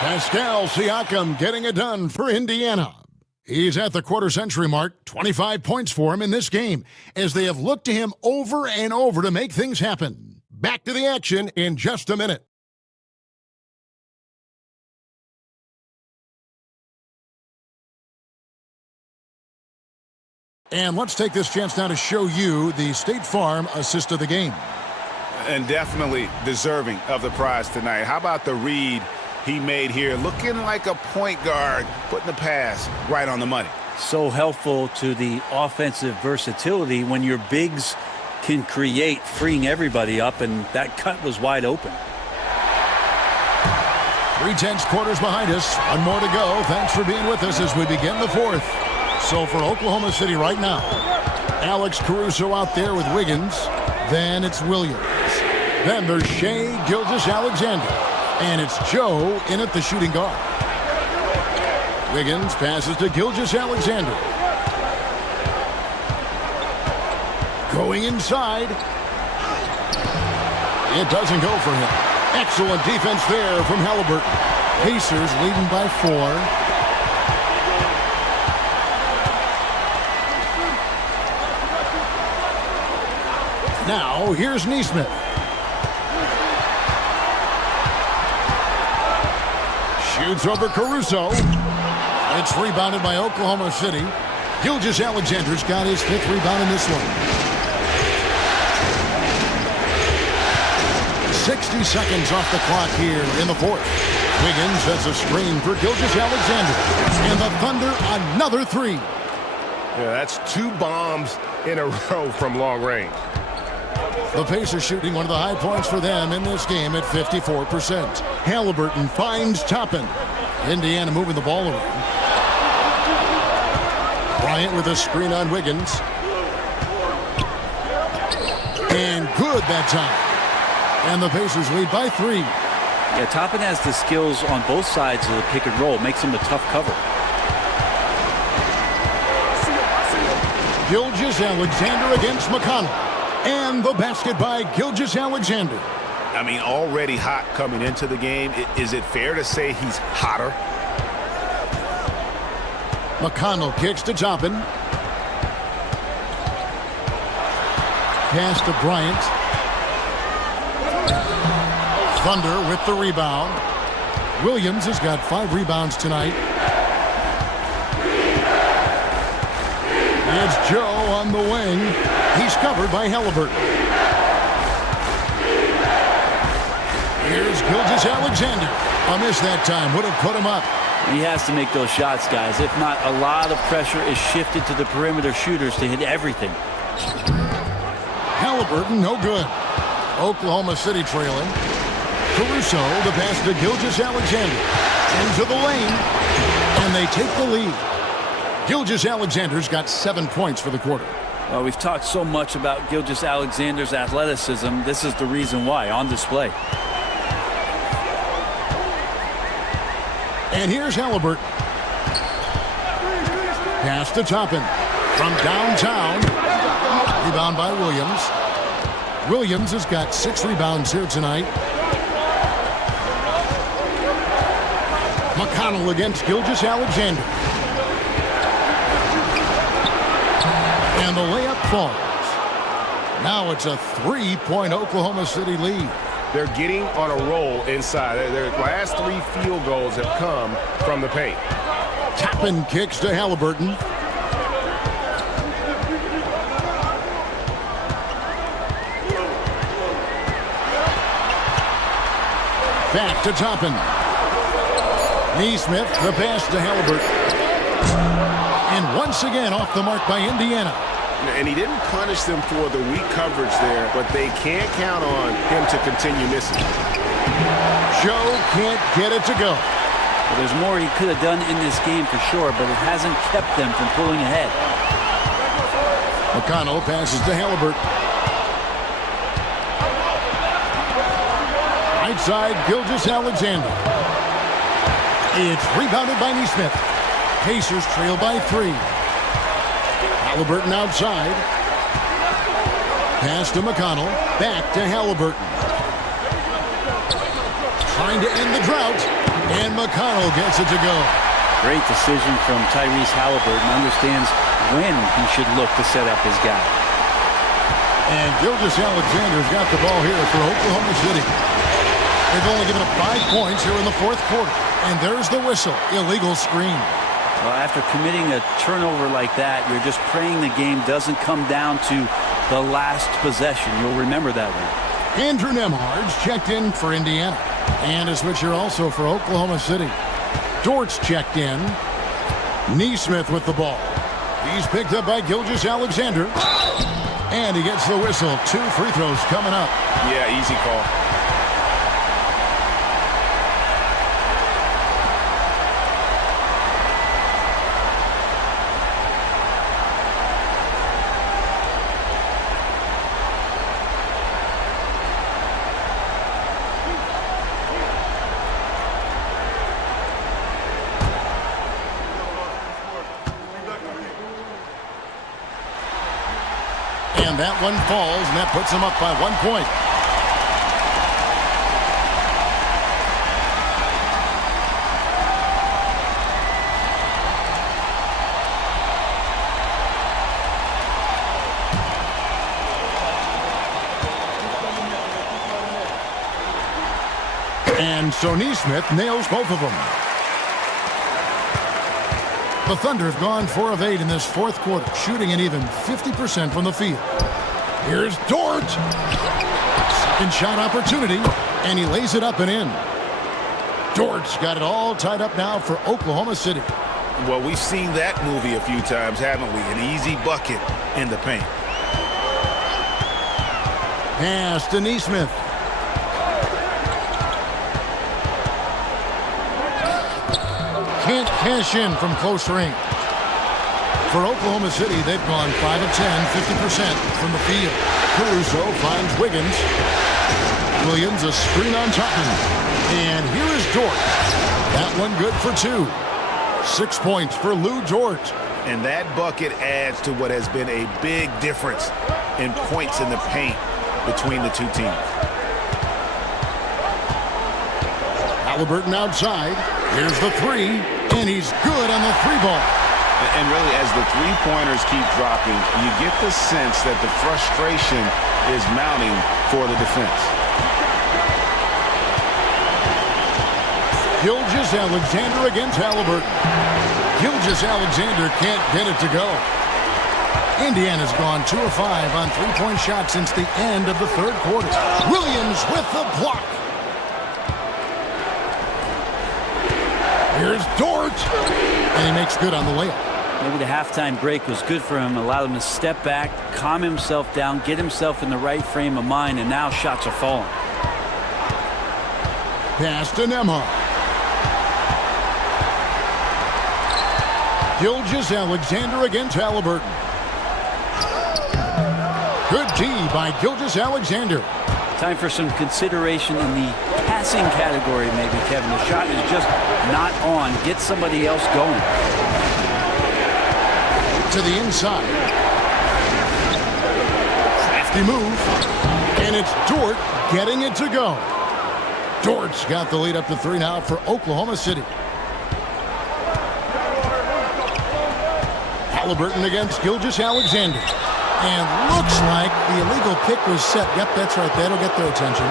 Pascal Siakam getting it done for Indiana. He's at the quarter-century mark, 25 points for him in this game, as they have looked to him over and over to make things happen. Back to the action in just a minute. And let's take this chance now to show you the State Farm assist of the game. And definitely deserving of the prize tonight. How about the read he made here, looking like a point guard, putting the pass right on the money. So helpful to the offensive versatility when your bigs can create, freeing everybody up, and that cut was wide open. 3/10 quarters behind us. One more to go. Thanks for being with us as we begin the fourth. So for Oklahoma City right now, Alex Caruso out there with Wiggins. Then it's Williams. Then there's Shai Gilgeous-Alexander. And it's Joe in at the shooting guard. Wiggins passes to Gilgeous-Alexander. Going inside. It doesn't go for him. Excellent defense there from Halliburton. Pacers leading by 4. Now, here's Nesmith. Shoots over Caruso. It's rebounded by Oklahoma City. Gilgeous-Alexander's got his 5th rebound in this one. 60 seconds off the clock here in the fourth. Wiggins sets a screen for Gilgeous-Alexander. And the Thunder, another 3. Yeah, that's 2 bombs in a row from long range. The Pacers shooting one of the high points for them in this game at 54%. Halliburton finds Toppin. Indiana moving the ball around. Bryant with a screen on Wiggins. And good that time. And the Pacers lead by 3. Yeah, Toppin has the skills on both sides of the pick and roll. Makes him a tough cover. Gilgeous-Alexander against McConnell. And the basket by Gilgeous-Alexander. I mean, already hot coming into the game. Is it fair to say he's hotter? McConnell kicks to Toppin. Pass to Bryant. Thunder with the rebound. Williams has got 5 rebounds tonight. It's Joe on the wing. He's covered by Halliburton. Here's Gilgeous-Alexander. A miss that time. Would have put him up. He has to make those shots, guys. If not, a lot of pressure is shifted to the perimeter shooters to hit everything. Halliburton, no good. Oklahoma City trailing. Caruso, the pass to Gilgeous-Alexander. Into the lane. And they take the lead. Gilgeous-Alexander's got 7 points for the quarter. Well, we've talked so much about Gilgeous-Alexander's athleticism. This is the reason why, on display. And here's Halliburton. Pass to Toppin. From downtown. Rebound by Williams. Williams has got 6 rebounds here tonight. McConnell against Gilgeous-Alexander. And the layup falls. Now it's a 3-point Oklahoma City lead. They're getting on a roll inside. Their last 3 field goals have come from the paint. Toppin kicks to Halliburton. Back to Toppin. Nesmith, the pass to Halliburton. And once again off the mark by Indiana. And he didn't punish them for the weak coverage there, but they can't count on him to continue missing. Joe can't get it to go. Well, there's more he could have done in this game for sure, but it hasn't kept them from pulling ahead. McConnell passes to Halliburton. Right side, Gilgeous-Alexander. It's rebounded by Nesmith. Pacers trail by 3. Halliburton outside. Pass to McConnell. Back to Halliburton. Trying to end the drought. And McConnell gets it to go. Great decision from Tyrese Halliburton. Understands when he should look to set up his guy. And Gilgeous-Alexander's got the ball here for Oklahoma City. They've only given up 5 points here in the fourth quarter. And there's the whistle. Illegal screen. Well, after committing a turnover like that, you're just praying the game doesn't come down to the last possession. You'll remember that one. Andrew Nembhard's checked in for Indiana. And a switch here also for Oklahoma City. Dort's checked in. Neesmith with the ball. He's picked up by Gilgeous-Alexander. And he gets the whistle. 2 free throws coming up. Yeah, easy call. And that one falls, and that puts them up by 1 point. And so Neesmith nails both of them. The Thunder have gone 4 of 8 in this fourth quarter, shooting an even 50% from the field. Here's Dort. Second shot opportunity, and he lays it up and in. Dort's got it all tied up now for Oklahoma City. Well, we've seen that movie a few times, haven't we? An easy bucket in the paint. Pass to Neesmith. Can't cash in from close range. For Oklahoma City, they've gone 5 of 10, 50% from the field. Caruso finds Wiggins. Williams a screen on top of him. And here is Dort. That one good for 2. 6 points for Lou Dort. And that bucket adds to what has been a big difference in points in the paint between the two teams. Halliburton outside. Here's the 3, and he's good on the 3-ball. And really, as the three-pointers keep dropping, you get the sense that the frustration is mounting for the defense. Gilgeous-Alexander against Halliburton. Gilgeous-Alexander can't get it to go. Indiana's gone 2 of 5 on three-point shots since the end of the third quarter. Williams with the block. Here's Dort, and he makes good on the layup. Maybe the halftime break was good for him, allowed him to step back, calm himself down, get himself in the right frame of mind, and now shots are falling. Pass to Nembhard. Gilgeous-Alexander against Halliburton. Good D by Gilgeous-Alexander. Time for some consideration in the passing category, maybe, Kevin. The shot is just not on. Get somebody else going. To the inside. Crafty move. And it's Dort getting it to go. Dort's got the lead up to 3 now for Oklahoma City. Halliburton against Gilgeous-Alexander. And looks like the illegal pick was set. Yep, that's right. That'll get their attention.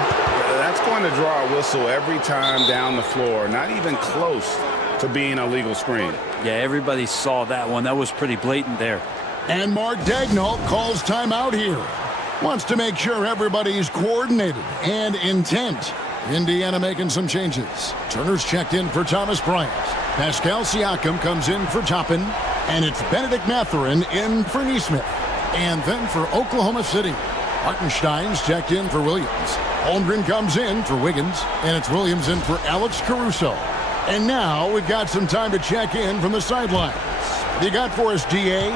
That's going to draw a whistle every time down the floor. Not even close to being a legal screen. Yeah, everybody saw that one. That was pretty blatant there. And Mark Daigneault calls timeout here. Wants to make sure everybody's coordinated and intent. Indiana making some changes. Turner's checked in for Thomas Bryant. Pascal Siakam comes in for Toppin. And it's Benedict Mathurin in for Neesmith. And then for Oklahoma City, Hartenstein's checked in for Williams. Holmgren comes in for Wiggins, and it's Williams in for Alex Caruso. And now we've got some time to check in from the sidelines. What do you got for us, DA?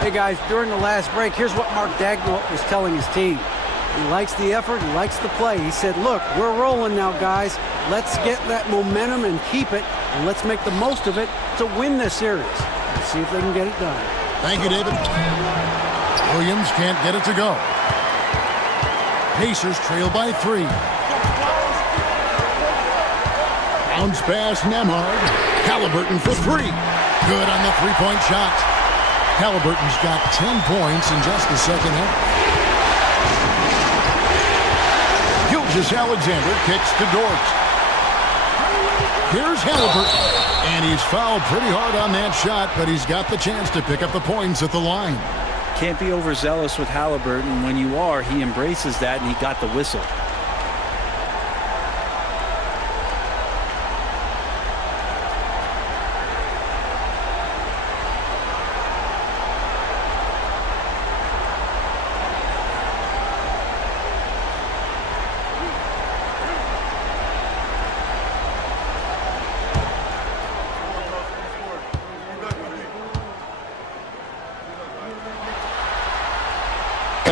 Hey, guys, during the last break, here's what Mark Daigneault was telling his team. He likes the effort, he likes the play. He said, look, we're rolling now, guys. Let's get that momentum and keep it, and let's make the most of it to win this series. Let's see if they can get it done. Thank you, David. Williams can't get it to go. Pacers trail by 3. Bounce pass, Nembhard. Halliburton for 3. Good on the three-point shot. Halliburton's got 10 points in just the second half. Gilgeous-Alexander kicks to Dort. Here's Halliburton. And he's fouled pretty hard on that shot, but he's got the chance to pick up the points at the line. Can't be overzealous with Halliburton. When you are, he embraces that, and he got the whistle.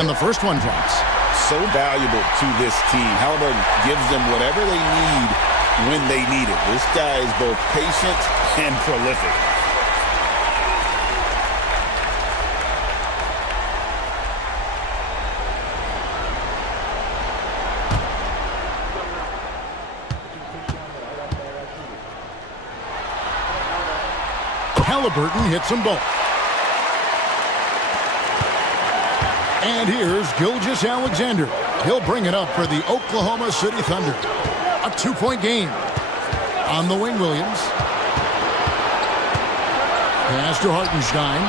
And the first one drops. So valuable to this team. Halliburton gives them whatever they need when they need it. This guy is both patient and prolific. Halliburton hits them both. And here's Gilgeous-Alexander. He'll bring it up for the Oklahoma City Thunder. A 2-point game. On the wing, Williams. Pass to Hartenstein.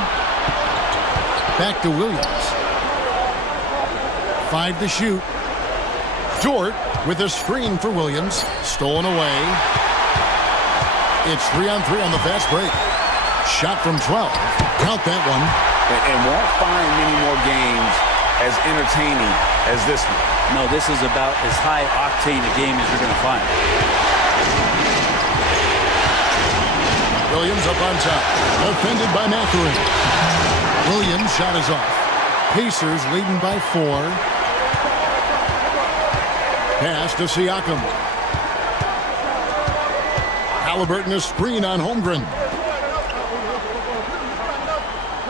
Back to Williams. 5 to shoot. Dort with a screen for Williams. Stolen away. It's 3-on-3 on the fast break. Shot from 12. Count that one. And won't find many more games as entertaining as this one. No, this is about as high octane a game as you're going to find. Williams up on top. Defended by Mathurin. Williams' shot is off. Pacers leading by 4. Pass to Siakam. Halliburton a screen on Holmgren.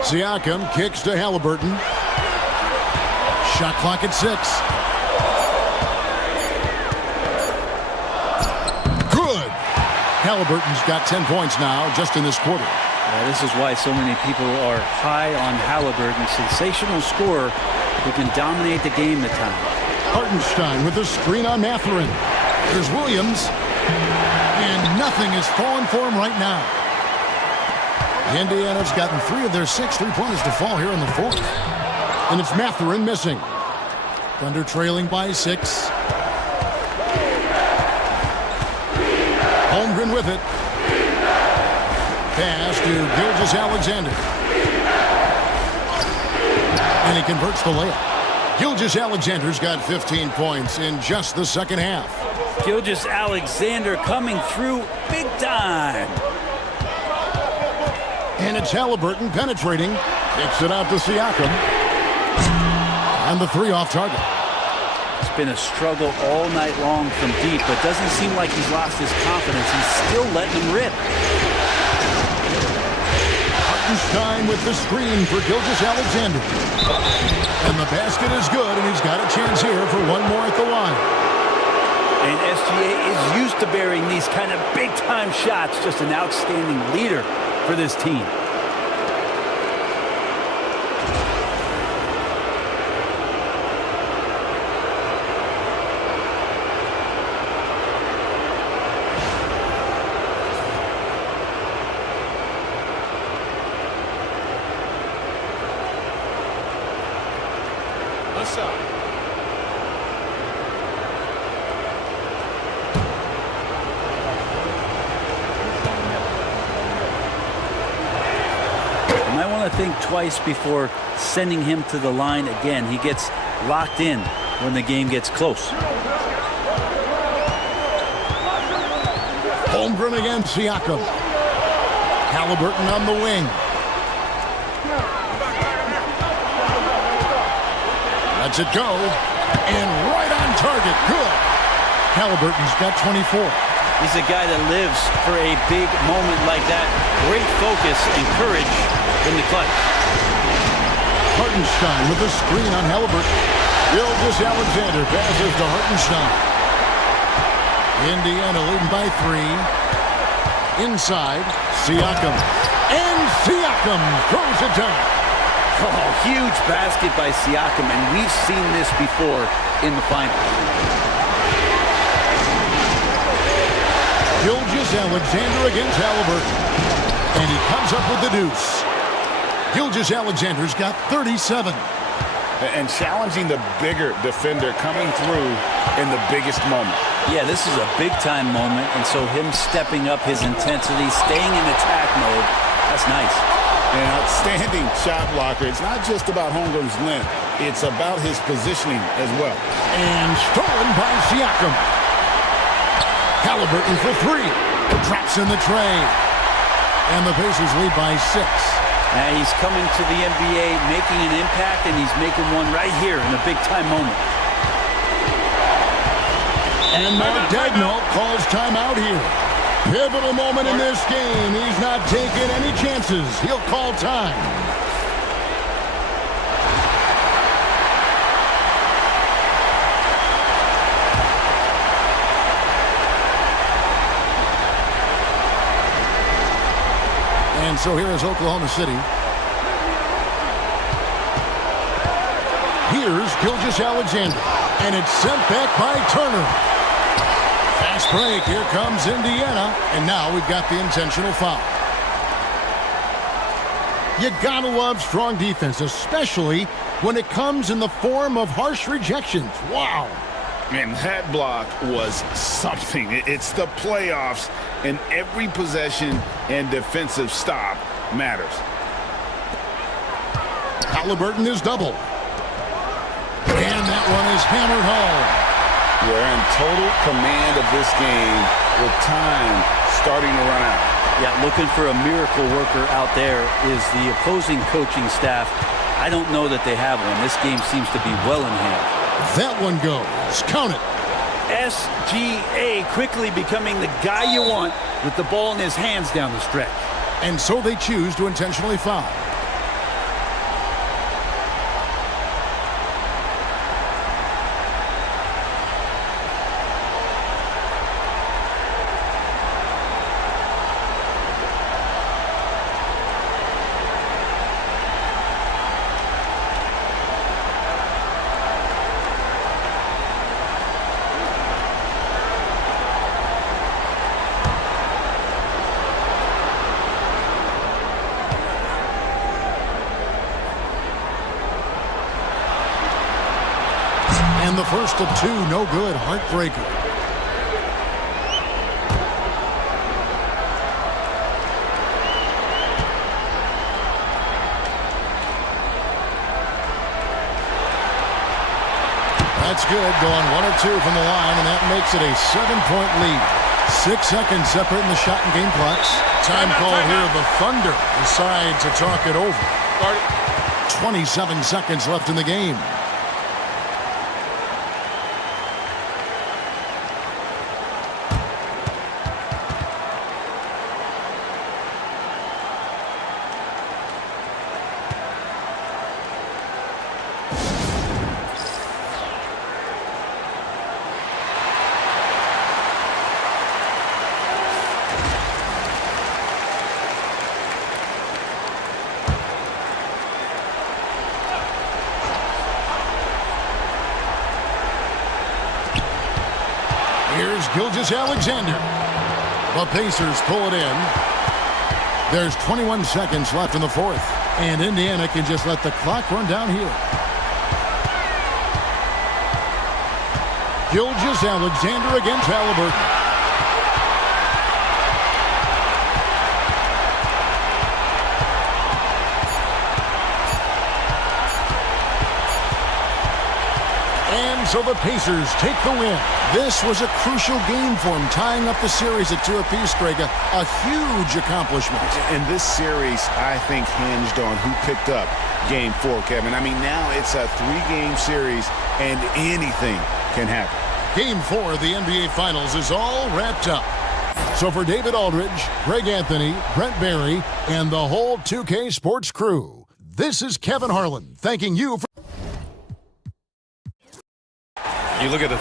Siakam kicks to Halliburton. Shot clock at 6. Good. Halliburton's got 10 points now just in this quarter. Yeah, this is why so many people are high on Halliburton. Sensational scorer who can dominate the game at times. Hartenstein with a screen on Mathurin. There's Williams. And nothing is falling for him right now. Indiana's gotten 3 of their 6 3-pointers to fall here in the 4th. And it's Mathurin missing. Thunder trailing by 6. Holmgren with it. Pass to Gilgeous-Alexander. And he converts the layup. Gilgeous-Alexander's got 15 points in just the second half. Gilgeous-Alexander coming through big time. And it's Halliburton penetrating. Kicks it out to Siakam. And the 3 off target. It's been a struggle all night long from deep, but doesn't seem like he's lost his confidence. He's still letting him rip. Hartenstein with the screen for Gilgeous-Alexander. And the basket is good, and he's got a chance here for one more at the line. And SGA is used to burying these kind of big-time shots. Just an outstanding leader for this team. What's up? You might want to think twice before sending him to the line again. He gets locked in when the game gets close. Holmgren against Siakam. Halliburton on the wing. Lets it go. And right on target. Good. Halliburton's got 24. He's a guy that lives for a big moment like that. Great focus and courage in the clutch. Hartenstein with a screen on Halliburton. Gilgeous-Alexander passes to Hartenstein. Indiana leading by 3. Inside, Siakam. And Siakam throws it down. Oh, huge basket by Siakam, and we've seen this before in the finals. Gilgeous-Alexander against Halliburton. And he comes up with the deuce. Gilgeous-Alexander's got 37. And challenging the bigger defender coming through in the biggest moment. Yeah, this is a big-time moment, and so him stepping up his intensity, staying in attack mode, that's nice. An outstanding shot blocker. It's not just about Holmgren's length. It's about his positioning as well. And stolen by Siakam. Halliburton for 3. Drops in the tray. And the Pacers lead by 6. And he's coming to the NBA, making an impact, and he's making one right here in a big-time moment. And Mark Daigneault calls timeout here. Pivotal moment in this game. He's not taking any chances. He'll call time. And so here is Oklahoma City. Here's Gilgeous-Alexander. And it's sent back by Turner. Fast break. Here comes Indiana. And now we've got the intentional foul. You gotta love strong defense, especially when it comes in the form of harsh rejections. Wow. Man, that block was something. It's the playoffs, and every possession and defensive stop matters. Halliburton is double. And that one is hammered home. We're in total command of this game with time starting to run out. Yeah, looking for a miracle worker out there is the opposing coaching staff. I don't know that they have one. This game seems to be well in hand. That one goes. Count it. SGA quickly becoming the guy you want with the ball in his hands down the stretch. And so they choose to intentionally foul. And the first of two, no good. Heartbreaker. That's good. Going 1 of 2 from the line, and that makes it a 7-point lead. 6 seconds separating the shot and game clocks. Time called here. The Thunder decide to talk it over. 27 seconds left in the game. Here's Gilgeous-Alexander. The Pacers pull it in. There's 21 seconds left in the fourth. And Indiana can just let the clock run down here. Gilgeous-Alexander against Halliburton. So the Pacers take the win. This was a crucial game for them, tying up the series at 2 apiece, Greg. A huge accomplishment. And this series, I think, hinged on who picked up Game 4, Kevin. I mean, now it's a 3-game series, and anything can happen. Game 4 of the NBA Finals is all wrapped up. So for David Aldridge, Greg Anthony, Brent Barry, and the whole 2K Sports crew, this is Kevin Harlan thanking you for... You look at the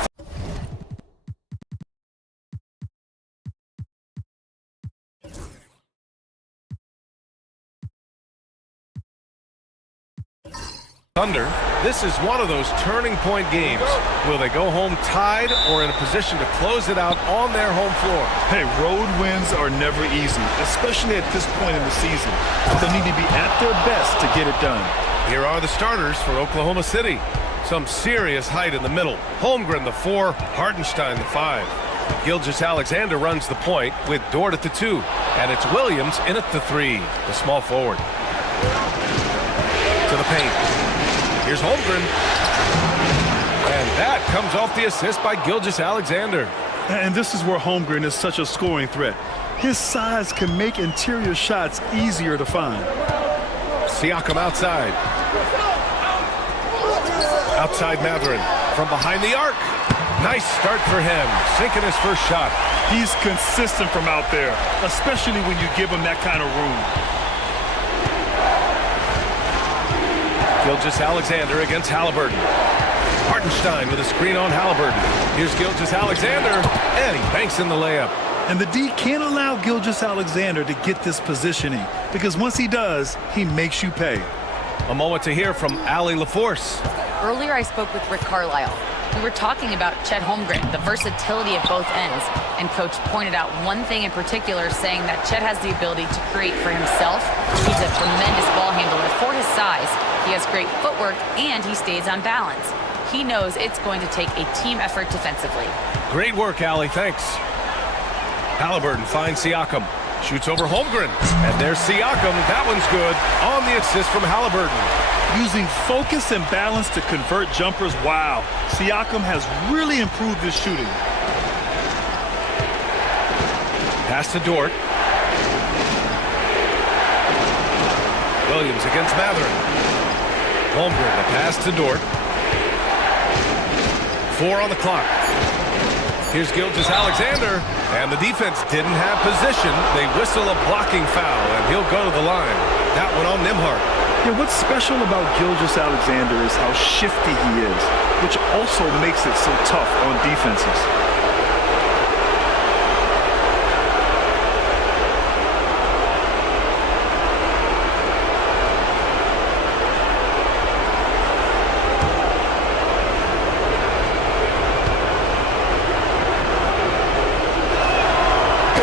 Thunder. This is one of those turning point games. Will they go home tied or in a position to close it out on their home floor? Hey, road wins are never easy, especially at this point in the season. They need to be at their best to get it done. Here are the starters for Oklahoma City. Some serious height in the middle. Holmgren, the 4. Hartenstein, the 5. Gilgeous-Alexander runs the point with Dort at the 2. And it's Williams in at the 3, the small forward. To the paint. Here's Holmgren. And that comes off the assist by Gilgeous-Alexander. And this is where Holmgren is such a scoring threat. His size can make interior shots easier to find. Siakam outside. Outside Mathurin. From behind the arc. Nice start for him. Sinking his first shot. He's consistent from out there, especially when you give him that kind of room. Gilgeous-Alexander against Halliburton. Hartenstein with a screen on Halliburton. Here's Gilgeous-Alexander, and he banks in the layup. And the D can't allow Gilgeous-Alexander to get this positioning, because once he does, he makes you pay. A moment to hear from Allie LaForce. Earlier, I spoke with Rick Carlisle. We were talking about Chet Holmgren, the versatility at both ends, and Coach pointed out one thing in particular, saying that Chet has the ability to create for himself. He's a tremendous ball handler for his size. He has great footwork, and he stays on balance. He knows it's going to take a team effort defensively. Great work, Allie. Thanks. Halliburton finds Siakam. Shoots over Holmgren. And there's Siakam. That one's good. On the assist from Halliburton. Using focus and balance to convert jumpers, wow. Siakam has really improved his shooting. Pass to Dort. Williams against Mathurin. Holmgren, the pass to Dort. 4 on the clock. Here's Gilgeous-Alexander, and the defense didn't have position. They whistle a blocking foul, and he'll go to the line. That one on Nembhard. Yeah, what's special about Gilgeous-Alexander is how shifty he is, which also makes it so tough on defenses.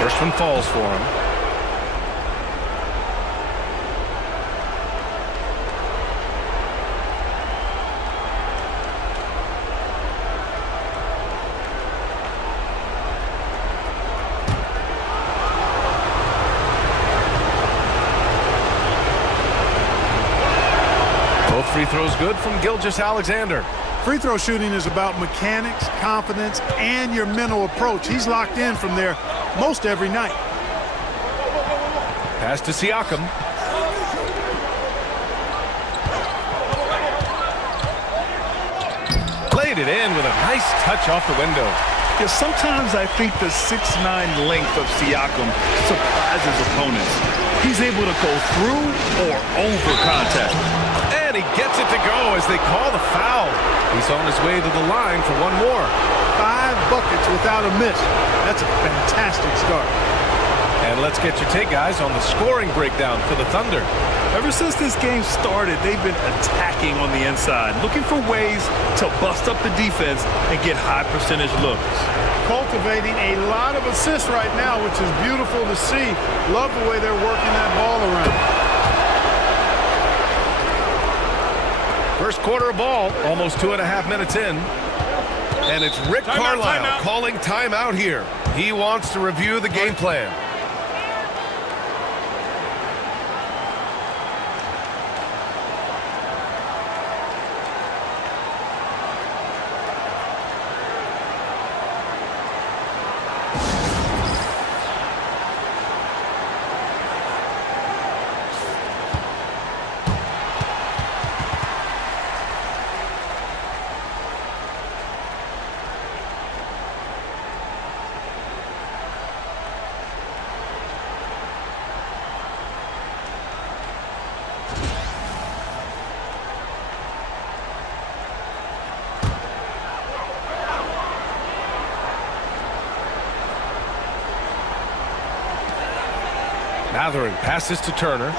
First one falls for him. Both free throws good from Gilgeous-Alexander. Free throw shooting is about mechanics, confidence, and your mental approach. He's locked in from there most every night. Pass to Siakam. Laid it in with a nice touch off the window. Yeah, sometimes I think the 6'9" length of Siakam surprises opponents. He's able to go through or over contact. And he gets it to go as they call the foul. He's on his way to the line for one more. 5 buckets without a miss. That's a fantastic start. And let's get your take, guys, on the scoring breakdown for the Thunder. Ever since this game started, they've been attacking on the inside, looking for ways to bust up the defense and get high percentage looks. Cultivating a lot of assists right now, which is beautiful to see. Love the way they're working that ball around. First quarter of ball, almost 2.5 minutes in. And it's Rick Carlisle calling timeout here. He wants to review the game plan. Mathurin passes to Turner.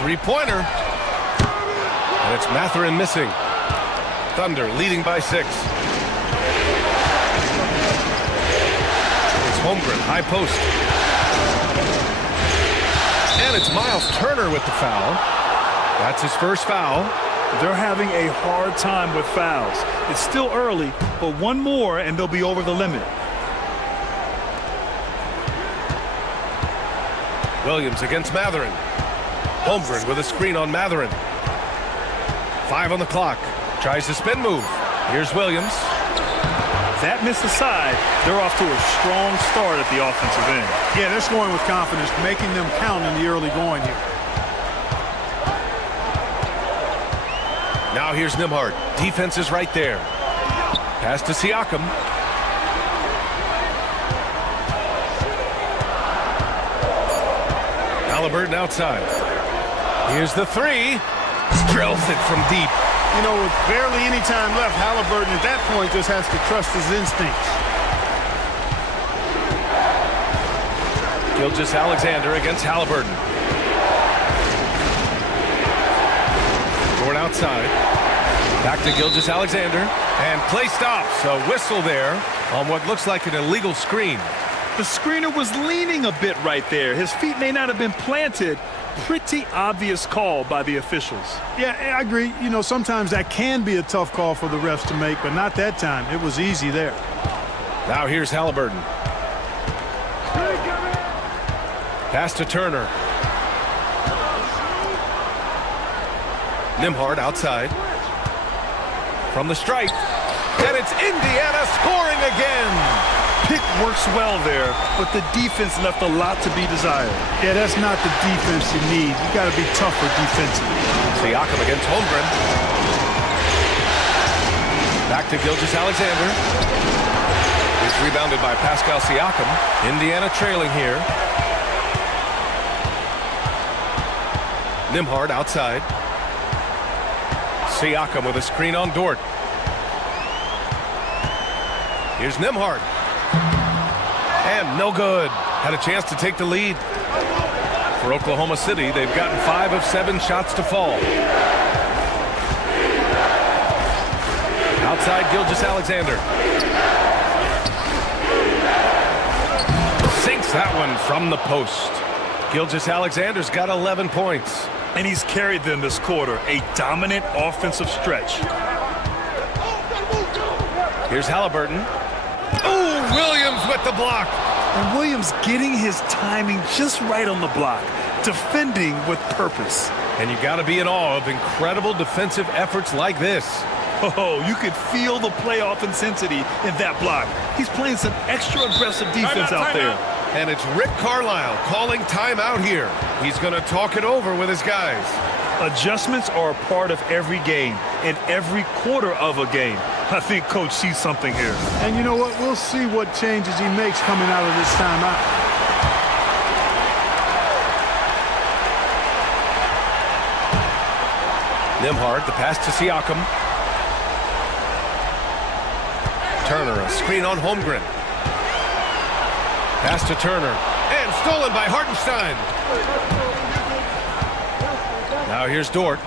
Three-pointer. And it's Mathurin missing. Thunder leading by 6. It's Holmgren, high post. And it's Miles Turner with the foul. That's his first foul. They're having a hard time with fouls. It's still early, but one more and they'll be over the limit. Williams against Mathurin. Holmgren with a screen on Mathurin. 5 on the clock. Tries the spin move. Here's Williams. that miss aside, they're off to a strong start at the offensive end. Yeah, they're scoring with confidence, making them count in the early going here. Now here's Nembhard. Defense is right there. Pass to Siakam. Haliburton outside. Here's the three. Drills it from deep. You know, with barely any time left, Haliburton at that point just has to trust his instincts. Gilgeous-Alexander against Haliburton. Dort outside. Back to Gilgeous-Alexander. And play stops. A whistle there on what looks like an illegal screen. The screener was leaning a bit right there. His feet may not have been planted. Pretty obvious call by the officials. Yeah, I agree. You know, sometimes that can be a tough call for the refs to make, but not that time. It was easy there. Now here's Haliburton. Pass to Turner. Nembhard outside. From the stripe. And it's Indiana scoring again. Pick works well there, but the defense left a lot to be desired. Yeah, that's not the defense you need. You got to be tougher defensively. Siakam against Holmgren. Back to Gilgeous-Alexander. It's rebounded by Pascal Siakam. Indiana trailing here. Nembhard outside. Siakam with a screen on Dort. Here's Nembhard. And no good. Had a chance to take the lead. For Oklahoma City, they've gotten 5 of 7 shots to fall. Outside Gilgeous-Alexander. Sinks that one from the post. Gilgeous-Alexander's got 11 points. And he's carried them this quarter. A dominant offensive stretch. Here's Haliburton. Ooh, Williams with the block. And Williams getting his timing just right on the block. Defending with purpose. And you got to be in awe of incredible defensive efforts like this. Oh, you could feel the playoff intensity in that block. He's playing some extra aggressive defense out there. And it's Rick Carlisle calling timeout here. He's going to talk it over with his guys. Adjustments are a part of every game and every quarter of a game. I think Coach sees something here. And you know what? We'll see what changes he makes coming out of this timeout. Nembhard, the pass to Siakam. Turner, a screen on Holmgren. Pass to Turner. And stolen by Hartenstein. Now here's Dort.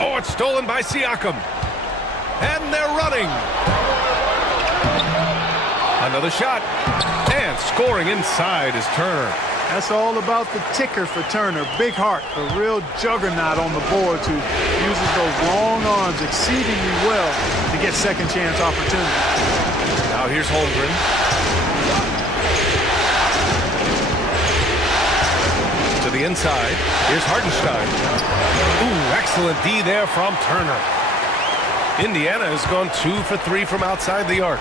Oh, it's stolen by Siakam. And they're running. Another shot. And scoring inside is Turner. That's all about the ticker for Turner. Big heart, a real juggernaut on the boards who uses those long arms exceedingly well to get second chance opportunities. Now here's Holmgren. To the inside. Here's Hartenstein. Ooh, excellent D there from Turner. Indiana has gone 2 for 3 from outside the arc.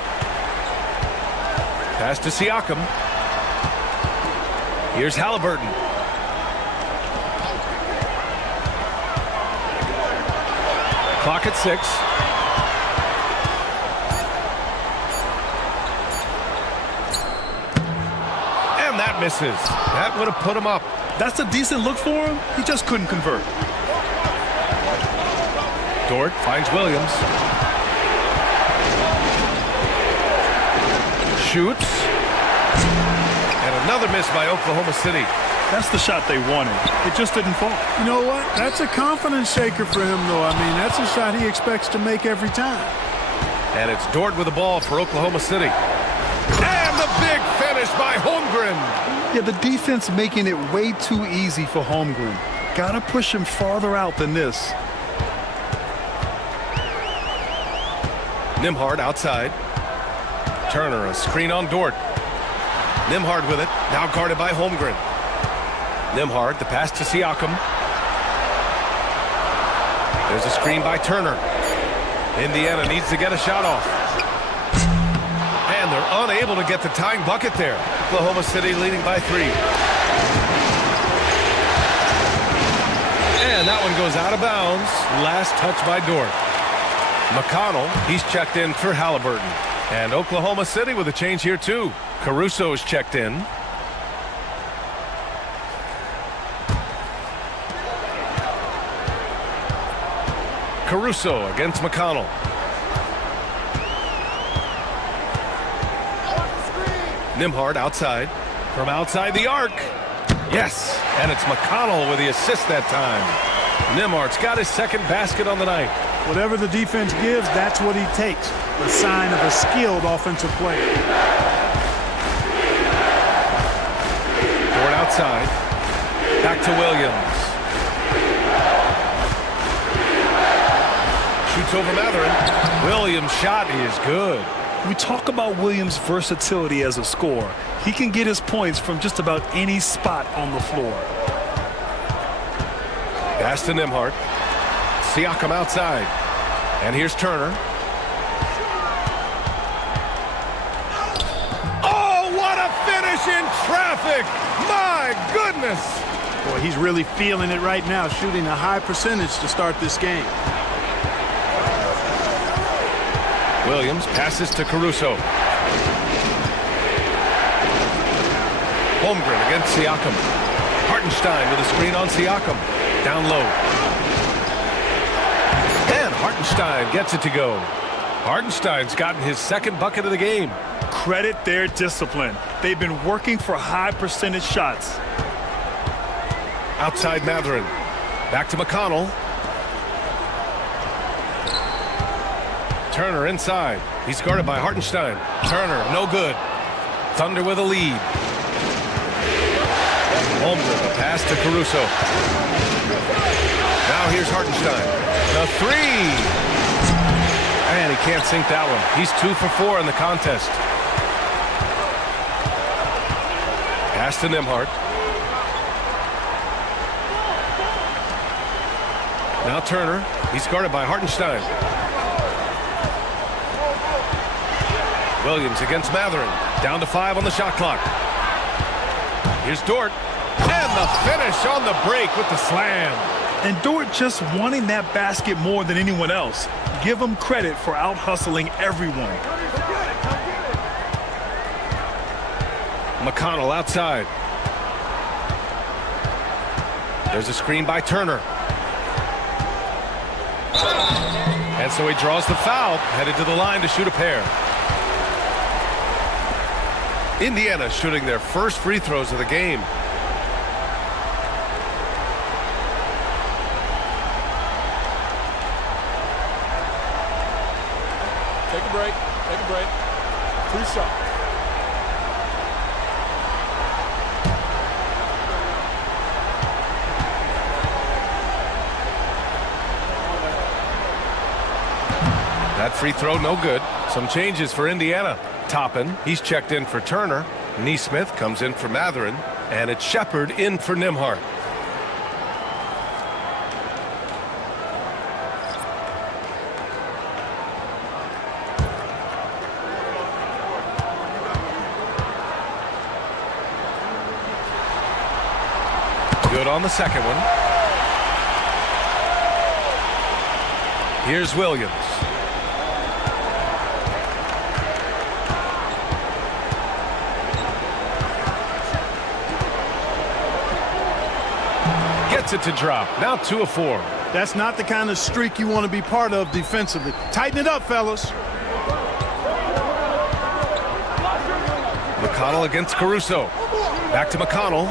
Pass to Siakam. Here's Haliburton. Clock at 6. And that misses. That would have put him up. That's a decent look for him. He just couldn't convert. Dort finds Williams. Shoots. And another miss by Oklahoma City. That's the shot they wanted. It just didn't fall. You know what? That's a confidence shaker for him, though. I mean, that's a shot he expects to make every time. And it's Dort with the ball for Oklahoma City. And the big finish by Holmgren. Yeah, the defense making it way too easy for Holmgren. Gotta push him farther out than this. Nembhard outside. Turner, a screen on Dort. Nembhard with it, now guarded by Holmgren. Nembhard, the pass to Siakam. There's a screen by Turner. Indiana needs to get a shot off. able to get the tying bucket there. Oklahoma City leading by 3. And that one goes out of bounds. Last touch by Dort. McConnell, he's checked in for Halliburton. And Oklahoma City with a change here too. Caruso is checked in. Caruso against McConnell. Nembhard outside. From outside the arc. Yes, and it's McConnell with the assist that time. Nembhard's got his second basket on the night. Whatever the defense gives, that's what he takes. A sign of a skilled offensive player. Dort outside. Back to Williams. Shoots over Mathurin. Williams' shot is good. We talk about Williams' versatility as a scorer. He can get his points from just about any spot on the floor. Pass to Nembhard. Siakam outside. And here's Turner. Oh, what a finish in traffic! My goodness! Boy, he's really feeling it right now, shooting a high percentage to start this game. Williams passes to Caruso. Holmgren against Siakam. Hartenstein with a screen on Siakam. Down low. And Hartenstein gets it to go. Hartenstein's gotten his second bucket of the game. Credit their discipline. They've been working for high percentage shots. Outside Mathurin. Back to McConnell. Turner inside. He's guarded by Hartenstein. Turner, no good. Thunder with a lead. Holmgren, a pass to Caruso. Now here's Hartenstein. The 3. And he can't sink that one. He's 2 for 4 in the contest. Pass to Nembhard. Now Turner. He's guarded by Hartenstein. Williams against Mathurin. Down to 5 on the shot clock. Here's Dort. And the finish on the break with the slam. And Dort just wanting that basket more than anyone else. Give him credit for out-hustling everyone. McConnell outside. There's a screen by Turner. And so he draws the foul, headed to the line to shoot a pair. Indiana shooting their first free throws of the game. Take a break. Take a break. 2 shots. That free throw no good. Some changes for Indiana. Toppin, he's checked in for Turner. Nesmith comes in for Mathurin. And it's Shepard in for Nembhard. Good on the second one. Here's Williams. Gets it to drop. Now 2 of 4. That's not the kind of streak you want to be part of defensively. Tighten it up, fellas. McConnell against Caruso. Back to McConnell.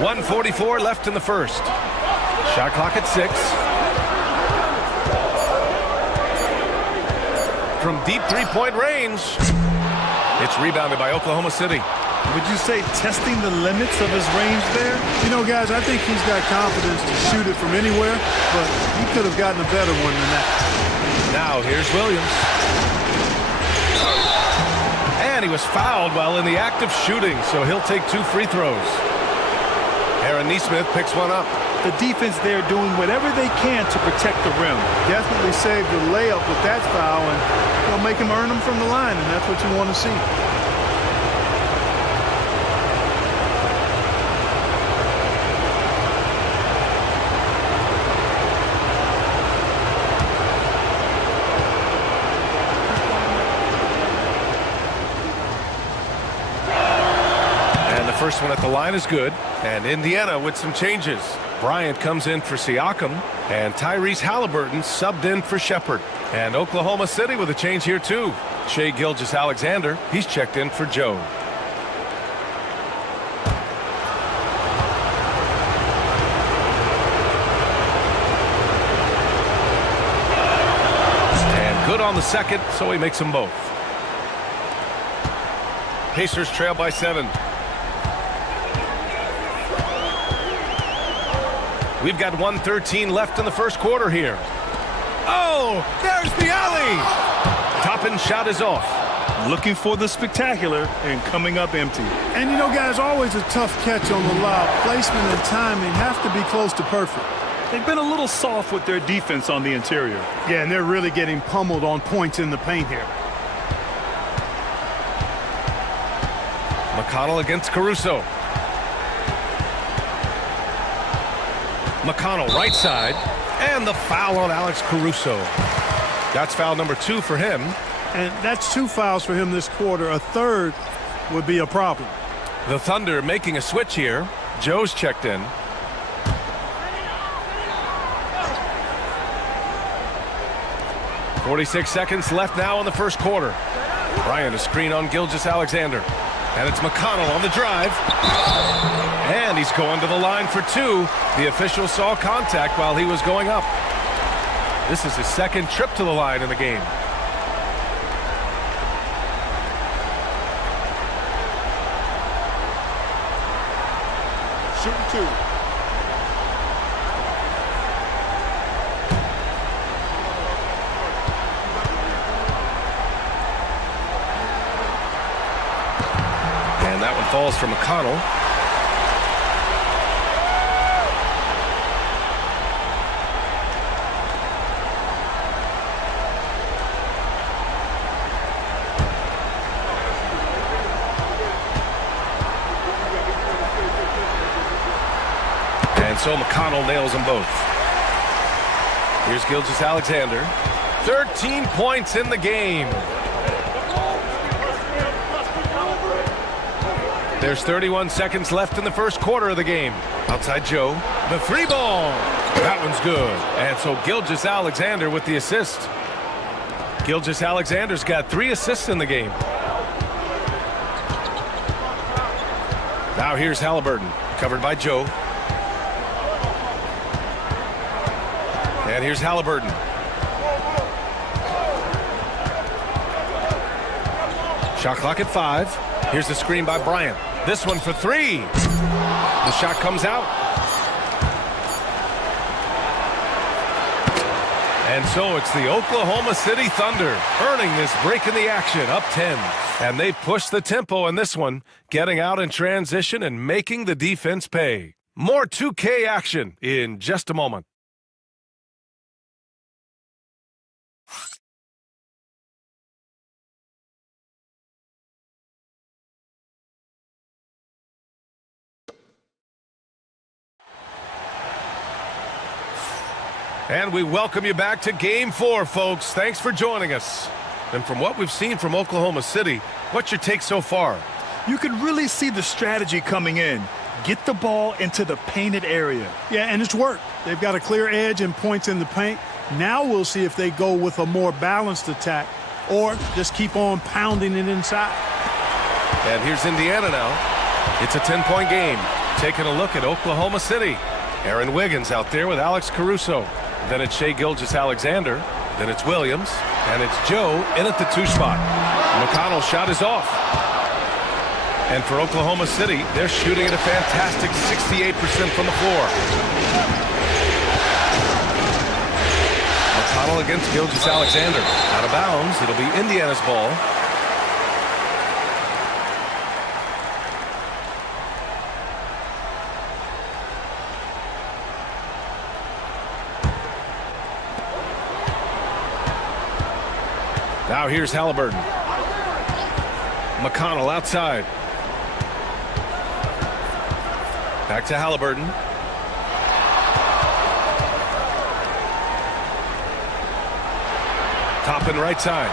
1:44 left in the first. Shot clock at 6. From deep three-point range. It's rebounded by Oklahoma City. Would you say testing the limits of his range there? You know, guys, I think he's got confidence to shoot it from anywhere, but he could have gotten a better one than that. Now here's Williams. And he was fouled while in the act of shooting, so he'll take 2 free throws. Aaron Nesmith picks one up. the defense there doing whatever they can to protect the rim. Definitely saved the layup with that foul, and make him earn them from the line, and that's what you want to see. First one at the line is good, and Indiana with some changes. Bryant comes in for Siakam, and Tyrese Halliburton subbed in for Shepherd. And Oklahoma City with a change here too. Shai Gilgeous-Alexander, he's checked in for Joe. And good on the second, so he makes them both. Pacers trail by 7. We've got 1:13 left in the first quarter here. Oh, there's the alley. Toppin shot is off. Looking for the spectacular and coming up empty. And you know, guys, always a tough catch on the lob. Placement and timing have to be close to perfect. They've been a little soft with their defense on the interior. Yeah, and they're really getting pummeled on points in the paint here. McConnell against Caruso. McConnell right side, and the foul on Alex Caruso. That's foul number 2 for him. And that's 2 fouls for him this quarter. A third would be a problem. The Thunder making a switch here. Joe's checked in. .46 seconds left now in the first quarter. Bryant a screen on Gilgeous-Alexander. And it's McConnell on the drive. And he's going to the line for 2. The official saw contact while he was going up. This is his second trip to the line in the game. Shooting 2. And that one falls for McConnell. And so McConnell nails them both. Here's Gilgeous-Alexander. 13 points in the game. There's 31 seconds left in the first quarter of the game. Outside Joe. The 3 ball. That one's good. And so Gilgeous-Alexander with the assist. Gilgeous-Alexander's got 3 assists in the game. Now here's Halliburton. Covered by Joe. And here's Halliburton. Shot clock at 5. Here's the screen by Bryant. This one for 3. The shot comes out. And so it's the Oklahoma City Thunder earning this break in the action, up 10. And they push the tempo in this one, getting out in transition and making the defense pay. More 2K action in just a moment. And we welcome you back to Game 4, folks. Thanks for joining us. And from what we've seen from Oklahoma City, what's your take so far? You can really see the strategy coming in. Get the ball into the painted area. Yeah, and it's worked. They've got a clear edge and points in the paint. Now we'll see if they go with a more balanced attack or just keep on pounding it inside. And here's Indiana now. It's a 10-point game. Taking a look at Oklahoma City. Aaron Wiggins out there with Alex Caruso. Then it's Shai Gilgeous-Alexander. Then it's Williams. And it's Joe in at the 2 spot. McConnell's shot is off. And for Oklahoma City, they're shooting at a fantastic 68% from the floor. McConnell against Gilgeous-Alexander. Out of bounds. It'll be Indiana's ball. Now here's Halliburton. McConnell outside. Back to Halliburton. Toppin right side.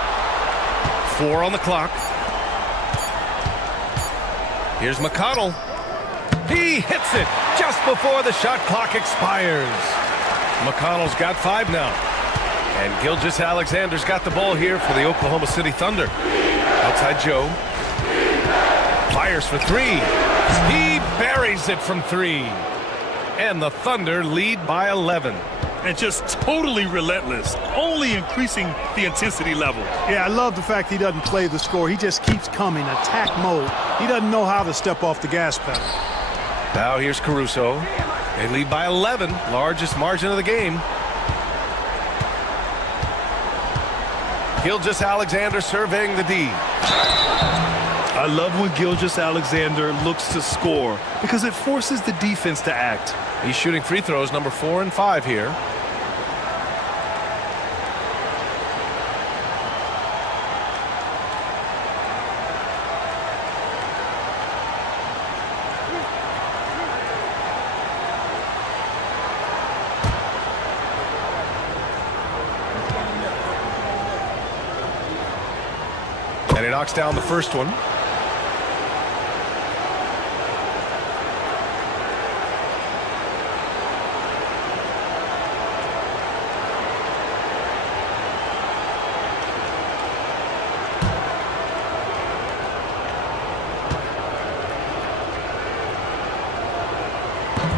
4 on the clock. Here's McConnell. He hits it just before the shot clock expires. McConnell's got 5 now. And Gilgeous-Alexander's got the ball here for the Oklahoma City Thunder. Outside Joe. Fires for 3. He buries it from 3. And the Thunder lead by 11. And just totally relentless, only increasing the intensity level. Yeah, I love the fact he doesn't play the score. He just keeps coming, attack mode. He doesn't know how to step off the gas pedal. Now here's Caruso. They lead by 11, largest margin of the game. Gilgeous-Alexander surveying the D. I love when Gilgeous-Alexander looks to score because it forces the defense to act. He's shooting free throws number 4 and 5 here. And he knocks down the first one.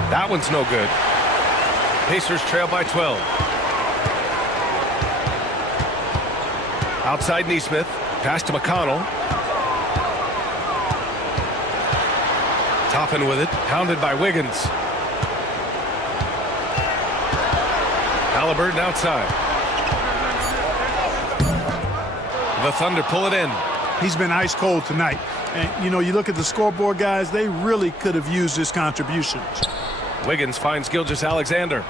That one's no good. Pacers trail by 12. Outside Neesmith. Pass to McConnell. Toppin with it. Pounded by Wiggins. Halliburton outside. The Thunder pull it in. He's been ice cold tonight. And, you know, you look at the scoreboard, guys, they really could have used his contributions. Wiggins finds Gilgeous-Alexander.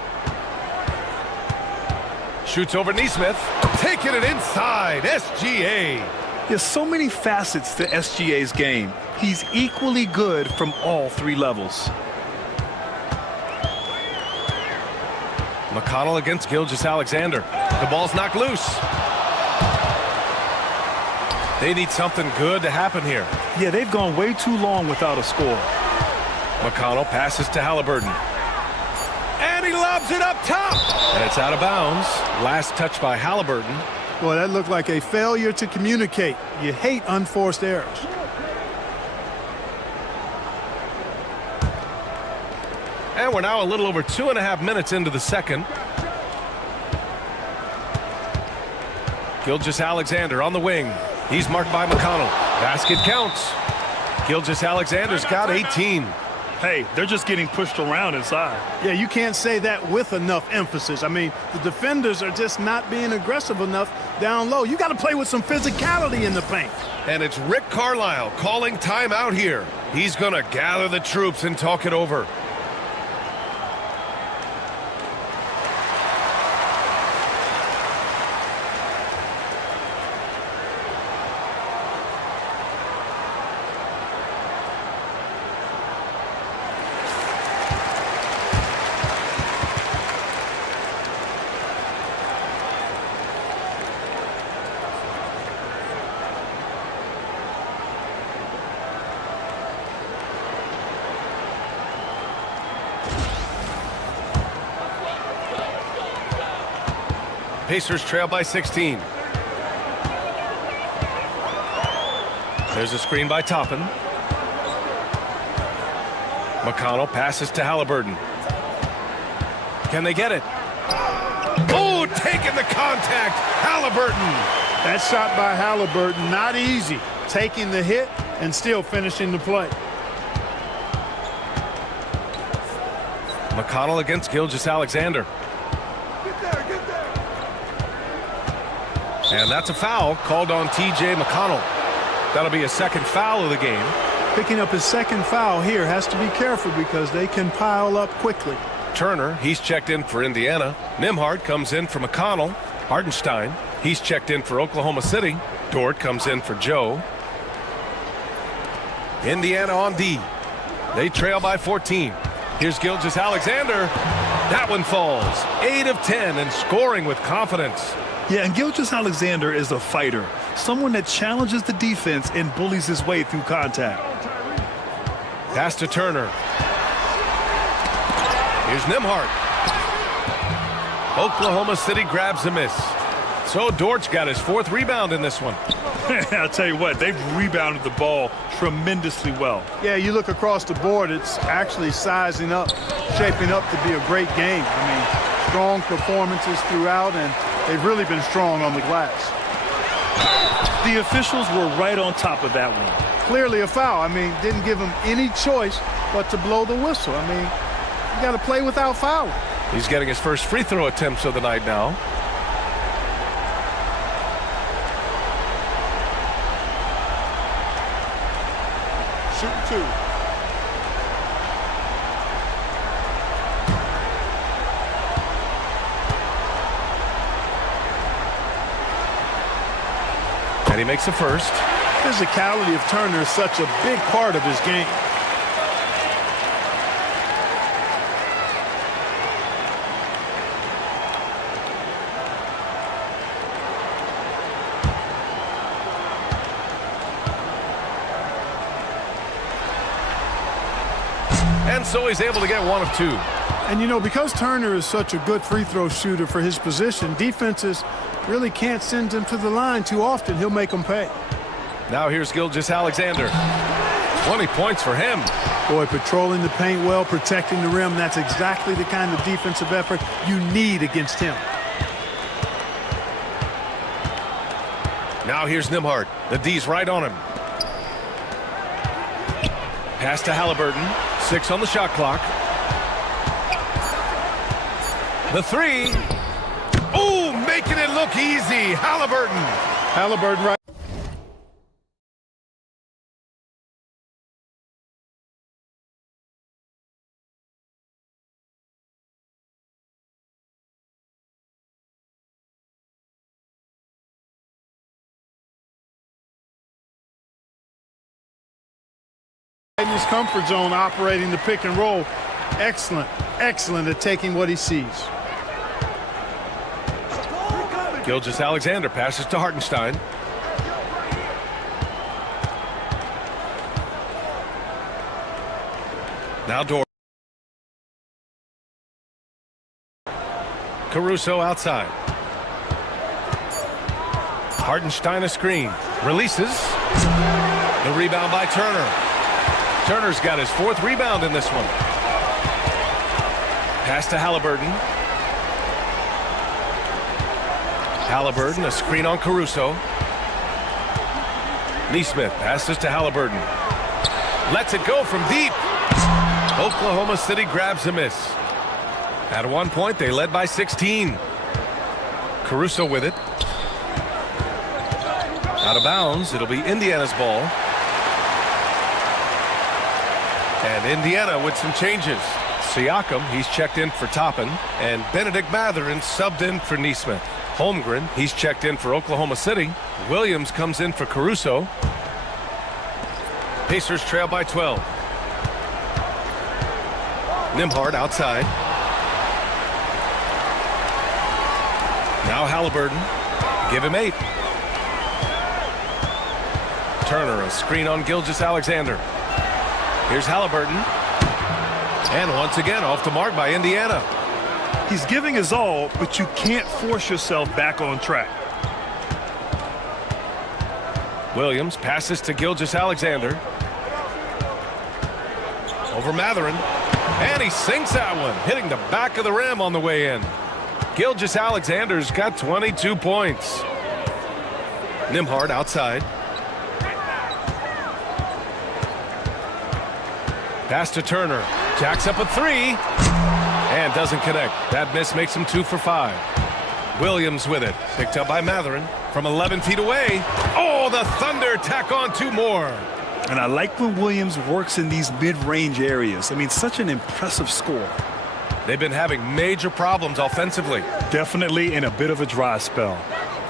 Shoots over Neesmith. Taking it inside. SGA. There's so many facets to SGA's game. He's equally good from all 3 levels. McConnell against Gilgeous-Alexander. The ball's knocked loose. They need something good to happen here. Yeah, they've gone way too long without a score. McConnell passes to Halliburton. And he lobs it up top. And it's out of bounds. Last touch by Halliburton. Boy, that looked like a failure to communicate. You hate unforced errors. And we're now a little over 2.5 minutes into the second. Gilgeous-Alexander on the wing. He's marked by McConnell. Basket counts. Gilgeous-Alexander's got 18. Hey, they're just getting pushed around inside. Yeah, you can't say that with enough emphasis. I mean, the defenders are just not being aggressive enough down low. You got to play with some physicality in the paint. And it's Rick Carlisle calling timeout here. He's going to gather the troops and talk it over. Pacers trail by 16. There's a screen by Toppin. McConnell passes to Halliburton. Can they get it? Oh, taking the contact. Halliburton. That shot by Halliburton, not easy. Taking the hit and still finishing the play. McConnell against Gilgeous-Alexander. And that's a foul called on T.J. McConnell. That'll be a second foul of the game. Picking up his second foul here, has to be careful because they can pile up quickly. Turner, he's checked in for Indiana. Nembhard comes in for McConnell. Hartenstein. He's checked in for Oklahoma City. Dort comes in for Joe. Indiana on D. They trail by 14. Here's Gilgeous-Alexander. That one falls. 8 of 10 and scoring with confidence. Yeah, and Gilgeous-Alexander is a fighter. Someone that challenges the defense and bullies his way through contact. Pass to Turner. Here's Nembhard. Oklahoma City grabs a miss. So Dort's got his 4th rebound in this one. I'll tell you what, they've rebounded the ball tremendously well. Yeah, you look across the board, it's actually sizing up, shaping up to be a great game. I mean, strong performances throughout, and they've really been strong on the glass. The officials were right on top of that one. Clearly a foul. I mean, didn't give him any choice but to blow the whistle. I mean, you got to play without fouling. He's getting his first free throw attempts of the night now. Shooting 2. And he makes the first. Physicality of Turner is such a big part of his game. And so he's able to get 1 of 2. And, you know, because Turner is such a good free throw shooter for his position, defenses really can't send him to the line too often. He'll make them pay. Now here's Gilgeous-Alexander. 20 points for him. Boy, patrolling the paint well, protecting the rim, that's exactly the kind of defensive effort you need against him. Now here's Nembhard. The D's right on him. Pass to Halliburton. 6 on the shot clock. The 3. Ooh, making it look easy. Halliburton right. In his comfort zone, operating the pick and roll. Excellent at taking what he sees. Gilgeous-Alexander passes to Hartenstein. Now Dort. Caruso outside. Hartenstein a screen. Releases. The rebound by Turner. Turner's got his 4th rebound in this one. Pass to Halliburton. Halliburton, a screen on Caruso. Nesmith passes to Halliburton. Lets it go from deep. Oklahoma City grabs a miss. At one point, they led by 16. Caruso with it. Out of bounds. It'll be Indiana's ball. And Indiana with some changes. Siakam, he's checked in for Toppin. And Benedict Mathurin subbed in for Nesmith. Holmgren, he's checked in for Oklahoma City. Williams comes in for Caruso. Pacers trail by 12. Nembhard outside. Now Halliburton. Give him 8. Turner, a screen on Gilgeous-Alexander. Here's Halliburton. And once again, off the mark by Indiana. He's giving his all, but you can't force yourself back on track. Williams passes to Gilgeous-Alexander. Over Mathurin. And he sinks that one, hitting the back of the rim on the way in. Gilgeous-Alexander's got 22 points. Nembhard outside. Pass to Turner. Jacks up a 3. And doesn't connect. That miss makes him 2 for 5. Williams with it. Picked up by Mathurin from 11 feet away. Oh, the Thunder tack on 2 more. And I like when Williams works in these mid-range areas. I mean, such an impressive score. They've been having major problems offensively. Definitely in a bit of a dry spell.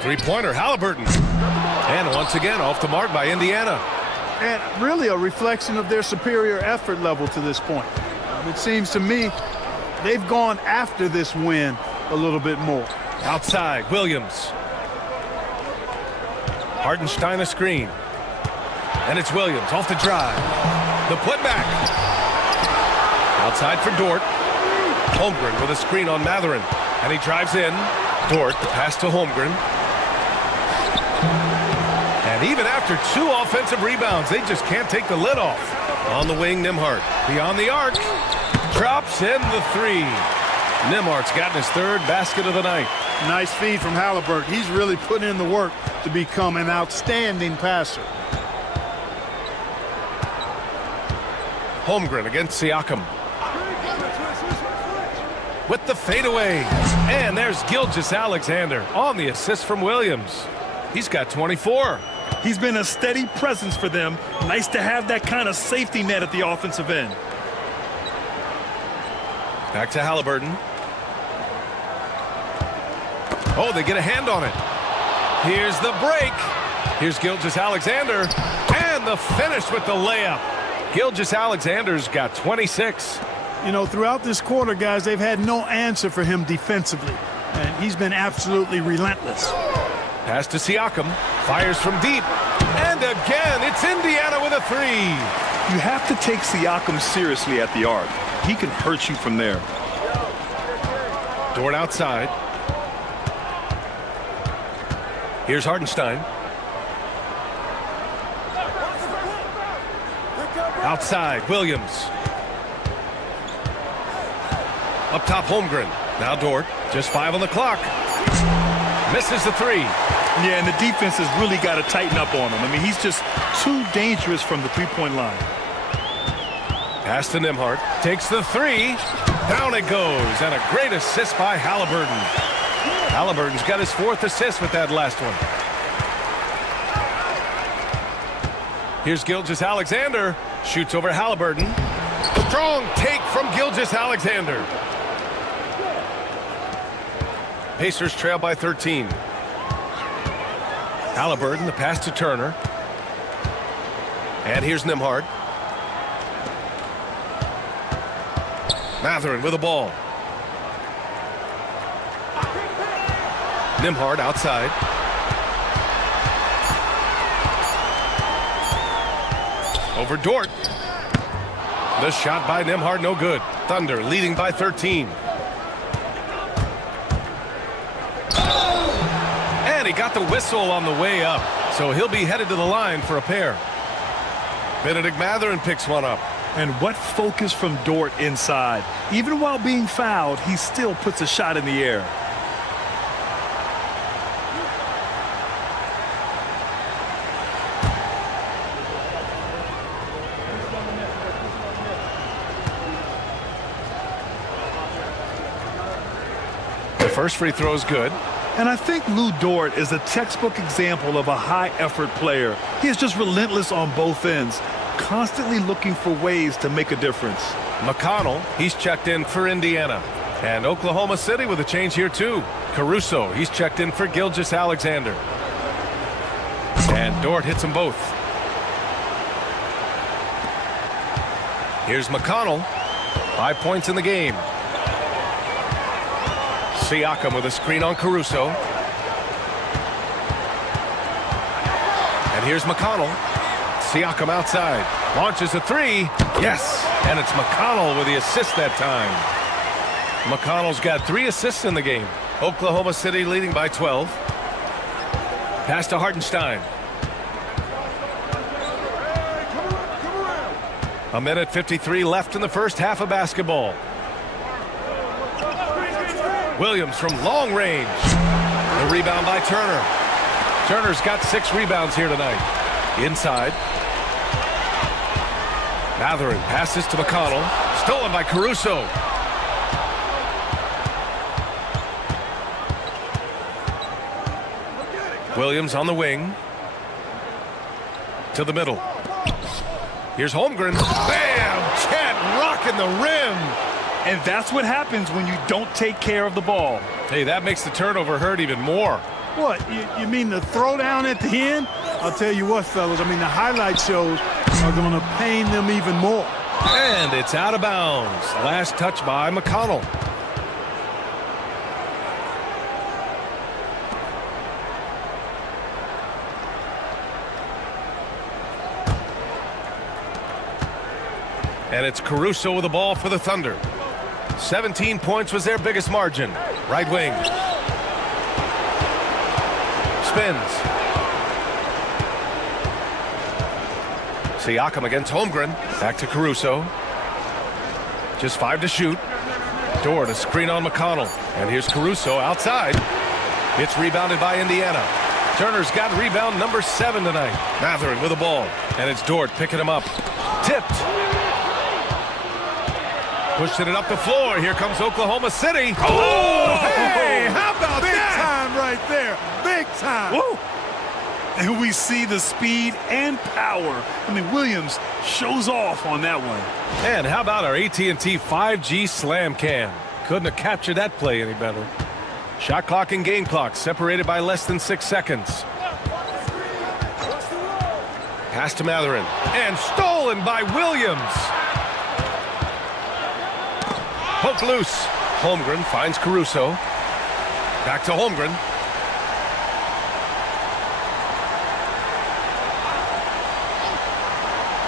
Three-pointer, Halliburton. And once again, off the mark by Indiana. And really a reflection of their superior effort level to this point. It seems to me they've gone after this win a little bit more. Outside, Williams. Hartenstein a screen. And it's Williams off the drive. The putback. Outside for Dort. Holmgren with a screen on Mathurin. And he drives in. Dort, the pass to Holmgren. And even after 2 offensive rebounds, they just can't take the lid off. On the wing, Nembhard. Beyond the arc. Drops in the 3. Nembhard's gotten his 3rd basket of the night. Nice feed from Halliburton. He's really put in the work to become an outstanding passer. Holmgren against Siakam. With the fadeaway. And there's Gilgeous-Alexander on the assist from Williams. He's got 24. He's been a steady presence for them. Nice to have that kind of safety net at the offensive end. Back to Halliburton. Oh, they get a hand on it. Here's the break. Here's Gilgeous-Alexander. And the finish with the layup. Gilgeous-Alexander's got 26. You know, throughout this quarter, guys, they've had no answer for him defensively. And he's been absolutely relentless. Pass to Siakam. Fires from deep. And again, it's Indiana with a 3. You have to take Siakam seriously at the arc. He can hurt you from there. Dort outside. Here's Hartenstein. Outside, Williams. Up top, Holmgren. Now Dort, just 5 on the clock. Misses the 3. Yeah, and the defense has really got to tighten up on him. I mean, he's just too dangerous from the three-point line. Pass to Nembhard. Takes the 3. Down it goes. And a great assist by Halliburton. Halliburton's got his 4th assist with that last one. Here's Gilgeous-Alexander. Shoots over Halliburton. Strong take from Gilgeous-Alexander. Pacers trail by 13. Halliburton, the pass to Turner. And here's Nembhard. Mathurin with the ball. Nembhard outside. Over Dort. The shot by Nembhard, no good. Thunder leading by 13. And he got the whistle on the way up, so he'll be headed to the line for a pair. Bennedict Mathurin picks one up. And what focus from Dort inside. Even while being fouled, he still puts a shot in the air. The first free throw is good. And I think Lu Dort is a textbook example of a high-effort player. He is just relentless on both ends, constantly looking for ways to make a difference. McConnell, he's checked in for Indiana. And Oklahoma City with a change here too. Caruso, he's checked in for Gilgeous-Alexander. And Dort hits them both. Here's McConnell. 5 points in the game. Siakam with a screen on Caruso. And here's McConnell. Siakam outside. Launches a 3. Yes! And it's McConnell with the assist that time. McConnell's got 3 assists in the game. Oklahoma City leading by 12. Pass to Hartenstein. A minute 53 left in the first half of basketball. Williams from long range. The rebound by Turner. Turner's got 6 rebounds here tonight. Inside. Mathurin passes to McConnell. Stolen by Caruso. Williams on the wing. To the middle. Here's Holmgren. Bam! Chet rocking the rim. And that's what happens when you don't take care of the ball. Hey, that makes the turnover hurt even more. What, you mean the throwdown at the end? I'll tell you what, fellas, I mean, the highlight shows are going to pain them even more. And it's out of bounds. Last touch by McConnell. And it's Caruso with the ball for the Thunder. 17 points was their biggest margin. Right wing. Spins. Siakam against Holmgren. Back to Caruso. Just 5 to shoot. Dort a screen on McConnell. And here's Caruso outside. It's rebounded by Indiana. Turner's got rebound number 7 tonight. Mathurin with the ball. And it's Dort picking him up. Tipped. Pushing it up the floor. Here comes Oklahoma City. Oh, hey, how about Big that? time right there. Big time. Woo. And we see the speed and power. I mean, Williams shows off on that one. And how about our AT&T 5G slam cam? Couldn't have captured that play any better. Shot clock and game clock separated by less than 6 seconds. Pass to Mathurin. And stolen by Williams. Poke loose. Holmgren finds Caruso. Back to Holmgren.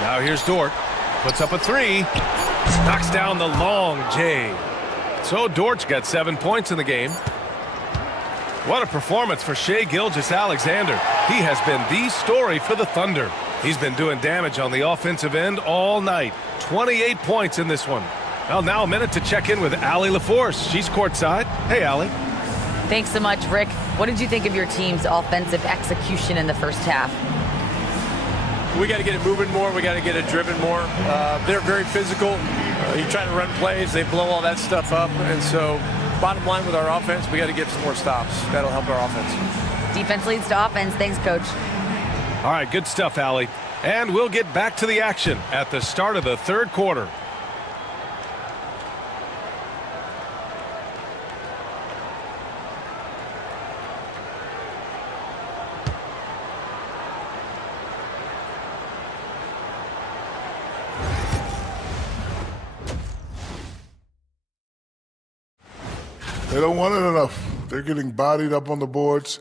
Now here's Dort. Puts up a 3. Knocks down the long J. So Dort's got 7 points in the game. What a performance for Shai Gilgeous-Alexander. He has been the story for the Thunder. He's been doing damage on the offensive end all night. 28 points in this one. Well, now a minute to check in with Allie LaForce. She's courtside. Hey, Allie. Thanks so much, Rick. What did you think of your team's offensive execution in the first half? We got to get it moving more. We got to get it driven more. They're very physical. You try to run plays, they blow all that stuff up. And so, bottom line with our offense, we got to get some more stops. That'll help our offense. Defense leads to offense. Thanks, Coach. All right, good stuff, Allie. And we'll get back to the action at the start of the third quarter. They don't want it enough. They're getting bodied up on the boards.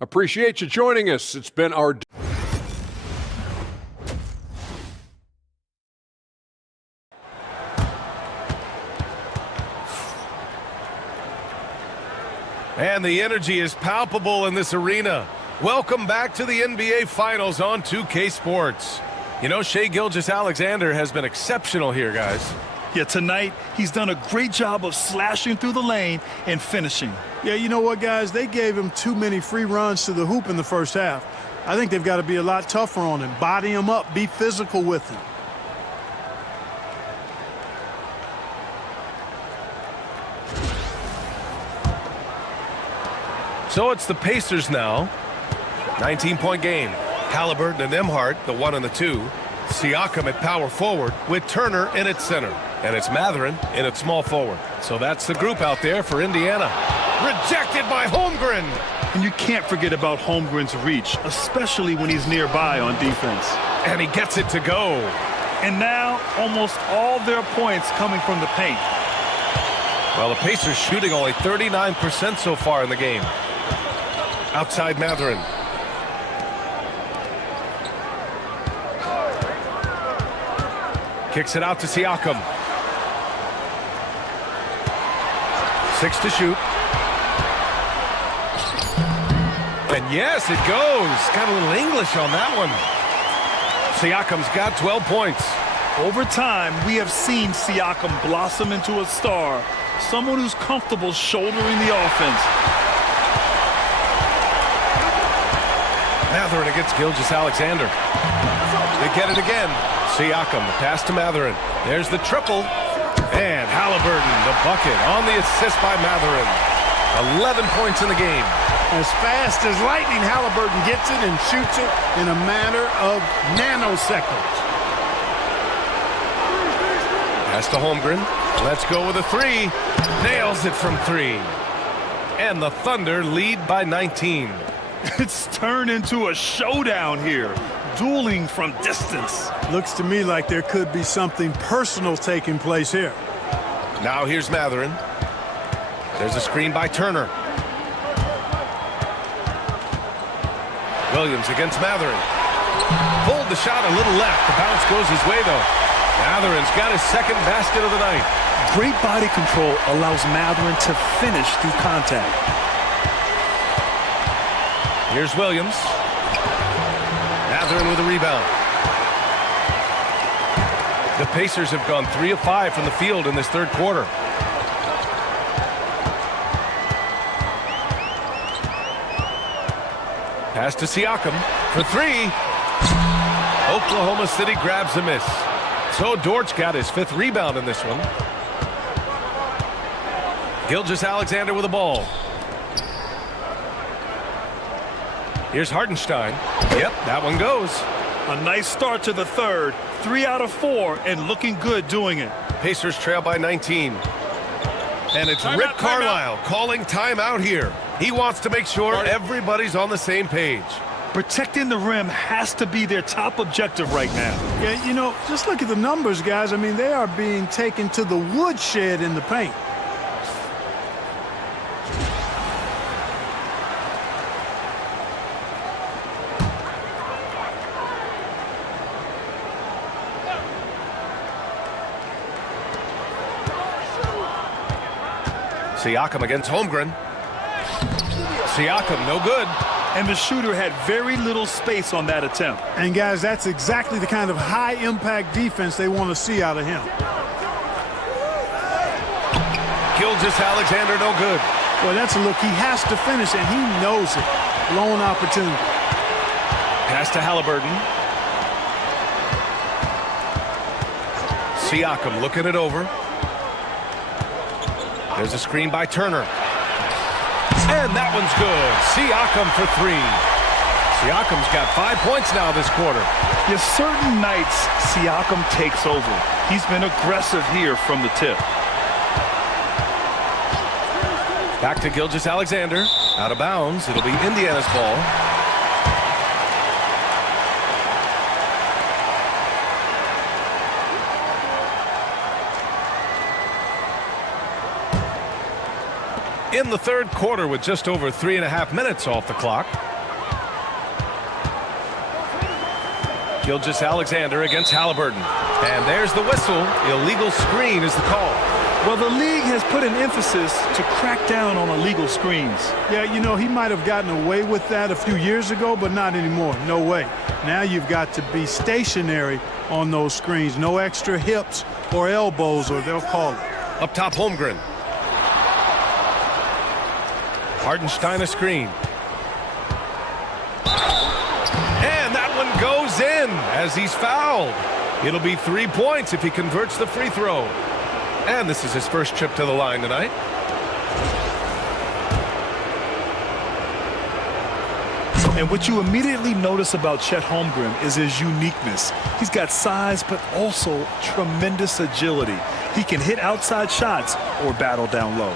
Appreciate you joining us. It's been our... And the energy is palpable in this arena. Welcome back to the NBA Finals on 2K Sports. You know, Shai Gilgeous-Alexander has been exceptional here, guys. Yeah, tonight he's done a great job of slashing through the lane and finishing. Yeah, you know what, guys? They gave him too many free runs to the hoop in the first half. I think they've got to be a lot tougher on him. Body him up. Be physical with him. So it's the Pacers now. 19-point game. Halliburton and Nembhard, the 1 and the 2. Siakam at power forward with Turner in at center. And it's Mathurin in at small forward. So that's the group out there for Indiana. Rejected by Holmgren. And you can't forget about Holmgren's reach, especially when he's nearby on defense. And he gets it to go. And now almost all their points coming from the paint. Well, the Pacers shooting only 39% so far in the game. Outside Mathurin. Kicks it out to Siakam. 6 to shoot. And yes, it goes. Got a little English on that one. Siakam's got 12 points. Over time, we have seen Siakam blossom into a star. Someone who's comfortable shouldering the offense. Mathurin against Gilgeous-Alexander. They get it again. Siakam, the pass to Mathurin. There's the triple. And Halliburton, the bucket on the assist by Mathurin. 11 points in the game. As fast as lightning, Halliburton gets it and shoots it in a matter of nanoseconds. Pass to Holmgren. Let's go with a 3. Nails it from 3. And the Thunder lead by 19. It's turned into a showdown here. Dueling from distance. Looks to me like there could be something personal taking place here. Now here's Mathurin. There's a screen by Turner. Williams against Mathurin. Pulled the shot a little left. The bounce goes his way, though. Mathurin's got his second basket of the night. Great body control allows Mathurin to finish through contact. Here's Williams. Mathurin with a rebound. The Pacers have gone 3 of 5 from the field in this third quarter. Pass to Siakam for 3. Oklahoma City grabs a miss. So Dortch got his 5th rebound in this one. Gilgeous-Alexander with the ball. Here's Hartenstein. Yep, that one goes. A nice start to the third. 3 out of 4 and looking good doing it. Pacers trail by 19. And it's Rick Carlisle calling timeout here. He wants to make sure everybody's on the same page. Protecting the rim has to be their top objective right now. Yeah, you know, just look at the numbers, guys. I mean, they are being taken to the woodshed in the paint. Siakam against Holmgren. Siakam, no good. And the shooter had very little space on that attempt. And, guys, that's exactly the kind of high-impact defense they want to see out of him. Gilgeous-Alexander, no good. Well, that's a look he has to finish, and he knows it. Blown opportunity. Pass to Halliburton. Siakam looking it over. There's a screen by Turner. And that one's good. Siakam for 3. Siakam's got 5 points now this quarter. Yes, certain nights Siakam takes over. He's been aggressive here from the tip. Back to Gilgeous-Alexander. Out of bounds. It'll be Indiana's ball. In the third quarter with just over 3.5 minutes off the clock. Gilgeous-Alexander against Halliburton. And there's the whistle. Illegal screen is the call. Well, the league has put an emphasis to crack down on illegal screens. Yeah, you know, he might have gotten away with that a few years ago, but not anymore. No way. Now you've got to be stationary on those screens. No extra hips or elbows, or they'll call it. Up top, Holmgren. Hartenstein a screen. And that one goes in as he's fouled. It'll be 3 points if he converts the free throw. And this is his first trip to the line tonight. And what you immediately notice about Chet Holmgren is his uniqueness. He's got size, but also tremendous agility. He can hit outside shots or battle down low.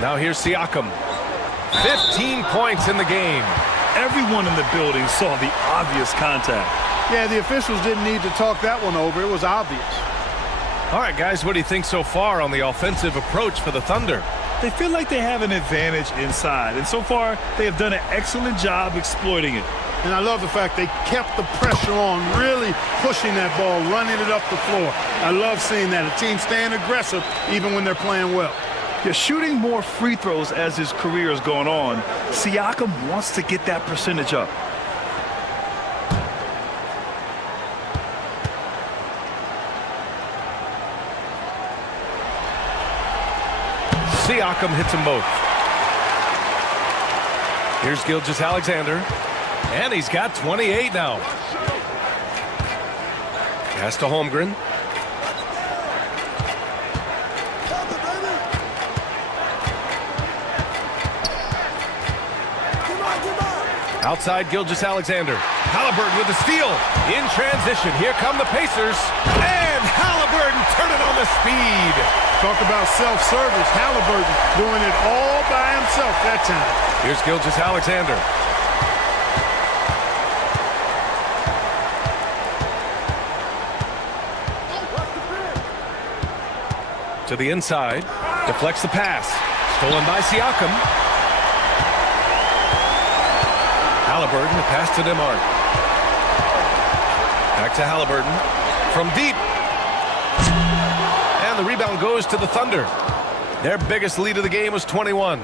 Now here's Siakam. 15 points in the game. Everyone in the building saw the obvious contact. Yeah, the officials didn't need to talk that one over. It was obvious. All right, guys, what do you think so far on the offensive approach for the Thunder? They feel like they have an advantage inside, and so far they have done an excellent job exploiting it. And I love the fact they kept the pressure on, really pushing that ball, running it up the floor. I love seeing that, a team staying aggressive even when they're playing well. You're shooting more free throws as his career is going on. Siakam wants to get that percentage up. Siakam hits them both. Here's Gilgeous-Alexander. And he's got 28 now. Pass to Holmgren. Outside Gilgeous-Alexander. Halliburton with the steal. In transition. Here come the Pacers. And Halliburton Halliburton turning on the speed. Talk about self-service. Halliburton doing it all by himself that time. Here's Gilgeous-Alexander. To the inside, deflects the pass. Stolen by Siakam. Halliburton, the pass to Nembhard. Back to Halliburton. From deep. And the rebound goes to the Thunder. Their biggest lead of the game was 21.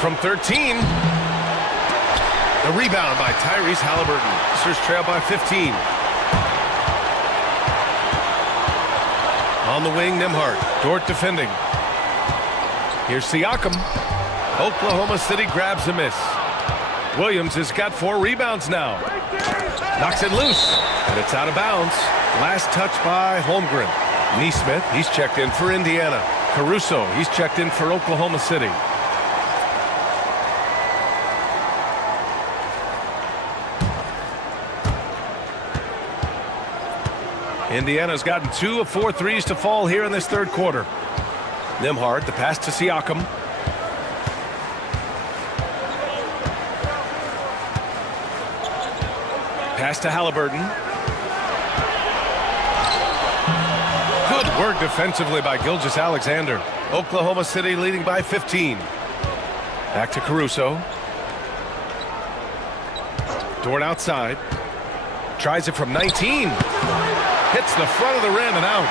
From 13. The rebound by Tyrese Halliburton. Sixers trail by 15. On the wing, Nembhard. Dort defending. Here's Siakam. Oklahoma City grabs a miss. Williams has got 4 rebounds now. Knocks it loose, and it's out of bounds. Last touch by Holmgren. Nesmith, he's checked in for Indiana. Caruso, he's checked in for Oklahoma City. Indiana's gotten 2 of 4 threes to fall here in this third quarter. Nembhard, the pass to Siakam. Pass to Halliburton. Good work defensively by Gilgeous-Alexander. Oklahoma City leading by 15. Back to Caruso. Dort outside. Tries it from 19. Hits the front of the rim and out.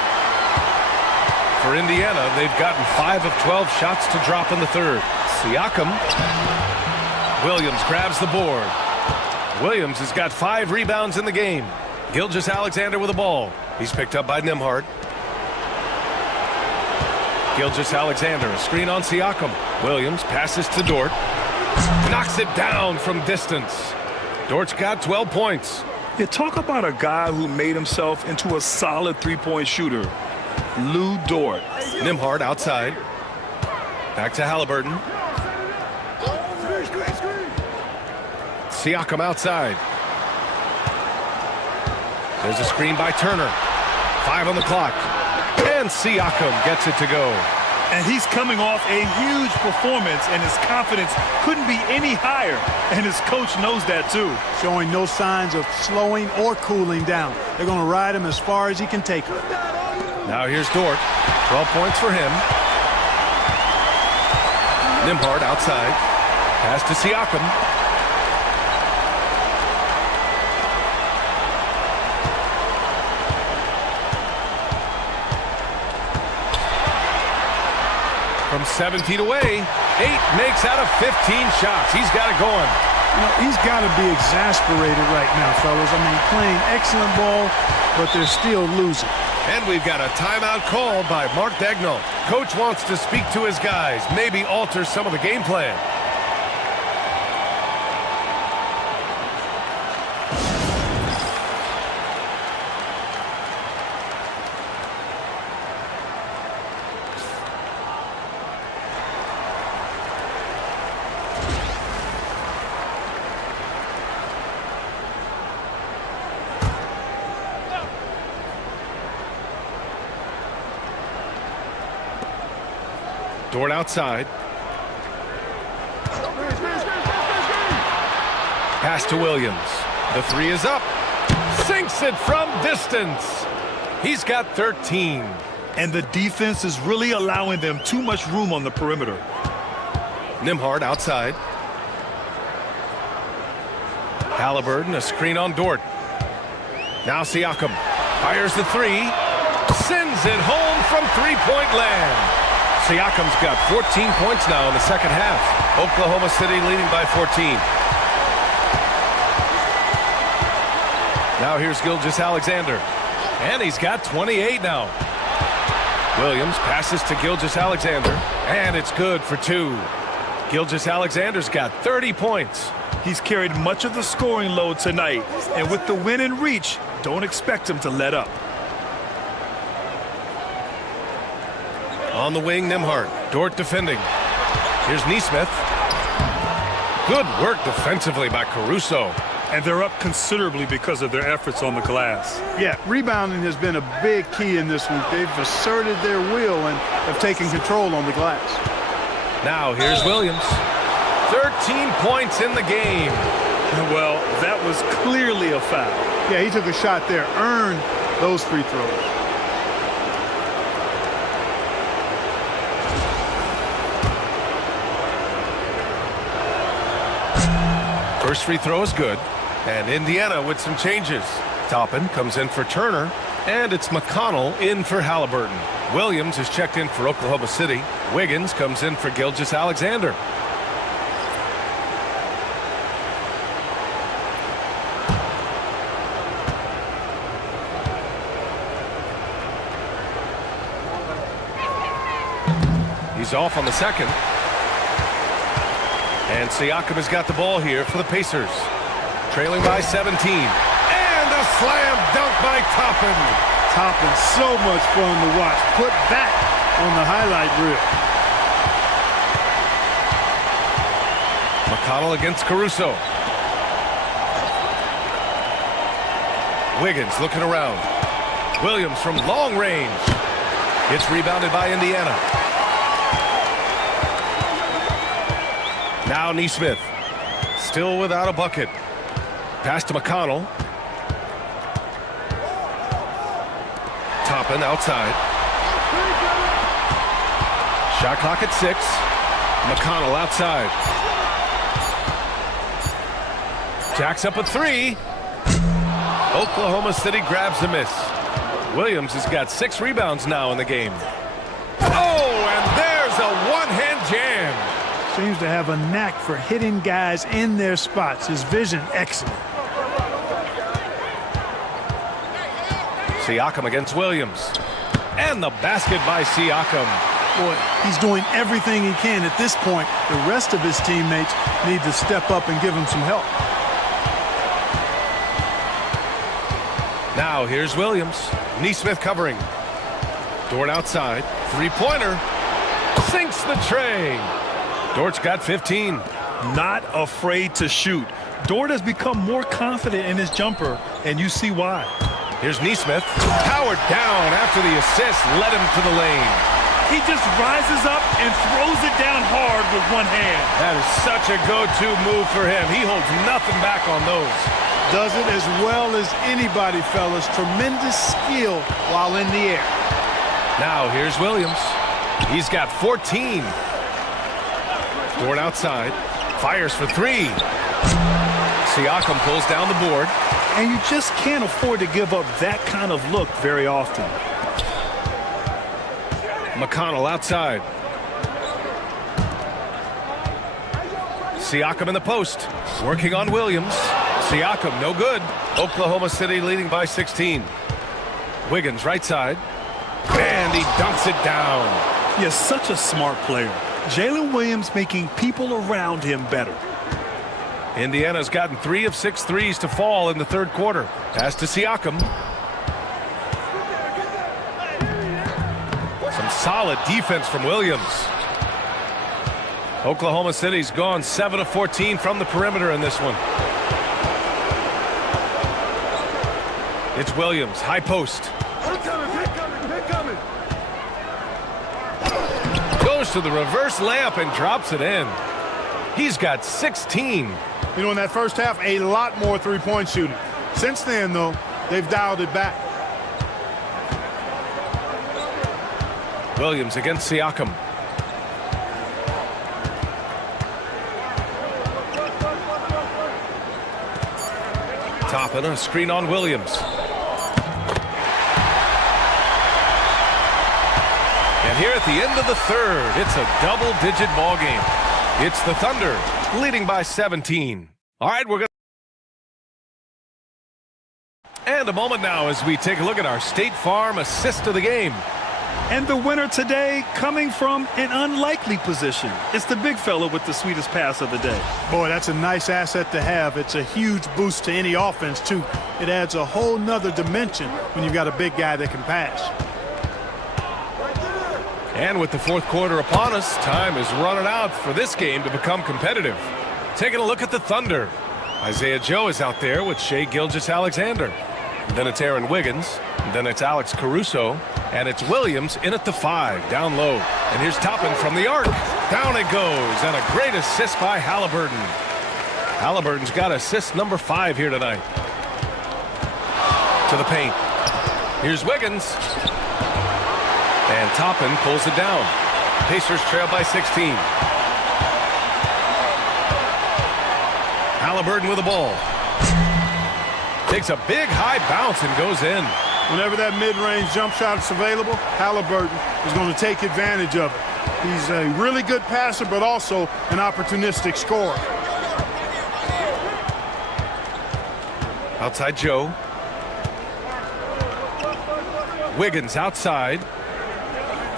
For Indiana, they've gotten 5 of 12 shots to drop in the third. Siakam. Williams grabs the board. Williams has got 5 rebounds in the game. Gilgeous-Alexander with the ball. He's picked up by Nembhard. Gilgeous-Alexander, a screen on Siakam. Williams passes to Dort. Knocks it down from distance. Dort's got 12 points. You talk about a guy who made himself into a solid three-point shooter. Lu Dort. Nembhard outside. Back to Halliburton. Siakam outside. There's a screen by Turner. 5 on the clock. And Siakam gets it to go. And he's coming off a huge performance, and his confidence couldn't be any higher. And his coach knows that, too. Showing no signs of slowing or cooling down. They're going to ride him as far as he can take him. Now here's Dort. 12 points for him. Nembhard outside. Pass to Siakam. From 7 feet away, 8 makes out of 15 shots. He's got it going. You know, he's got to be exasperated right now, fellas. I mean, playing excellent ball, but they're still losing. And we've got a timeout called by Mark Daigneault. Coach wants to speak to his guys, maybe alter some of the game plan. Dort outside. Pass to Williams. The 3 is up. Sinks it from distance. He's got 13. And the defense is really allowing them too much room on the perimeter. Nembhard outside. Halliburton, a screen on Dort. Now Siakam fires the 3. Sends it home from three-point land. Siakam's got 14 points now in the second half. Oklahoma City leading by 14. Now here's Gilgeous-Alexander. And he's got 28 now. Williams passes to Gilgeous-Alexander. And it's good for 2. Gilgeous-Alexander's got 30 points. He's carried much of the scoring load tonight. And with the win in reach, don't expect him to let up. On the wing, Nembhard. Dort defending. Here's Nesmith. Good work defensively by Caruso. And they're up considerably because of their efforts on the glass. Yeah, rebounding has been a big key in this one. They've asserted their will and have taken control on the glass. Now here's Williams. 13 points in the game. Well, that was clearly a foul. Yeah, he took a shot there, earned those free throws. First free throw is good. And Indiana with some changes. Toppin comes in for Turner, and it's McConnell in for Halliburton. Williams is checked in for Oklahoma City. Wiggins comes in for Gilgeous-Alexander. He's off on the second. And Siakam has got the ball here for the Pacers. Trailing by 17. And a slam dunk by Toppin. Toppin, so much fun to watch. Put that on the highlight reel. McConnell against Caruso. Wiggins looking around. Williams from long range. It's rebounded by Indiana. Now Nesmith. Still without a bucket. Pass to McConnell. Toppin outside. Shot clock at 6. McConnell outside. Jacks up a 3. Oklahoma City grabs the miss. Williams has got 6 rebounds now in the game. Oh, and there's a one-hand jam. Seems to have a knack for hitting guys in their spots. His vision, excellent. Siakam against Williams. And the basket by Siakam. Boy, he's doing everything he can at this point. The rest of his teammates need to step up and give him some help. Now here's Williams. Nesmith covering. Dort outside. Three-pointer. Sinks the tray. Dort's got 15. Not afraid to shoot. Dort has become more confident in his jumper, and you see why. Here's Nesmith. Powered down after the assist led him to the lane. He just rises up and throws it down hard with one hand. That is such a go-to move for him. He holds nothing back on those. Does it as well as anybody, fellas. Tremendous skill while in the air. Now here's Williams. He's got 14. Dort outside. Fires for 3. Siakam pulls down the board. And you just can't afford to give up that kind of look very often. McConnell outside. Siakam in the post. Working on Williams. Siakam no good. Oklahoma City leading by 16. Wiggins right side. And he dunks it down. He such a smart player. Jalen Williams making people around him better. Indiana's gotten 3 of 6 threes to fall in the third quarter. Pass to Siakam. Some solid defense from Williams. Oklahoma City's gone 7 of 14 from the perimeter in this one. It's Williams, high post. Goes to the reverse layup and drops it in. He's got 16. You know, in that first half, a lot more three-point shooting. Since then, though, they've dialed it back. Williams against Siakam. Toppin, a screen on Williams. And here at the end of the third, it's a double-digit ball game. It's the Thunder leading by 17. All right, we're going to... And a moment now as we take a look at our State Farm assist of the game. And the winner today coming from an unlikely position. It's the big fella with the sweetest pass of the day. Boy, that's a nice asset to have. It's a huge boost to any offense, too. It adds a whole nother dimension when you've got a big guy that can pass. And with the fourth quarter upon us, time is running out for this game to become competitive. Taking a look at the Thunder. Isaiah Joe is out there with Shai Gilgeous-Alexander. Then it's Aaron Wiggins. Then it's Alex Caruso. And it's Williams in at the 5, down low. And here's Toppin from the arc. Down it goes. And a great assist by Halliburton. Halliburton's got assist number 5 here tonight. To the paint. Here's Wiggins. And Toppin pulls it down. Pacers trail by 16. Halliburton with the ball. Takes a big high bounce and goes in. Whenever that mid-range jump shot is available, Halliburton is going to take advantage of it. He's a really good passer, but also an opportunistic scorer. Outside Joe. Wiggins outside.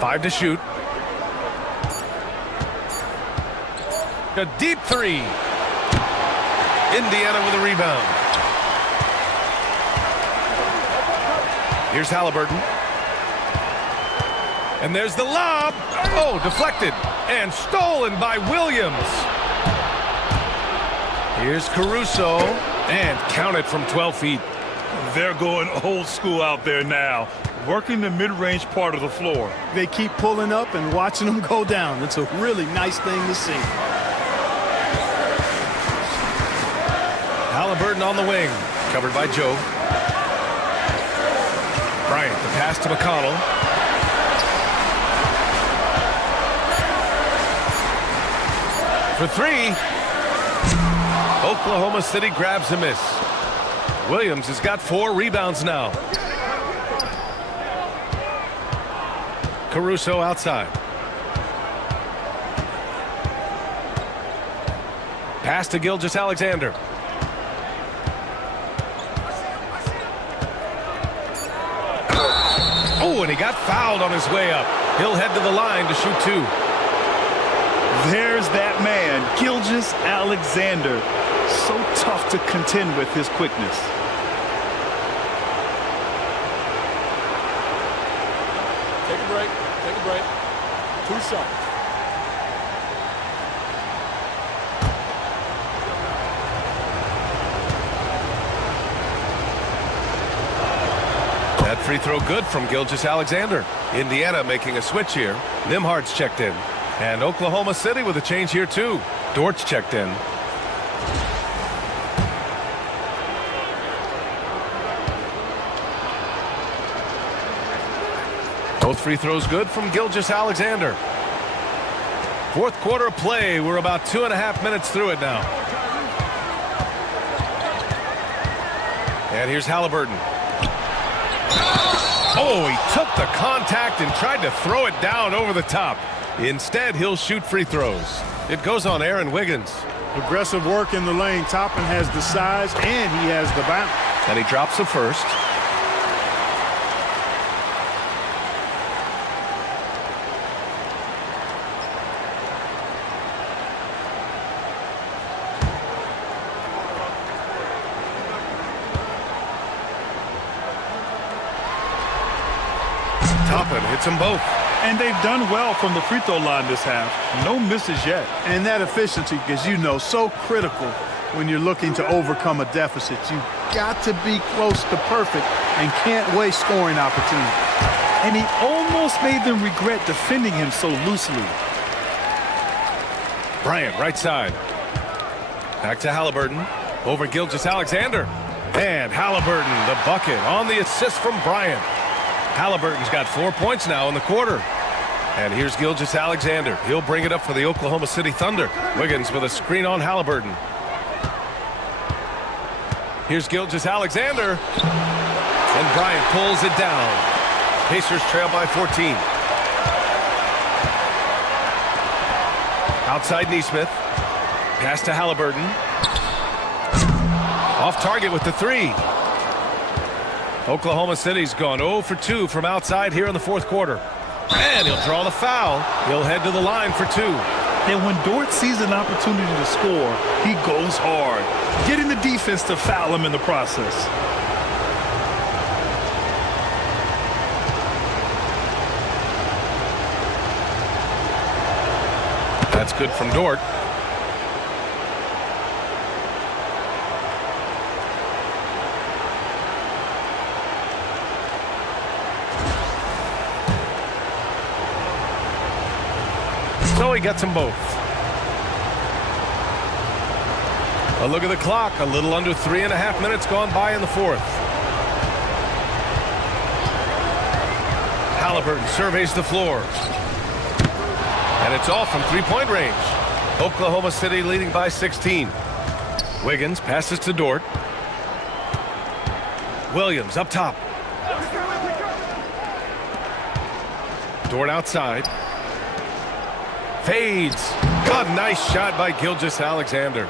5 to shoot. A deep 3. Indiana with a rebound. Here's Halliburton. And there's the lob. Oh, deflected and stolen by Williams. Here's Caruso and counted from 12 feet. They're going old school out there now, working the mid-range part of the floor. They keep pulling up and watching them go down. It's a really nice thing to see. Halliburton on the wing, covered by Joe. Bryant, the pass to McConnell. For 3. Oklahoma City grabs a miss. Williams has got 4 rebounds now. Caruso outside. Pass to Gilgeous-Alexander. Oh, and he got fouled on his way up. He'll head to the line to shoot 2. There's that man, Gilgeous-Alexander. So tough to contend with his quickness. Take a break. Take a break. 2 shots. That free throw good from Gilgeous-Alexander. Indiana making a switch here. Nimhard's checked in. And Oklahoma City with a change here too. Dort's checked in. Both free throws good from Gilgeous-Alexander. 4th quarter of play. We're about 2.5 minutes through it now. And here's Halliburton. Oh, he took the contact and tried to throw it down over the top. Instead, he'll shoot free throws. It goes on Aaron Wiggins. Aggressive work in the lane. Toppin has the size and he has the bounce. And he drops the first. Toppin hits them both. And they've done well from the free throw line this half. No misses yet. And that efficiency, as you know, so critical when you're looking to overcome a deficit. You've got to be close to perfect and can't waste scoring opportunities. And he almost made them regret defending him so loosely. Bryant, right side. Back to Halliburton. Over Gilgeous-Alexander. And Halliburton, the bucket on the assist from Bryant. Halliburton's got 4 points now in the quarter. And here's Gilgeous-Alexander. He'll bring it up for the Oklahoma City Thunder. Wiggins with a screen on Halliburton. Here's Gilgeous-Alexander. And Bryant pulls it down. Pacers trail by 14. Outside Nesmith. Pass to Halliburton. Off target with the 3. Oklahoma City's gone 0 for 2 from outside here in the 4th quarter. And he'll draw the foul. He'll head to the line for 2. And when Dort sees an opportunity to score, he goes hard, getting the defense to foul him in the process. That's good from Dort. he gets them both. A look at the clock. A little under 3.5 minutes gone by in the fourth. Halliburton surveys the floor. And it's off from three-point range. Oklahoma City leading by 16. Wiggins passes to Dort. Williams up top. Dort outside. Fades. Good, nice shot by Gilgeous-Alexander.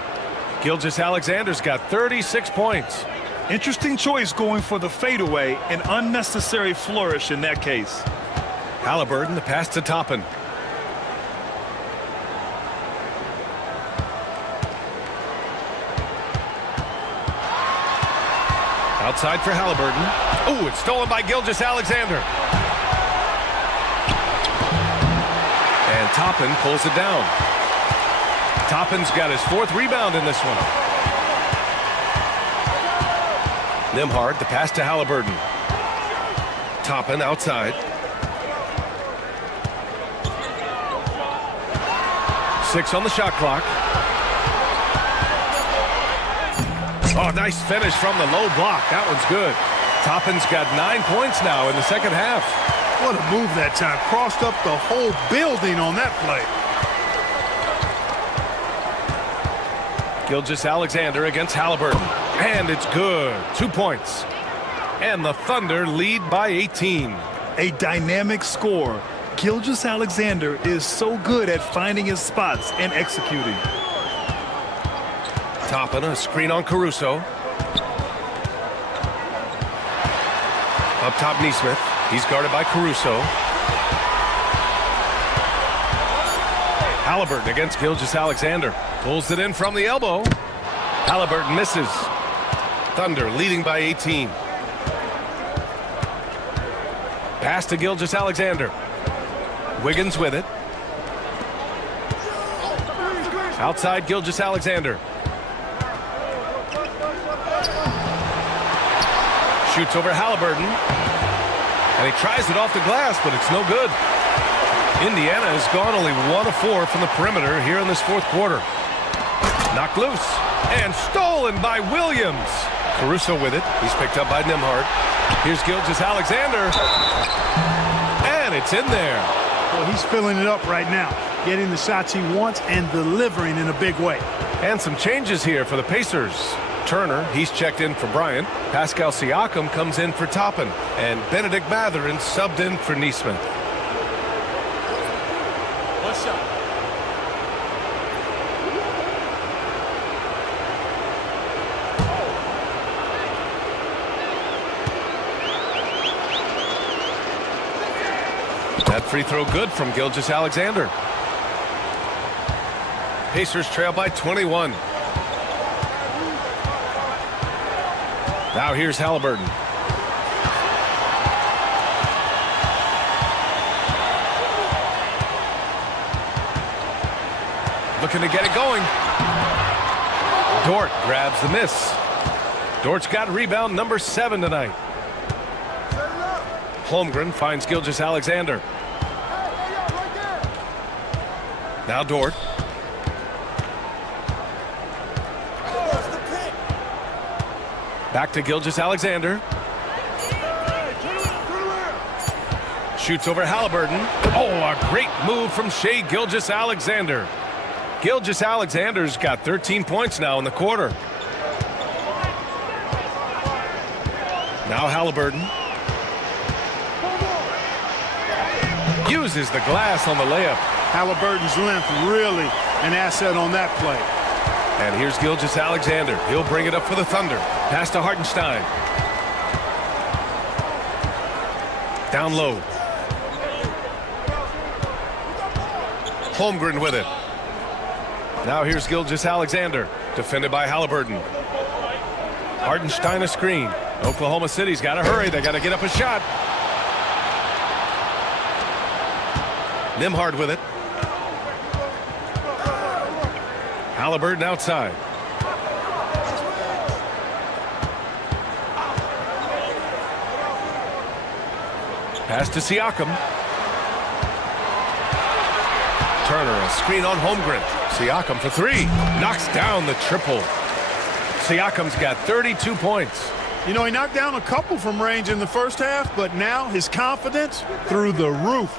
Gilgeous-Alexander's got 36 points. Interesting choice going for the fadeaway. An unnecessary flourish in that case. Halliburton, the pass to Toppin. Outside for Halliburton. Oh, it's stolen by Gilgeous-Alexander. And Toppin pulls it down. Toppin's got his fourth rebound in this one. Nembhard, the pass to Halliburton. Toppin outside. 6 on the shot clock. Oh, nice finish from the low block. That one's good. Toppin's got 9 points now in the second half. What a move that time. Crossed up the whole building on that play. Gilgeous-Alexander against Halliburton. And it's good. 2 points. And the Thunder lead by 18. A dynamic score. Gilgeous-Alexander is so good at finding his spots and executing. Toppin, a screen on Caruso. Up top, Nesmith. He's guarded by Caruso. Halliburton against Gilgeous-Alexander. Pulls it in from the elbow. Halliburton misses. Thunder leading by 18. Pass to Gilgeous-Alexander. Wiggins with it. Outside Gilgeous-Alexander. Shoots over Halliburton. And he tries it off the glass, but it's no good. Indiana has gone only 1 of 4 from the perimeter here in this fourth quarter. Knocked loose. And stolen by Williams. Caruso with it. He's picked up by Nembhard. Here's Gilgeous-Alexander. And it's in there. Well, he's filling it up right now. Getting the shots he wants and delivering in a big way. And some changes here for the Pacers. Turner, he's checked in for Bryant. Pascal Siakam comes in for Toppin. And Benedict Mathurin subbed in for Nesmith. What's up? That free throw good from Gilgeous-Alexander. Pacers trail by 21. Now here's Halliburton. Looking to get it going. Dort grabs the miss. Dort's got rebound number 7 tonight. Holmgren finds Gilgeous-Alexander. Now Dort. Back to Gilgeous-Alexander. Shoots over Halliburton. Oh, a great move from Shai Gilgeous-Alexander. Gilgeous-Alexander's got 13 points now in the quarter. Now Halliburton. Uses the glass on the layup. Halliburton's length really an asset on that play. And here's Gilgeous-Alexander. He'll bring it up for the Thunder. Pass to Hartenstein. Down low. Holmgren with it. Now here's Gilgeous-Alexander. Defended by Halliburton. Hartenstein a screen. Oklahoma City's got to hurry. They got to get up a shot. Nembhard with it. Halliburton outside. Pass to Siakam. Turner, a screen on Holmgren. Siakam for three. Knocks down the triple. Siakam's got 32 points. You know, he knocked down a couple from range in the first half, but now his confidence through the roof.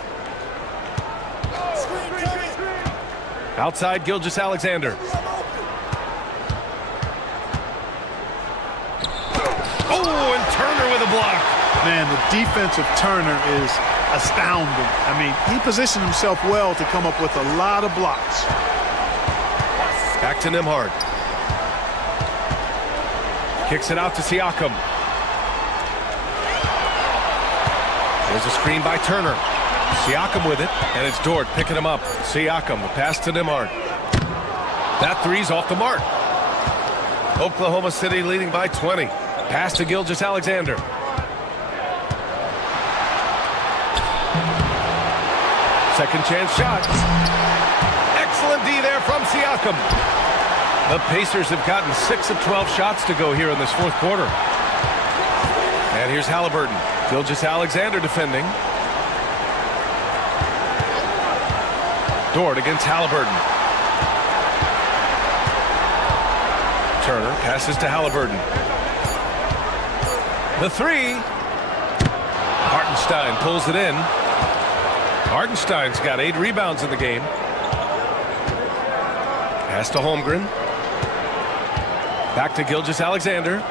Outside Gilgeous-Alexander. Oh, and Turner with a block. Man, the defense of Turner is astounding. I mean, he positioned himself well to come up with a lot of blocks. Back to Nembhard. Kicks it out to Siakam. There's a screen by Turner. Siakam with it, and it's Dort picking him up. Siakam, the pass to Nembhard. That three's off the mark. Oklahoma City leading by 20. Pass to Gilgeous-Alexander. Second chance shot. Excellent D there from Siakam. The Pacers have gotten 6 of 12 shots to go here in this fourth quarter. And here's Halliburton. Gilgeous-Alexander defending. Dort against Halliburton. Turner passes to Halliburton. The three. Hartenstein pulls it in. Hartenstein's got 8 rebounds in the game. Pass to Holmgren. Back to Gilgeous-Alexander.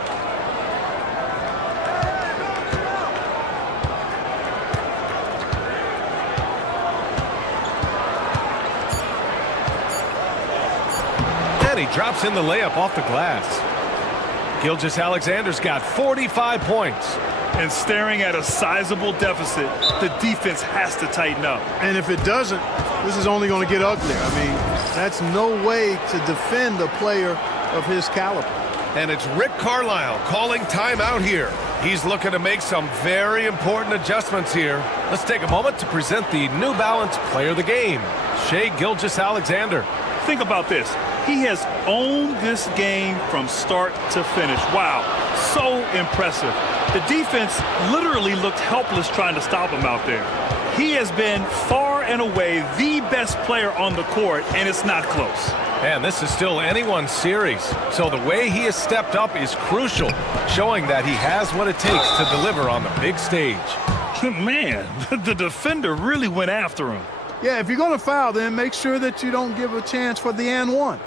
And he drops in the layup off the glass. Gilgeous-Alexander's got 45 points. And staring at a sizable deficit, the defense has to tighten up. And if it doesn't, this is only going to get ugly. I mean, that's no way to defend a player of his caliber. And it's Rick Carlisle calling timeout here. He's looking to make some very important adjustments here. Let's take a moment to present the New Balance Player of the Game, Shai Gilgeous-Alexander. Think about this. He has owned this game from start to finish. Wow, so impressive. The defense literally looked helpless trying to stop him out there. He has been far and away the best player on the court, and it's not close. And this is still anyone's series. So the way he has stepped up is crucial, showing that he has what it takes to deliver on the big stage. Man, the defender really went after him. Yeah, if you're going to foul, then make sure that you don't give a chance for the and one.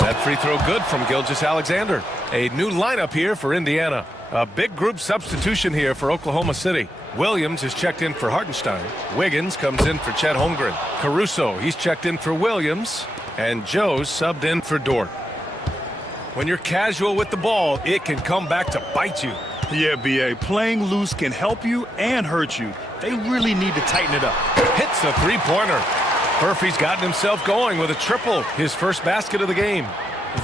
That free throw good from Gilgeous-Alexander. A new lineup here for Indiana. A big group substitution here for Oklahoma City. Williams is checked in for Hartenstein. Wiggins comes in for Chet Holmgren. Caruso, he's checked in for Williams. And Joe's subbed in for Dort. When you're casual with the ball, it can come back to bite you. Yeah, B.A., playing loose can help you and hurt you. They really need to tighten it up. Hits the three-pointer. Murphy's gotten himself going with a triple, his first basket of the game.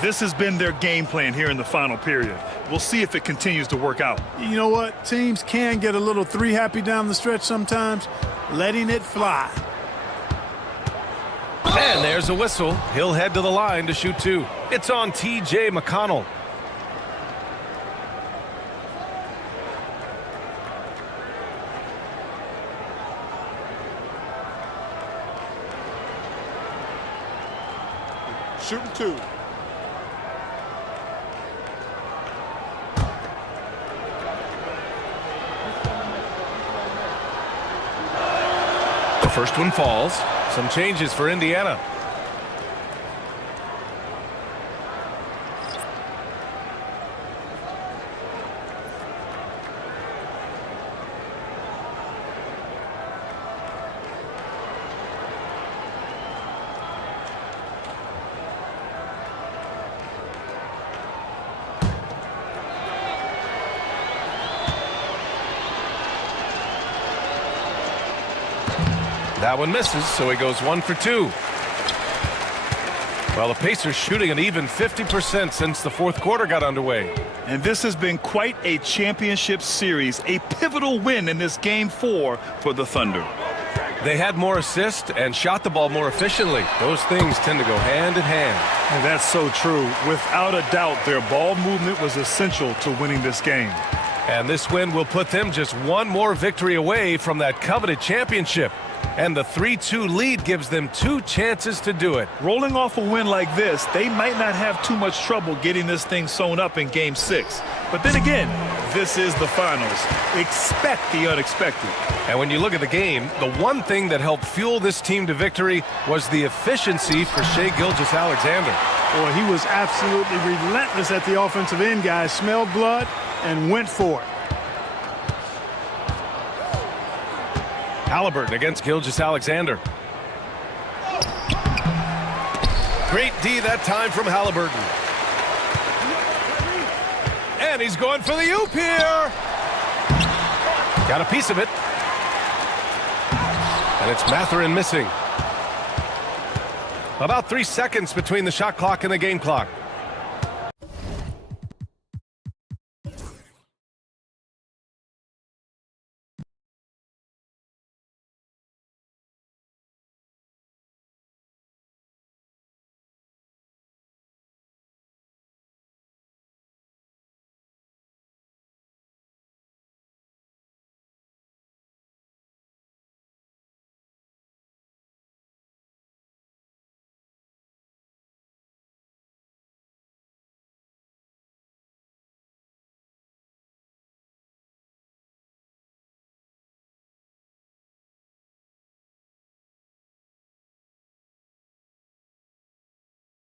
This has been their game plan here in the final period. We'll see if it continues to work out. You know what? Teams can get a little three happy down the stretch sometimes, letting it fly. And there's a whistle. He'll head to the line to shoot 2. It's on T.J. McConnell. Shooting 2. The first one falls. Some changes for Indiana. That one misses, so he goes 1 for 2. Well, the Pacers shooting an even 50% since the fourth quarter got underway. And this has been quite a championship series, a pivotal win in this Game 4 for the Thunder. They had more assists and shot the ball more efficiently. Those things tend to go hand in hand. And that's so true. Without a doubt, their ball movement was essential to winning this game. And this win will put them just one more victory away from that coveted championship. And the 3-2 lead gives them 2 chances to do it. Rolling off a win like this, they might not have too much trouble getting this thing sewn up in Game 6. But then again, this is the finals. Expect the unexpected. And when you look at the game, the one thing that helped fuel this team to victory was the efficiency for Shai Gilgeous-Alexander. Boy, he was absolutely relentless at the offensive end, guys. Smelled blood and went for it. Haliburton against Gilgeous-Alexander. Great D that time from Haliburton. And he's going for the oop here. Got a piece of it. And it's Mathurin missing. About 3 seconds between the shot clock and the game clock.